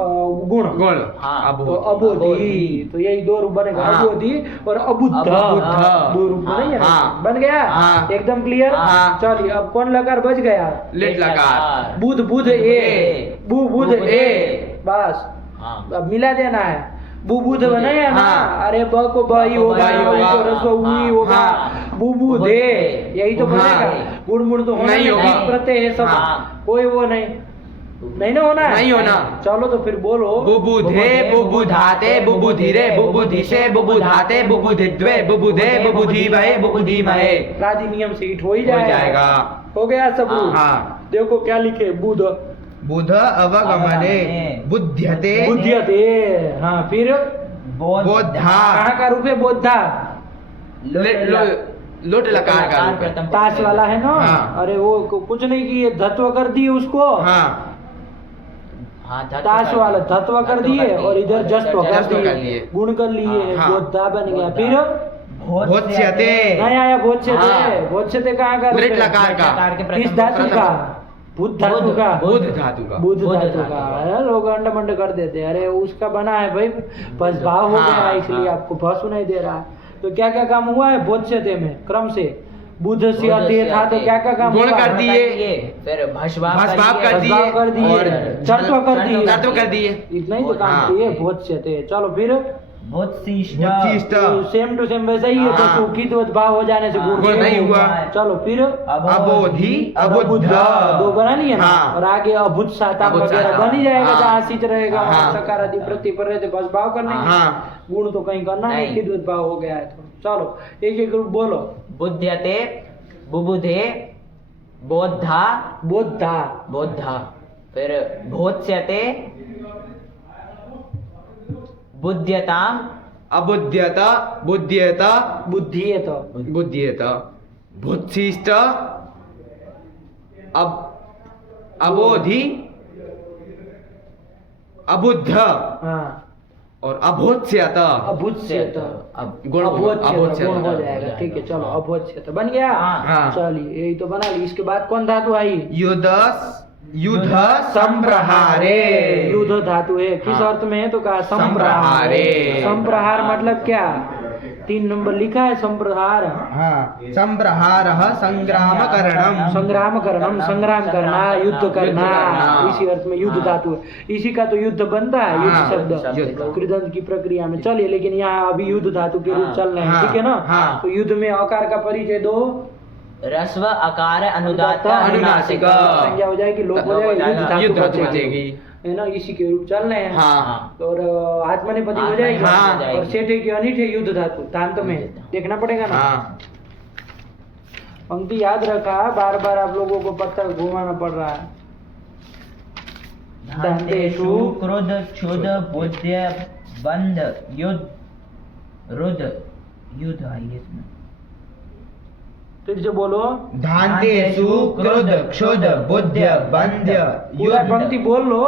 गुण। गुण। हाँ। तो अबोधि। अबोधि, तो यही दो रूप बनेगा। हाँ। अबोधि और अबुद्ध, अबुद्ध। दो रूप बनेंगे ना? हाँ। बन गया? हाँ। एकदम क्लियर? हाँ। चलिए, अब कौन लकार बच गया? लिट लकार। बुध बुध ए, बु बुध ए, बस हाँ, अब मिला देना है। बुबुध बनाया ना? हाँ। अरे ब को ब ही होगा, ब ही ई होगा। को रसो उ ही होगा। हाँ। बुबुधे, यही तो हाँ। बनेगा। गुण मुड़ तो होना नहीं नहीं, होगा। बीच प्रत्यय है सब। हाँ। कोई वो नहीं, नहीं ना होना है? नहीं होना। चलो तो फिर बोलो। बुबुधे, बुबुधाते, बुबुधिरे, बुबुधिषे, बुबुधाते, बुबुधिद्वे, बुबुधे, बुबुधीमहे, बुबुधीमहे। राधि नियम से हिट हो ही हो जाएगा। जाएगा। हो गया सब रूप? हाँ। देखो क्या लिखे, बुध बुध अवगमने बुध्यते बुद्धियते। हाँ, फिर बोधा कहाँ का रूप है? बोधा। लोट लकार का रूप है। ताश वाला है ना? हाँ। अरे वो कुछ नहीं किए, धत्व कर दिए उसको। हाँ। हाँ, धत्व ताश कर वाला दिए। धत्व कर दिए और इधर जस्व कर जस्व कर दिए, लिए। गुण कर लिए, हाँ। बोधा बन गया। फिर भोज्यते नहीं आया भोज्यते। हाँ। भोज्यते कहाँ का रूप लिट है? लकार का। लकार के किस प्रथम धातु का? बुध धातु का बुध धातु का बुध बुध धातु धातु का का। है, लोग अंडमंड कर देते हैं, अरे उसका बना है भाई, बस भाव हो गया हाँ, इसलिए हाँ। आपको भाव सुनाई दे रहा है। तो क्या क्या काम हुआ है बोध्यते में क्रम से, बुध से था तो क्या क्या काम गुण हुआ? कर दिए, फिर भस्वाप भस्वाप कर भस्वाप दिए कर दिए, और चर्त्व कर दिए, चर्त्व कर दिए। इतना ही तो काम हाँ। किए बोध्यते। चलो फिर बुद्धिष्ट सेम टू सेम वैसा ही है, तो हाँ। सुखित भाव हो जाने से गुण गुण नहीं हुआ। चलो फिर अबोधि अबुद्ध दो बना नहीं है ना, हाँ। और आगे अभुत साताम अभुत वगैरह साताम। बन ही जाएगा, हाँ। जहाँ सिच रहेगा वहाँ हाँ। सकार आदि प्रति पर रहते बस भाव करने के। हाँ। गुण तो कहीं करना नहीं, नहीं। किद्वत भाव हो गया है। तो चलो एक एक ग्रुप बोलो। बुध्यते, बुबुधे, बोधा, बोधा, बोधा, फिर भोत्स्यते, बुध्यताम, अबुद्ध्यत बुद्ध्यत बुद्धि है तो बुद्ध्यत भुत्सिष्ट अब अबोधि अबुद्ध हाँ, और अभोत्स्यत अभुत से तो अब गुण अभोत से अभोत्स्यत गुण हो हो जाएगा। जाएगा। ठीक है चलो, अभोत से तो बन गया। हाँ। चलिए यही तो बना ली। इसके बाद कौन धातु आई? युद्ध संप्रहारे युद्ध धातु है, किस हाँ। अर्थ में है? तो कहा संप्रहारे। संप्रहारे। संप्रहार मतलब क्या? 3 नंबर लिखा है संप्रहार, हाँ संप्रहारः संग्राम करणम संग्राम करणम, संग्राम करना, युद्ध करना, करना। इसी अर्थ में युद्ध धातु है। इसी का तो युद्ध बनता है, युद्ध हाँ, शब्द युद्ध। कृदंत की प्रक्रिया में। चलिए लेकिन यहाँ अभी युद्ध धातु के रूप हाँ, चल रहे हैं, हाँ, ठीक है ना? हाँ। तो युद्ध में अकार का परिचय दो, रस्व अकार अनुदात अनुनासिक। संज्ञा हो जाएगी, लोप हो जाएगा, युद्ध धातु युद्ध धातु बचेगी, बचेगी। है ना? इसी के रूप चल रहे हैं। हाँ और आत्मनेपदी हो जाएगी, हाँ। और सेठे की अनिठे युद्ध धातु तांत में देखना पड़ेगा ना। हाँ पंक्ति याद रखा, बार बार आप लोगों को पत्थर घुमाना पड़ रहा है। धान्तेषु क्रोध क्षुध बुद्ध्य बंध युद्ध रुद्ध युद्ध आई है इसमें। फिर से बोलो, धान्तेषु क्रोध क्षुध बुद्ध्य बंध्य पूरा पंक्ति बोल लो।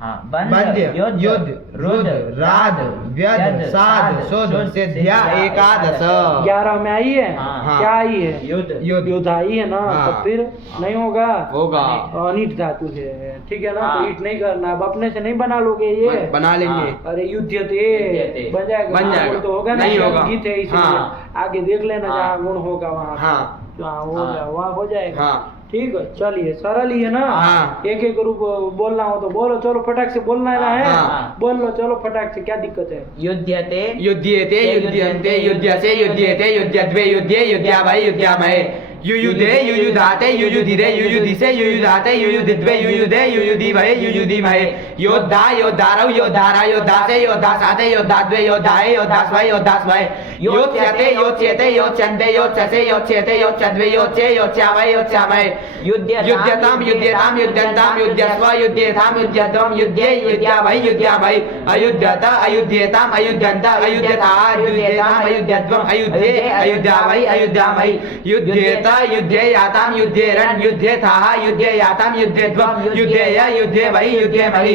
हाँ बंध बंध्य युद्ध रुद्र राध व्यध साध शोध सिद्ध्या एकादश 11 में आई है, हाँ। क्या आई है? युद्ध युद्ध युद्ध आई है ना, हाँ। तो फिर नहीं होगा, होगा। अनिट धातु है, ठीक है ना? हाँ। तो ईट नहीं करना, अब अपने से नहीं बना लोगे ये। बना लेंगे। हाँ। अरे युद्धते युध्यते। बन जाएगा, बन हाँ, जाएगा। बोल तो होगा नहीं ना, होगा। गीत है इसलिए। हाँ। आगे देख लेना, हाँ। जहाँ गुण होगा वहाँ हाँ। जहाँ हाँ। होगा वहाँ हो जाएगा। हाँ। ठीक है चलिए, सरल ही है ना। हाँ। एक एक रूप बोलना हो तो बोलो, चलो फटाक से बोलना है। हाँ। बोल लो चलो फटाक से, क्या दिक्कत है? युध्यते, युध्यते युध्यन्ते युध्यसे युध्यते युध्यद्वे युध्ये युध्यावै युध्यामहे युयुधे युयुधाते युयुधिरे युयुधिसे युयुधाते युयुधिद्वे युयुधे युयुधिवै युयुधिमहे योद्धा योद्धारौ योद्धारा योद्धासे योद्धासाते योद्धाद्वे योद्धाये योद्धास्वै योद्धास्वै योच्यते योच्येते योच्यन्ते योच्यसे योच्येते योच्यद्वे योच्ये योच्यावै योच्यामहे युध्यताम युध्यताम युध्यन्ताम युध्यस्व युध्येताम युध्यध्वं युध्ये युध्यावै युध्यामहे अयुध्यत अयुध्येताम अयुध्यन्त अयुध्यथा अयुध्येताम अयुध्यध्वं अयुध्ये अयुध्यावै अयुध्यामहे युध्येत युध्येयाताम युध्येरन् युध्येथाः युध्येयाताम युध्येध्वं युध्येय युध्येवै युध्येमहि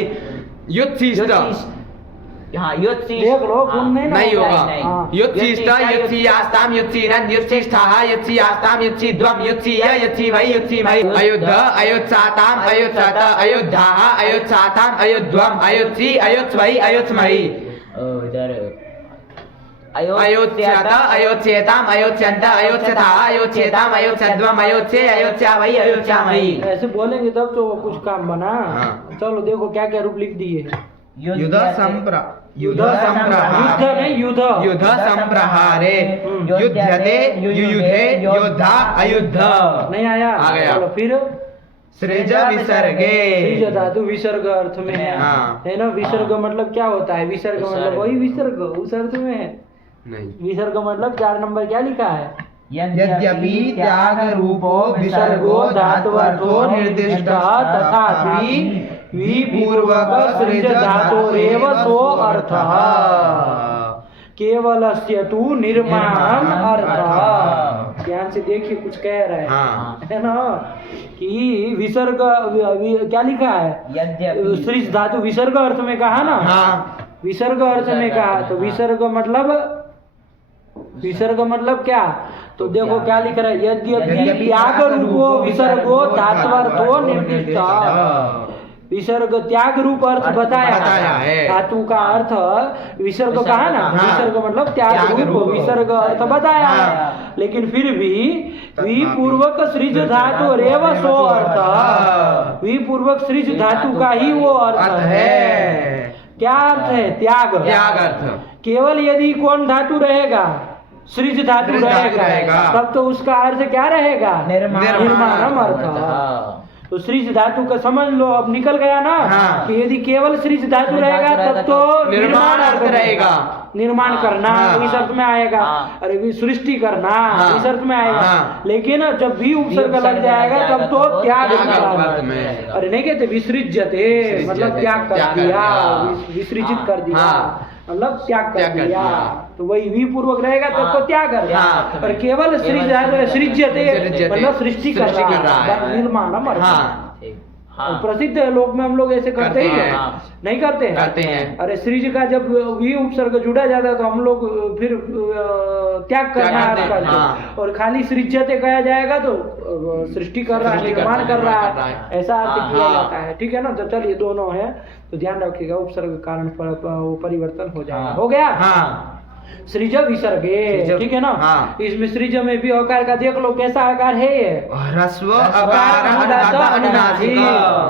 युत्सिष्ट हाँ युद्ध देख लो, गुण नहीं ना नहीं होगा। हाँ। युत्सिष्ट युत्सियास्ताम युत्सिरन् युत्सिष्ठाः युत्सियास्ताम युत्सिध्वं युत्सिय युत्सिवै युत्सिमहि अयुद्ध अयुत्साताम अयुत्सत अयुद्धाः अयुत्साताम अयुध्वं अयुत्सि अयुत्स्वै अयुत्स्महि इधर अयोच्यत अयोच्येताम अयोच्यन्त अयोच्यथाः अयोच्येताम अयोच्यध्वं अयोच्ये अयोच्यावै अयोच्यामहि ऐसे बोलेंगे तब तो कुछ काम बना। हाँ। चलो देखो क्या क्या रूप लिख दिए। युद्ध संप्र युद्ध युद्ध संप्रहारे नहीं, युद्ध युद्ध संप्रहारे हम्म। युध्यते युयुधे योद्धा अयुद्ध नहीं आया। आ गया। चलो फिर सृज विसर्गे बीज धातु विसर्ग अर्थ में है। हाँ। है ना? विसर्ग मतलब क्या होता है? विसर्ग मतलब वही विसर्ग उस अर्थ में है। नहीं विसर्ग मतलब 4 नंबर क्या लिखा है? यद्यपि त्याग रूपो विसर्गो धातुवर्थो निर्दिष्टः तथापि विपूर्वक सृज धातोरेव सो अर्थः केवलस्य तु निर्माण अर्थः। ध्यान से देखिए, कुछ कह रहा है। हाँ। है ना? कि विसर्ग क्या लिखा है? यद्यपि सृज धातु विसर्ग अर्थ में कहा ना। हाँ। विसर्ग अर्थ में कहा तो विसर्ग मतलब क्या? तो देखो क्या लिख रहा है, यद्यपि त्याग रूपो विसर्गो धात्वर्थो निर्दिष्ट। विसर्ग त्याग रूप अर्थ बताया है। धातु का अर्थ विसर्ग कहा ना, हाँ। विसर्ग मतलब त्याग रूप, विसर्ग अर्थ बताया है, लेकिन फिर भी पूर्वक सृज धातु रेव सो अर्थ, पूर्वक सृज धातु का ही वो अर्थ है। क्या अर्थ है? त्याग। त्याग अर्थ। केवल यदि कौन धातु रहेगा, सृज धातु रहेगा, तब तो उसका अर्थ क्या रहेगा? निर्माणम अर्थ। तो सृज धातु का समझ लो, अब निकल गया ना हाँ। कि यदि केवल सृज धातु रहेगा तब तो निर्माण अर्थ रहेगा। निर्माण करना हाँ। इस अर्थ में आएगा, अरे भी सृष्टि करना इस अर्थ में आएगा, लेकिन जब भी उपसर्ग लग जाएगा तब तो त्याग अर्थ में। अरे नहीं कहते विसृज्यते मतलब त्याग कर दिया, विसृजित कर दिया मतलब त्याग कर दिया, तो वही वी पूर्वक रहेगा तब तो त्याग कर दिया। और केवल सृज्यते मतलब सृष्टि कर रहा है, निर्माणम अर्थ। प्रसिद्ध लोक में हम लोग ऐसे करते ही हैं, नहीं करते हैं? अरे सृज का जब वी उपसर्ग जुड़ा जाता है तो हम लोग फिर त्याग करना करते हैं, और खाली सृज्यते कहा जाएगा तो सृष्टि कर रहा है, निर्माण कर रहा है, ऐसा अर्थ किया जाता है। ठीक है ना? तो चलिए दोनों है, तो ध्यान रखिएगा, उपसर्ग के कारण परिवर्तन हो जाएगा। हो गया? सृज विसर्गे, ठीक है ना? इसमें सृज में भी आकार का देख लो कैसा आकार है ये, ह्रस्व आकार अनुनासिक।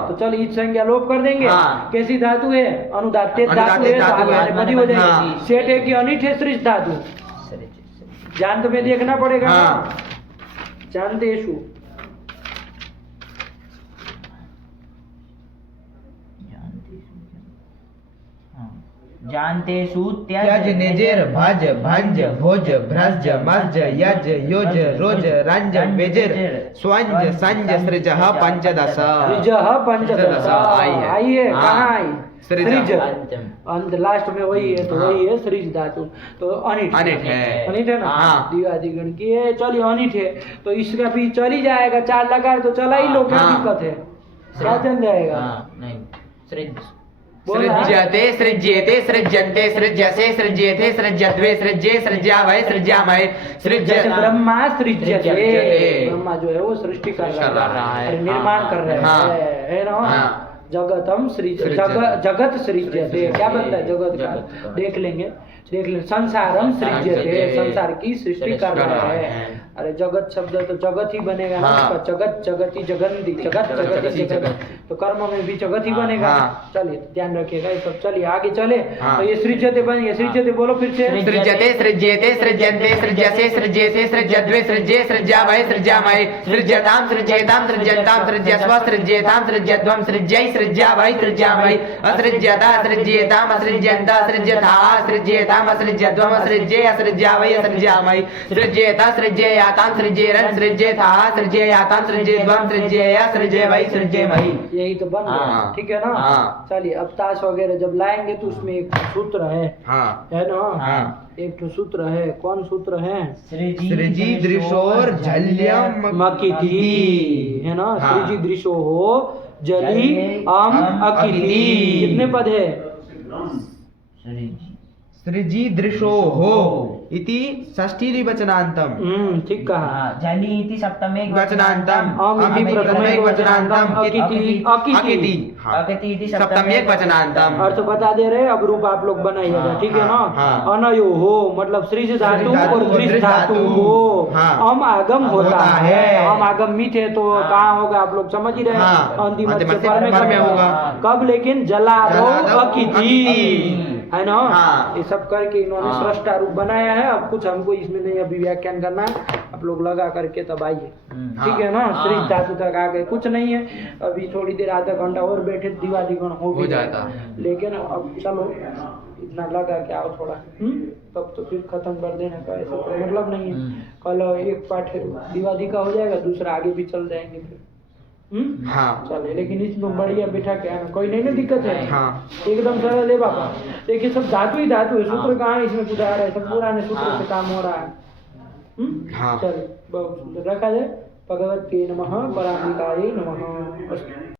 तो चलो इस संज्ञा लोप कर देंगे। कैसी धातु है? अनुदात्त धातु है, तो बदी हो जाएगी। सेठ है कि अनिठ है सृज धातु? जानते में देखना पड़ेगा ना, जानतेषु जानतेषु त्यज निजेर भज भंज भोज भ्रज मज यज योज रोज रंज वेजिर स्वंज संज सृजः पंचदश। सृजः पंचदश आई है, कहाँ आई? सृज अंत लास्ट में वही है, तो वही है सृज धातु। तो अनिठ है ना, दिवादिगण की है। चलिए अनिठ है तो इसका भी चल ही जाएगा, 4 लगा तो चला ही लो, क्या दिक्कत है? क्या चल जाएगा? नहीं सृज सृज्यते सृज्येते सृज्यन्ते सृज्यसे सृज्येते सृज्यद्वे सृज्ये सृज्यावै सृज्यामहे जैसे ब्रह्मा सृज्यते, ब्रह्मा जो है वो सृष्टि कर रहा है, निर्माण कर रहा है ना। जगतम जगत सृज्यते, क्या बनता है जगत का? देख लेंगे संसारम सृज्यते, संसार की सृष्टि कर रहा है। अरे जगत शब्द तो जगत ही बनेगा ना, जगत जगती जगंती, जगत जगती जगत, तो कर्म में भी जगत ही बनेगा। चलिए ध्यान रखिएगा ये सब। चलिए आगे चले, तो ये सृज्यते बनेंगे। सृज्यते बोलो फिर से। सृज्यते सृज्येते सृज्यन्ते सृज्यसे सृज्येते सृज्यद्वे सृज्ये सृज्यावै सृज्यामहे सृज्यताम सृज्येताम सृज्यन्ताम सृज्यस्व सृज्येताम सृज्यद्वम सृज्यै सृज्यावै सृज्यामहे असृज्यता सृज्येताम असृज्यन्ता सृज्यथा सृज्येताम असृज्यद्वम असृज्ये असृज्यावै असृज्यामहे सृज्येता सृज्येयाताम सृज्येरन् सृज्येथा सृज्येयाताम सृज्येद्वम सृज्येया सृज्येवै सृज्येमहि। यही तो बन गया, ठीक है ना? चलिए अब ताश वगैरह जब लाएंगे तो उसमें एक सूत्र है ना? एक तो सूत्र है, कौन सूत्र है? सृजी दृशोर झल्यम मकिति, है ना? सृजी दृशो हो जली अम अकिति। कितने पद है? सृजी दृशो हो इति षष्ठी वचनांतम। ठीक कहा। जली इति सप्तमे वचनांतम, अम इति प्रथमे वचनांतम, अकिति अकिति इति सप्तमे वचनांतम। अर्थ बता दे रहे, अब रूप आप लोग बनाइएगा, ठीक है ना? अनयो हो मतलब सृज धातु और दृश धातु हो, अम आगम होता है। अम आगम मीठ है तो कहाँ होगा आप लोग समझ ही रहे हैं, अंतिम में होगा। कब? लेकिन जलारो अकिति, है ना? ये सब करके इन्होंने सृष्टा रूप बनाया है। अब कुछ हमको इसमें नहीं अभी व्याख्यान करना है, आप लोग लगा करके तब आइए, ठीक है ना? सृज धातु तक आ गए, कुछ नहीं है अभी, थोड़ी देर आधा घंटा और बैठे दिवादिगण हो जाता। लेकिन अब चलो इतना लगा के आओ थोड़ा, तब तो फिर खत्म कर देने का ऐसा कोई मतलब नहीं है। कल एक पाठ दिवादी का हो जाएगा, दूसरा आगे भी चल जाएंगे फिर। चले, लेकिन इसमें बढ़िया बिठा के आना, कोई नहीं ना दिक्कत है। एकदम सरल है बाबा। देखिए सब धातु ही धातु है, सूत्र कहाँ है इसमें सुधार है, सब पुराने सूत्र से काम हो रहा है। चलिए बहुत सुंदर रखा जाए। भगवते नमः, पराम्बिकायै नमः।